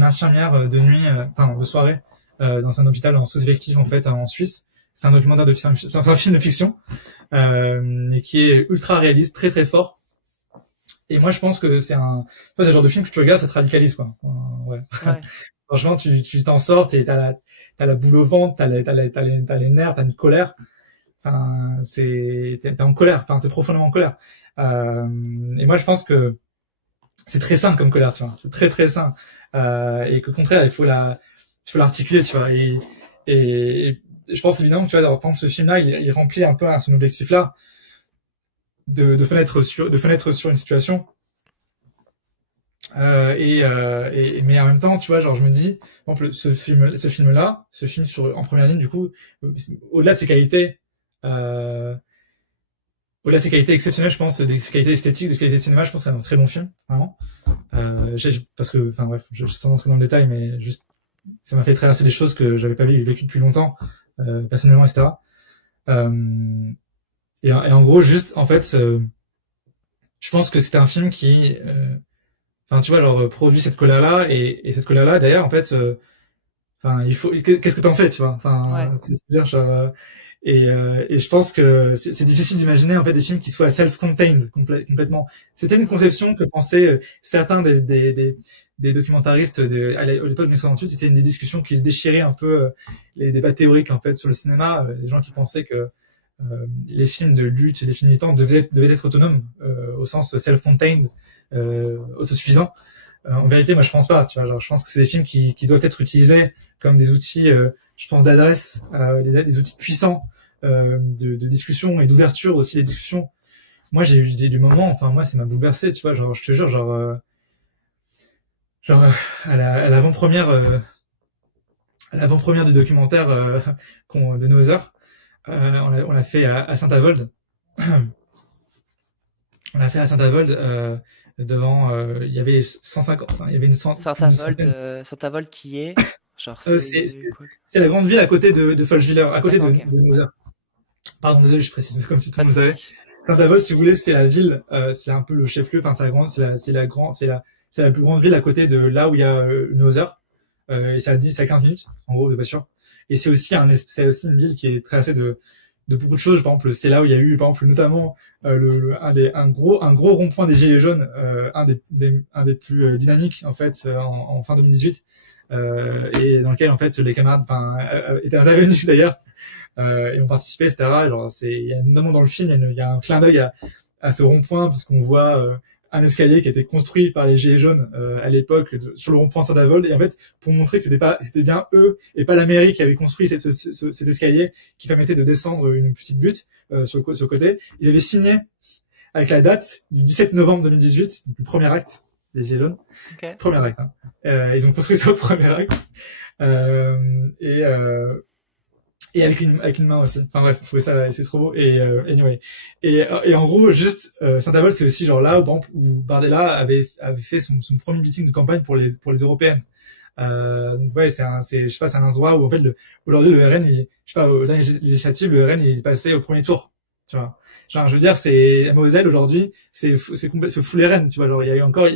infirmière de nuit, de soirée, dans un hôpital en sous-effectif en fait en Suisse. C'est un documentaire c'est un film de fiction, mais qui est ultra réaliste, très très fort. Et moi, je pense que c'est le genre de film que tu regardes, ça te radicalise, quoi. Ouais. Franchement, tu t'en sors, t'as la boule au ventre, t'as les nerfs, t'as une colère. Enfin, t'es en colère. Enfin, t'es profondément en colère. Et moi, je pense que c'est très sain comme colère, tu vois. C'est très très sain. Et qu'au contraire, il faut l'articuler, tu vois. Et je pense évidemment, tu vois, par exemple, ce film-là, il remplit un peu son objectif-là de fenêtre sur une situation. Mais en même temps, tu vois, genre je me dis, par exemple, ce film En première ligne, du coup, au-delà de ses qualités, exceptionnelles, je pense, de ses qualités esthétiques, de ses qualités de cinéma, je pense que c'est un très bon film, vraiment. Parce que, enfin bref, sans entrer dans le détail, mais juste, ça m'a fait traverser des choses que j'avais pas vécu depuis longtemps, personnellement, etc. Et en gros, juste, en fait, je pense que c'était un film qui, tu vois, genre, produit cette colère-là, et cette colère-là, d'ailleurs, en fait, qu'est-ce que t'en fais, tu vois? Tu veux dire, genre, et je pense que c'est difficile d'imaginer, en fait, des films qui soient self-contained, complètement. C'était une conception que pensaient certains des documentaristes à l'époque de 1968. C'était une des discussions qui se déchiraient un peu, les débats théoriques, en fait, sur le cinéma. Les gens qui pensaient que les films de lutte, les films militants devaient être autonomes, au sens self-contained, autosuffisants. En vérité, moi, je pense pas. Tu vois, genre, je pense que c'est des films qui doivent être utilisés comme des outils, je pense, d'adresse, des outils puissants de discussion et d'ouverture aussi des discussions. Moi, j'ai eu des moments, enfin, moi, ça m'a bouleversé. Tu vois, genre, je te jure, à l'avant-première du documentaire de Nos Heures, on l'a fait à Saint-Avold. On l'a fait à Saint-Avold. Devant, il y avait 150, il y avait une Saint-Avold qui est genre c'est la grande ville à côté de Folchwiller, à côté de Moser. Pardon, désolé, je précise comme si tout le monde savait. Saint-Avold, si vous voulez, c'est la ville, c'est un peu le chef-lieu, enfin c'est la plus grande ville à côté de là où il y a Moser. Et ça a 15 minutes en gros de voiture. Et c'est aussi une ville qui est traversée de beaucoup de choses. Par exemple, c'est là où il y a eu, par exemple, notamment un gros rond-point des Gilets jaunes, un des plus dynamiques en fait en fin 2018, et dans lequel en fait les camarades étaient intervenus d'ailleurs, et ont participé, etc. Genre il y a notamment dans le film, il y a un clin d'œil à ce rond-point, parce qu'on voit un escalier qui a été construit par les Gilets jaunes à l'époque sur le rond-point Saint-Avold, et en fait pour montrer que c'était bien eux et pas la mairie qui avait construit cet escalier qui permettait de descendre une petite butte sur le côté. Ils avaient signé avec la date du 17 novembre 2018, le premier acte des Gilets jaunes. Okay. Premier acte. Hein. Ils ont construit ça au premier acte. Et avec une main aussi. Enfin bref, je trouvais ça, c'est trop beau. Et anyway. Et en gros, juste Saint-Avold, c'est aussi genre là où Bardella avait fait son premier meeting de campagne pour les européennes. Donc ouais, je sais pas, c'est un endroit où en fait aujourd'hui le RN, je sais pas, aux dernières législatives, le RN est passé au premier tour. Tu vois. Genre, je veux dire, c'est à Moselle aujourd'hui, c'est complètement full RN. Tu vois, genre il y a encore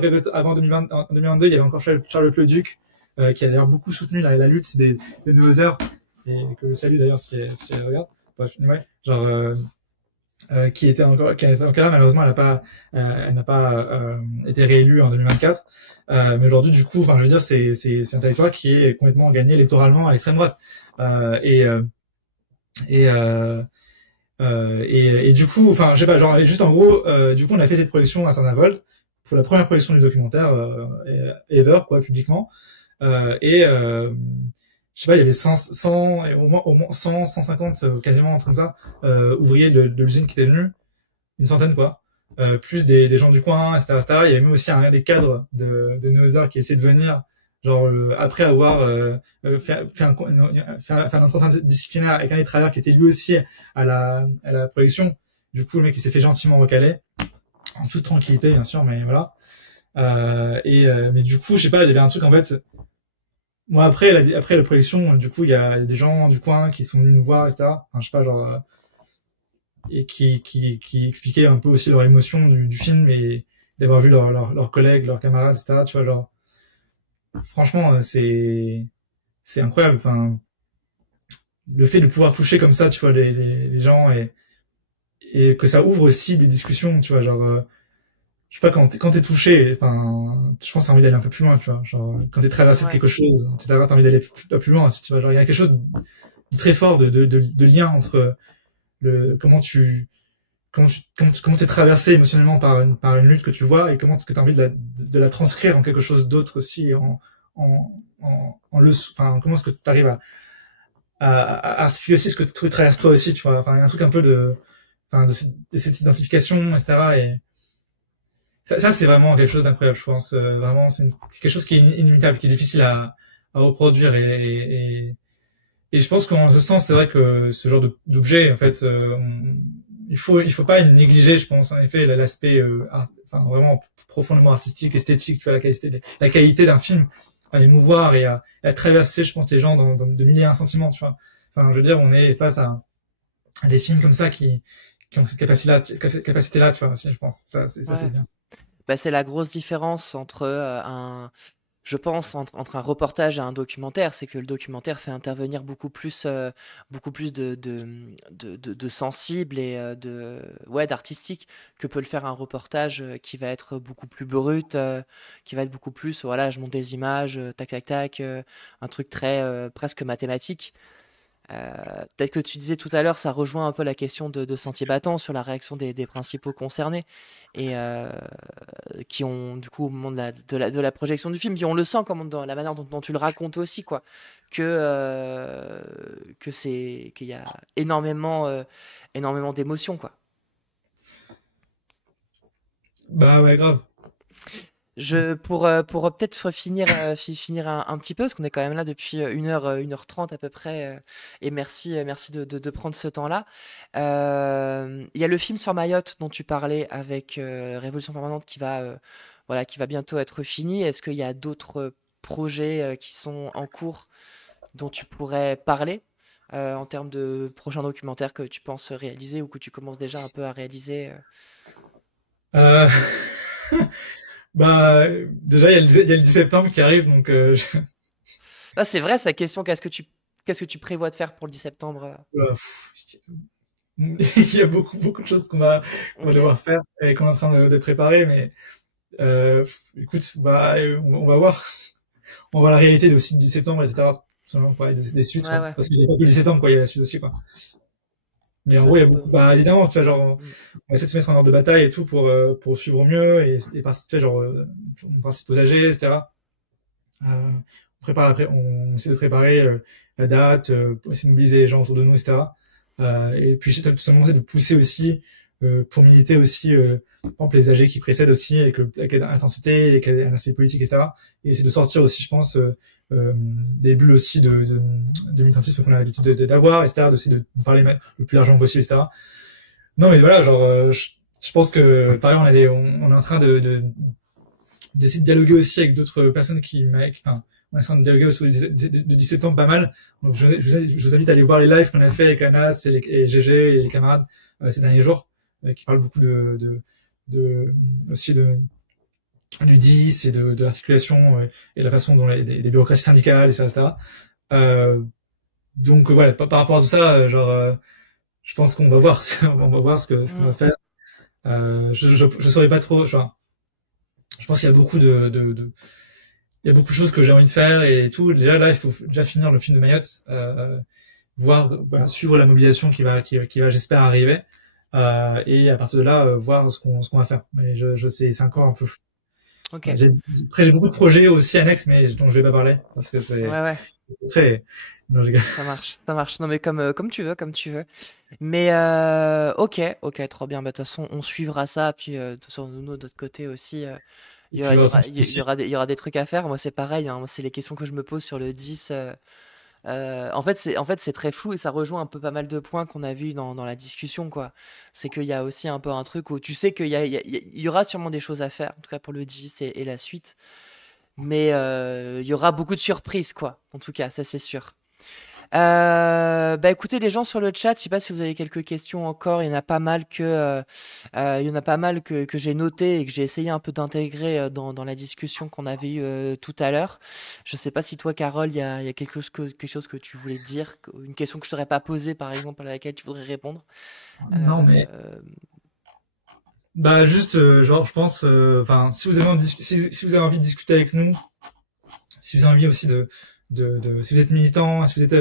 quelques avant 2022, il y avait encore Charles Pleduc qui a d'ailleurs beaucoup soutenu la lutte des Noezers, et que je salue d'ailleurs si elle regarde. Bref, ouais, genre qui était encore là, malheureusement elle n'a pas été réélue en 2024. Mais aujourd'hui, du coup, enfin je veux dire, c'est un territoire qui est complètement gagné électoralement à l'extrême droite. Et du coup, enfin je sais pas, genre juste en gros, du coup on a fait cette projection à Saint-Avold pour la première projection du documentaire ever, quoi, publiquement. Je sais pas, il y avait 100 au moins 100, 150, quasiment, un truc comme ça, ouvriers de l'usine qui étaient venus, une centaine, quoi. Plus des gens du coin, etc., etc. Il y avait même aussi des cadres de Noezers qui essaient de venir, genre, après avoir fait un entretien disciplinaire avec un des travailleurs qui était lui aussi à la projection. Du coup, le mec, il s'est fait gentiment recaler, en toute tranquillité, bien sûr, mais voilà. Mais du coup, je sais pas, il y avait un truc, en fait. Moi, après la projection, du coup, il y a des gens du coin qui sont venus nous voir, etc. Enfin, je sais pas, genre, et qui expliquaient un peu aussi leur émotion du film et d'avoir vu leurs collègues, leurs camarades, etc. Tu vois, genre, franchement, c'est incroyable. Enfin, le fait de pouvoir toucher comme ça, tu vois, les gens et que ça ouvre aussi des discussions, tu vois, genre, je sais pas, quand t'es touché, enfin, je pense que t'as envie d'aller un peu plus loin, tu vois, genre, quand t'es traversé de quelque chose, t'as envie d'aller plus loin aussi, tu vois, genre, il y a quelque chose de très fort de lien entre comment t'es traversé émotionnellement par une lutte que tu vois et comment est-ce que t'as envie de la transcrire en quelque chose d'autre aussi, comment est-ce que t'arrives à articuler aussi ce que tu traverses toi aussi, tu vois, enfin, il y a un truc un peu de cette identification, etc. Et ça c'est vraiment quelque chose d'incroyable, je pense. Vraiment, c'est quelque chose qui est inimitable, qui est difficile à reproduire et je pense qu'en ce sens, c'est vrai que ce genre d'objet, en fait, il faut pas négliger, je pense, en effet, l'aspect, vraiment profondément artistique, esthétique, tu vois, la qualité d'un film à émouvoir et à traverser, je pense, les gens dans de milliers et un sentiments, tu vois. Enfin, je veux dire, on est face à des films comme ça qui ont cette capacité-là, tu vois, aussi, je pense. Ça, c'est bien. Bah, c'est la grosse différence entre je pense, entre un reportage et un documentaire, c'est que le documentaire fait intervenir beaucoup plus de sensibles et d'artistique que peut le faire un reportage qui va être beaucoup plus brut, qui va être beaucoup plus, voilà, je monte des images, tac, tac, tac, un truc très presque mathématique. Peut-être que tu disais tout à l'heure, ça rejoint un peu la question de Sentier Battant sur la réaction des principaux concernés et qui ont du coup au moment de la projection du film, puis on le sent comme dans la manière dont tu le racontes aussi, quoi, qu'il y a énormément d'émotions, quoi. Bah ouais, grave. Pour peut-être finir un petit peu, parce qu'on est quand même là depuis 1h30 à peu près, et merci de prendre ce temps-là. Il y a le film sur Mayotte dont tu parlais avec Révolution Permanente qui va bientôt être fini. Est-ce qu'il y a d'autres projets qui sont en cours dont tu pourrais parler en termes de prochains documentaires que tu penses réaliser ou que tu commences déjà un peu à réaliser Bah, déjà, il y a le 10 septembre qui arrive, donc Là, c'est vrai, sa question, qu'est-ce que tu prévois de faire pour le 10 septembre Il y a beaucoup de choses qu'on va devoir faire et qu'on est en train de préparer, mais écoute, bah, on va voir. On va voir la réalité aussi du 10 septembre, etc. Tout simplement, quoi, des suites, ouais. Parce qu'il n'y a pas que le 10 septembre, quoi, il y a la suite aussi, quoi. Mais en gros, il y a beaucoup, bah, évidemment, tu vois, genre, on essaie de se mettre en ordre de bataille et tout pour suivre au mieux et participer, genre, on participe aux AG, etc. On essaie de préparer la date, pour essayer de mobiliser les gens autour de nous, etc. Et puis tout simplement c'est de pousser aussi pour militer aussi, par exemple les AG qui précèdent aussi avec l'intensité, avec un aspect politique, etc. Et essayer de sortir aussi, je pense, des bulles aussi de militantisme qu'on a l'habitude d'avoir, etc. D'essayer de parler le plus largement possible, etc. Non mais voilà, genre, je pense que par exemple on est en train d'essayer de dialoguer aussi avec d'autres personnes enfin, on est en train de dialoguer autour de 10 septembre pas mal. Donc, je vous invite à aller voir les lives qu'on a fait avec Anas et GG et les camarades ces derniers jours, qui parlent beaucoup aussi du 10 et de l'articulation et la façon dont des bureaucraties syndicales, etc. Donc voilà, par rapport à tout ça, genre, je pense qu'on va voir, on va voir ce qu'on va faire. Je saurais pas trop. Je pense qu'il y a beaucoup il y a beaucoup de choses que j'ai envie de faire et tout. Déjà là, il faut déjà finir le film de Mayotte, voir, voilà, suivre la mobilisation qui va, j'espère, arriver, et à partir de là, voir ce qu'on va faire. Mais je sais, c'est encore un peu. Okay. Après, j'ai beaucoup de projets aussi annexes, mais dont je vais pas parler parce que c'est. Ouais. Très. Non, ça marche. Non, mais comme tu veux. Mais ok, trop bien. Bah, de toute façon, on suivra ça. Puis de toute façon, nous, de notre côté aussi, il y aura des trucs à faire. Moi, c'est pareil. Hein. C'est les questions que je me pose sur le 10. En fait, c'est très flou et ça rejoint un peu pas mal de points qu'on a vus dans la discussion, quoi. C'est qu'il y a aussi un peu un truc où tu sais qu'il y aura sûrement des choses à faire, en tout cas pour le 10 et la suite. Mais il y aura beaucoup de surprises, quoi. En tout cas, ça c'est sûr. Bah écoutez les gens sur le chat, je sais pas si vous avez quelques questions encore. Il y en a pas mal que j'ai noté et que j'ai essayé un peu d'intégrer dans la discussion qu'on avait eue tout à l'heure. Je sais pas si toi Carole, il y a quelque chose que tu voulais dire, une question que je t'aurais pas posée par exemple à laquelle tu voudrais répondre. Non mais bah juste genre je pense, enfin si vous avez envie de discuter avec nous, si vous avez envie aussi si vous êtes militant, si vous êtes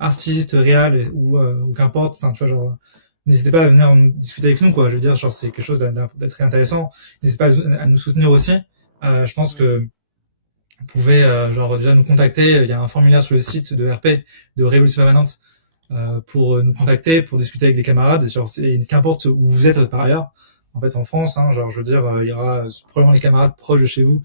artiste, réal ou qu'importe, enfin tu vois, genre n'hésitez pas à venir discuter avec nous, quoi. Je veux dire, genre c'est quelque chose d'être très intéressant. N'hésitez pas à nous soutenir aussi. Je pense que vous pouvez genre déjà nous contacter. Il y a un formulaire sur le site de RP, de Révolution Permanente, pour nous contacter, pour discuter avec des camarades. Genre qu'importe où vous êtes par ailleurs, en fait en France, hein, genre je veux dire, il y aura probablement des camarades proches de chez vous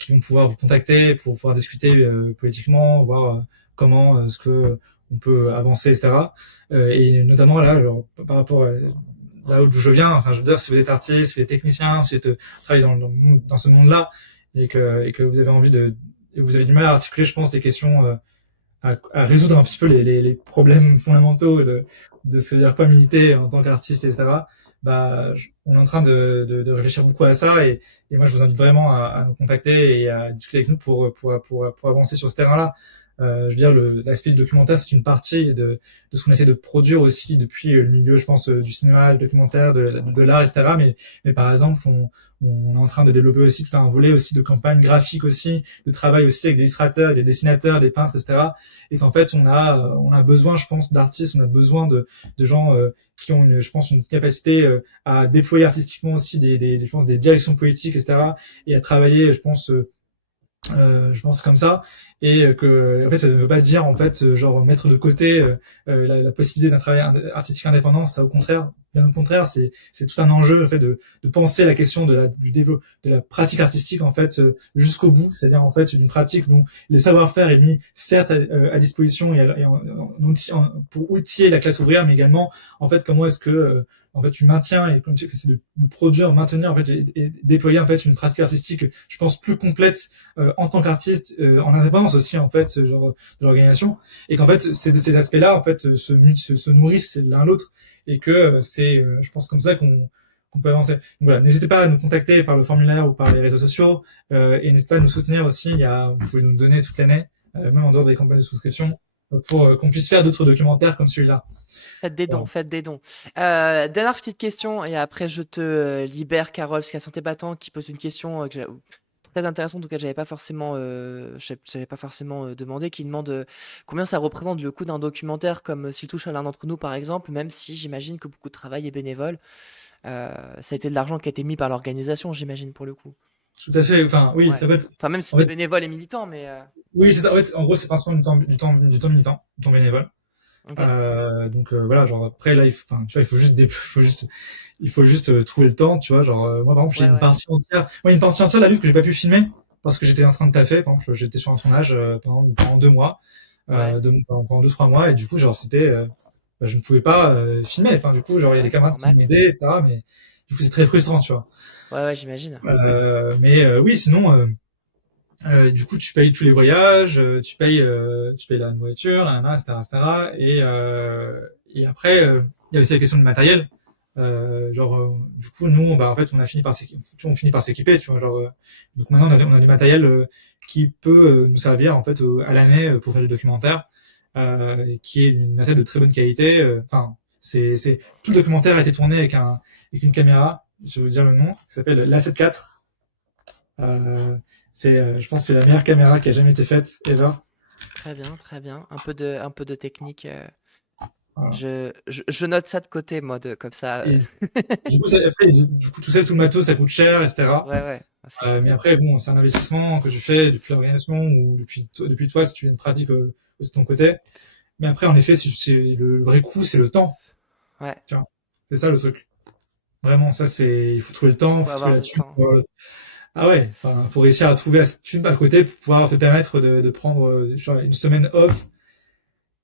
qui vont pouvoir vous contacter pour pouvoir discuter politiquement, voir comment ce que on peut avancer, etc. Et notamment là, genre, par rapport à là où je viens, enfin, je veux dire, si vous êtes artiste, si vous êtes technicien, si vous travaillez dans ce monde-là, et que vous avez envie vous avez du mal à articuler, je pense, des questions à résoudre un petit peu les problèmes fondamentaux de se dire quoi militer en tant qu'artiste, etc. Bah, on est en train de réfléchir beaucoup à ça et moi je vous invite vraiment à nous contacter et à discuter avec nous pour avancer sur ce terrain-là. Je veux dire, l'aspect du documentaire, c'est une partie de ce qu'on essaie de produire aussi depuis le milieu, je pense, du cinéma, du documentaire, de l'art, etc. Mais par exemple, on est en train de développer aussi tout un volet aussi de campagne graphique aussi, de travail aussi avec des illustrateurs, des dessinateurs, des peintres, etc. Et qu'en fait, on a besoin, je pense, d'artistes, on a besoin de gens qui ont je pense, une capacité à déployer artistiquement aussi je pense, des directions politiques, etc. Et à travailler, je pense comme ça, et que en fait ça ne veut pas dire en fait genre mettre de côté la possibilité d'un travail artistique indépendant. Ça, au contraire, bien au contraire, c'est tout un enjeu, le fait de penser la question de la pratique artistique en fait jusqu'au bout, c'est-à-dire en fait une pratique dont le savoir-faire est mis certes à disposition pour outiller la classe ouvrière, mais également en fait comment est-ce que en fait tu maintiens et tu essaies de produire, maintenir en fait et déployer en fait une pratique artistique, je pense, plus complète en tant qu'artiste, en indépendance aussi en fait genre de l'organisation, et qu'en fait ces aspects-là en fait se nourrissent l'un l'autre, et que c'est je pense comme ça qu'on peut avancer. Donc voilà, n'hésitez pas à nous contacter par le formulaire ou par les réseaux sociaux, et n'hésitez pas à nous soutenir aussi. Vous pouvez nous donner toute l'année, même en dehors des campagnes de souscription, pour qu'on puisse faire d'autres documentaires comme celui-là. Faites des dons. Dernière petite question, et après je te libère, Carole, parce qu'il y a Santé Battant qui pose une question très intéressante auquel j'avais pas forcément demandé, qui demande combien ça représente le coût d'un documentaire comme S'il touche à l'un d'entre nous, par exemple, même si j'imagine que beaucoup de travail est bénévole. Ça a été de l'argent qui a été mis par l'organisation, j'imagine, pour le coup. Tout à fait. Enfin, oui, Ouais. ça peut être. Enfin, même si En t'es fait, bénévole et militant, mais oui, c'est ça. En fait, en gros, c'est principalement du temps militant, du temps bénévole. ok. Donc voilà, genre après là, enfin, tu vois, il faut juste trouver le temps, tu vois. Genre moi, par exemple, j'ai Ouais, une ouais, partie entière, une partie entière de la lutte que j'ai pas pu filmer parce que j'étais en train de taffer. Par exemple, j'étais sur un tournage pendant 2 mois, ouais, pendant 2-3 mois, et du coup, genre c'était, je ne pouvais pas filmer. Enfin, du coup, genre il y a des ouais, camarades qui normal. m'aidaient, etc. Mais du coup, c'est très frustrant, tu vois. Ouais, ouais, j'imagine. Mais oui, sinon. Du coup, tu payes tous les voyages, tu payes la nourriture, etc., etc. Et après, il y a aussi la question du matériel. Du coup, nous, bah, en fait, on finit par s'équiper, tu vois. Donc maintenant, on a du matériel qui peut nous servir en fait à l'année pour faire du documentaire, qui est une matériel de très bonne qualité. Enfin, c'est tout le documentaire a été tourné avec une caméra. Je vais vous dire le nom, qui s'appelle l'A7 IV. Je pense que c'est la meilleure caméra qui a jamais été faite ever. Très bien, très bien. Un peu de technique. Voilà. Je note ça de côté, moi, comme ça. Et du coup, après, du coup, tout le matos, ça coûte cher, etc. Ouais, ouais. C'est clair. Mais après, bon, c'est un investissement que tu fais depuis l'organisation ou depuis toi, si tu as une pratique aussi de ton côté. Mais après, en effet, le vrai coût, c'est le temps. Ouais. Tu vois, c'est ça le truc. Vraiment, ça, il faut trouver le temps, il Faut faut trouver avoir la du thune. temps. Ah ouais, enfin, faut réussir à trouver cette thune à côté pour pouvoir te permettre de prendre genre, une semaine off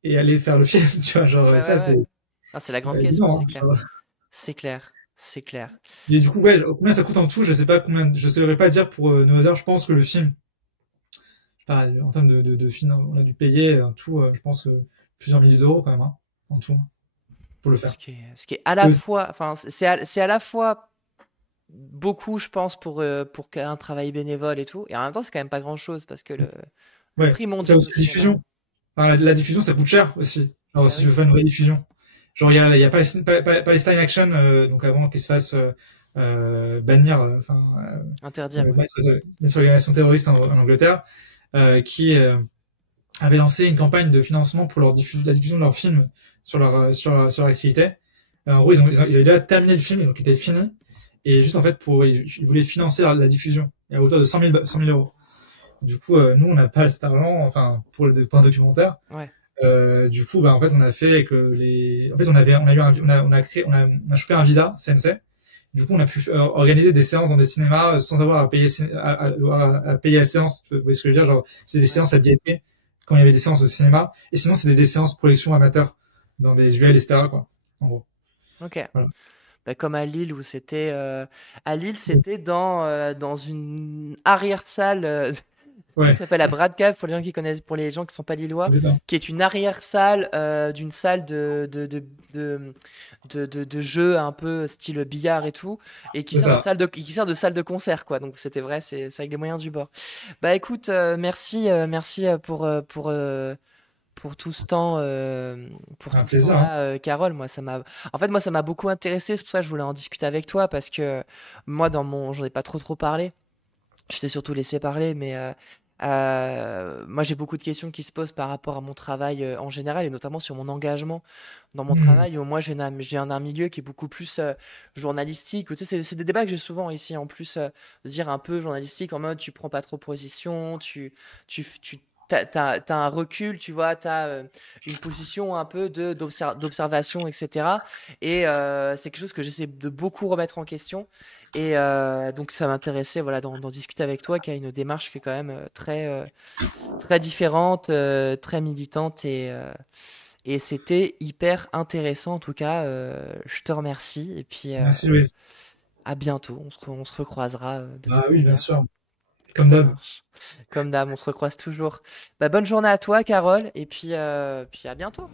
et aller faire le film, tu vois, genre Ouais, ça ouais, c'est ouais. Ah, c'est la grande pas question, évident, c'est hein, clair. genre. C'est clair. C'est clair. Et du coup, ouais, combien ça coûte en tout, je sais pas combien, je saurais pas dire pour nos heures, je pense que le film, en termes de film, on a dû payer en tout, je pense plusieurs milliers d'euros quand même, hein, en tout, pour le faire. Ce qui est à la fois, enfin, c'est à la fois beaucoup, je pense, pour un travail bénévole et tout, et en même temps, c'est quand même pas grand-chose parce que le Ouais, prix monte ça vite aussi, la aussi, généralement. diffusion. Enfin, la diffusion, ça coûte cher aussi. Alors, Bah si tu oui. veux faire une vraie diffusion. Genre, il y a Palestine Action, donc avant qu'il se fasse bannir, Interdire, ouais. mettre organisation terroriste en Angleterre, qui avait lancé une campagne de financement pour la diffusion de leurs films sur leur activité. En gros, ils avaient déjà terminé le film, donc il était fini. Et juste, en fait, ils voulaient financer la diffusion, à hauteur de 100 000 euros. Du coup, nous, on n'a pas cet argent, enfin, pour un documentaire. Ouais. Du coup, bah, en fait, on a fait que en fait, on a chopé un visa CNC. Du coup, on a pu organiser des séances dans des cinémas sans avoir à payer, à payer la séance. Vous voyez ce que je veux dire? Genre, c'est des séances à billetterie, quand il y avait des séances au cinéma. Et sinon, c'était des séances projection amateur dans des UL, etc., quoi. En gros. Ok. Voilà. Bah, comme à Lille où c'était c'était dans une arrière-salle Ouais. qui s'appelle la Brad Cave pour les gens qui connaissent, pour les gens qui sont pas lillois, qui est une arrière-salle d'une salle de jeu un peu style billard et tout, et qui sert de salle de concert, quoi. Donc c'était vrai, c'est avec les moyens du bord. Bah écoute, merci pour tout ce temps, pour tout ce plaisir, temps-là, Carole. En fait, moi, ça m'a beaucoup intéressé. C'est pour ça que je voulais en discuter avec toi parce que moi, j'en ai pas trop parlé. Je t'ai surtout laissé parler, mais moi, j'ai beaucoup de questions qui se posent par rapport à mon travail en général et notamment sur mon engagement dans mon travail. Où moi, je viens d'un milieu qui est beaucoup plus journalistique. Tu sais, c'est des débats que j'ai souvent ici en plus, de dire un peu journalistique en mode tu prends pas trop position, t'as un recul, tu vois, t'as une position un peu d'observation, etc. Et c'est quelque chose que j'essaie de beaucoup remettre en question. Et donc ça m'intéressait voilà, d'en discuter avec toi, qui a une démarche qui est quand même très différente, très militante. Et c'était hyper intéressant en tout cas. Je te remercie. Et puis Merci, Louise. à bientôt. On se recroisera de Ah toute oui, bien manière. sûr. Comme Ça d'hab. marche. Comme d'hab, on se recroise toujours. Bah, bonne journée à toi, Carole, et puis à bientôt.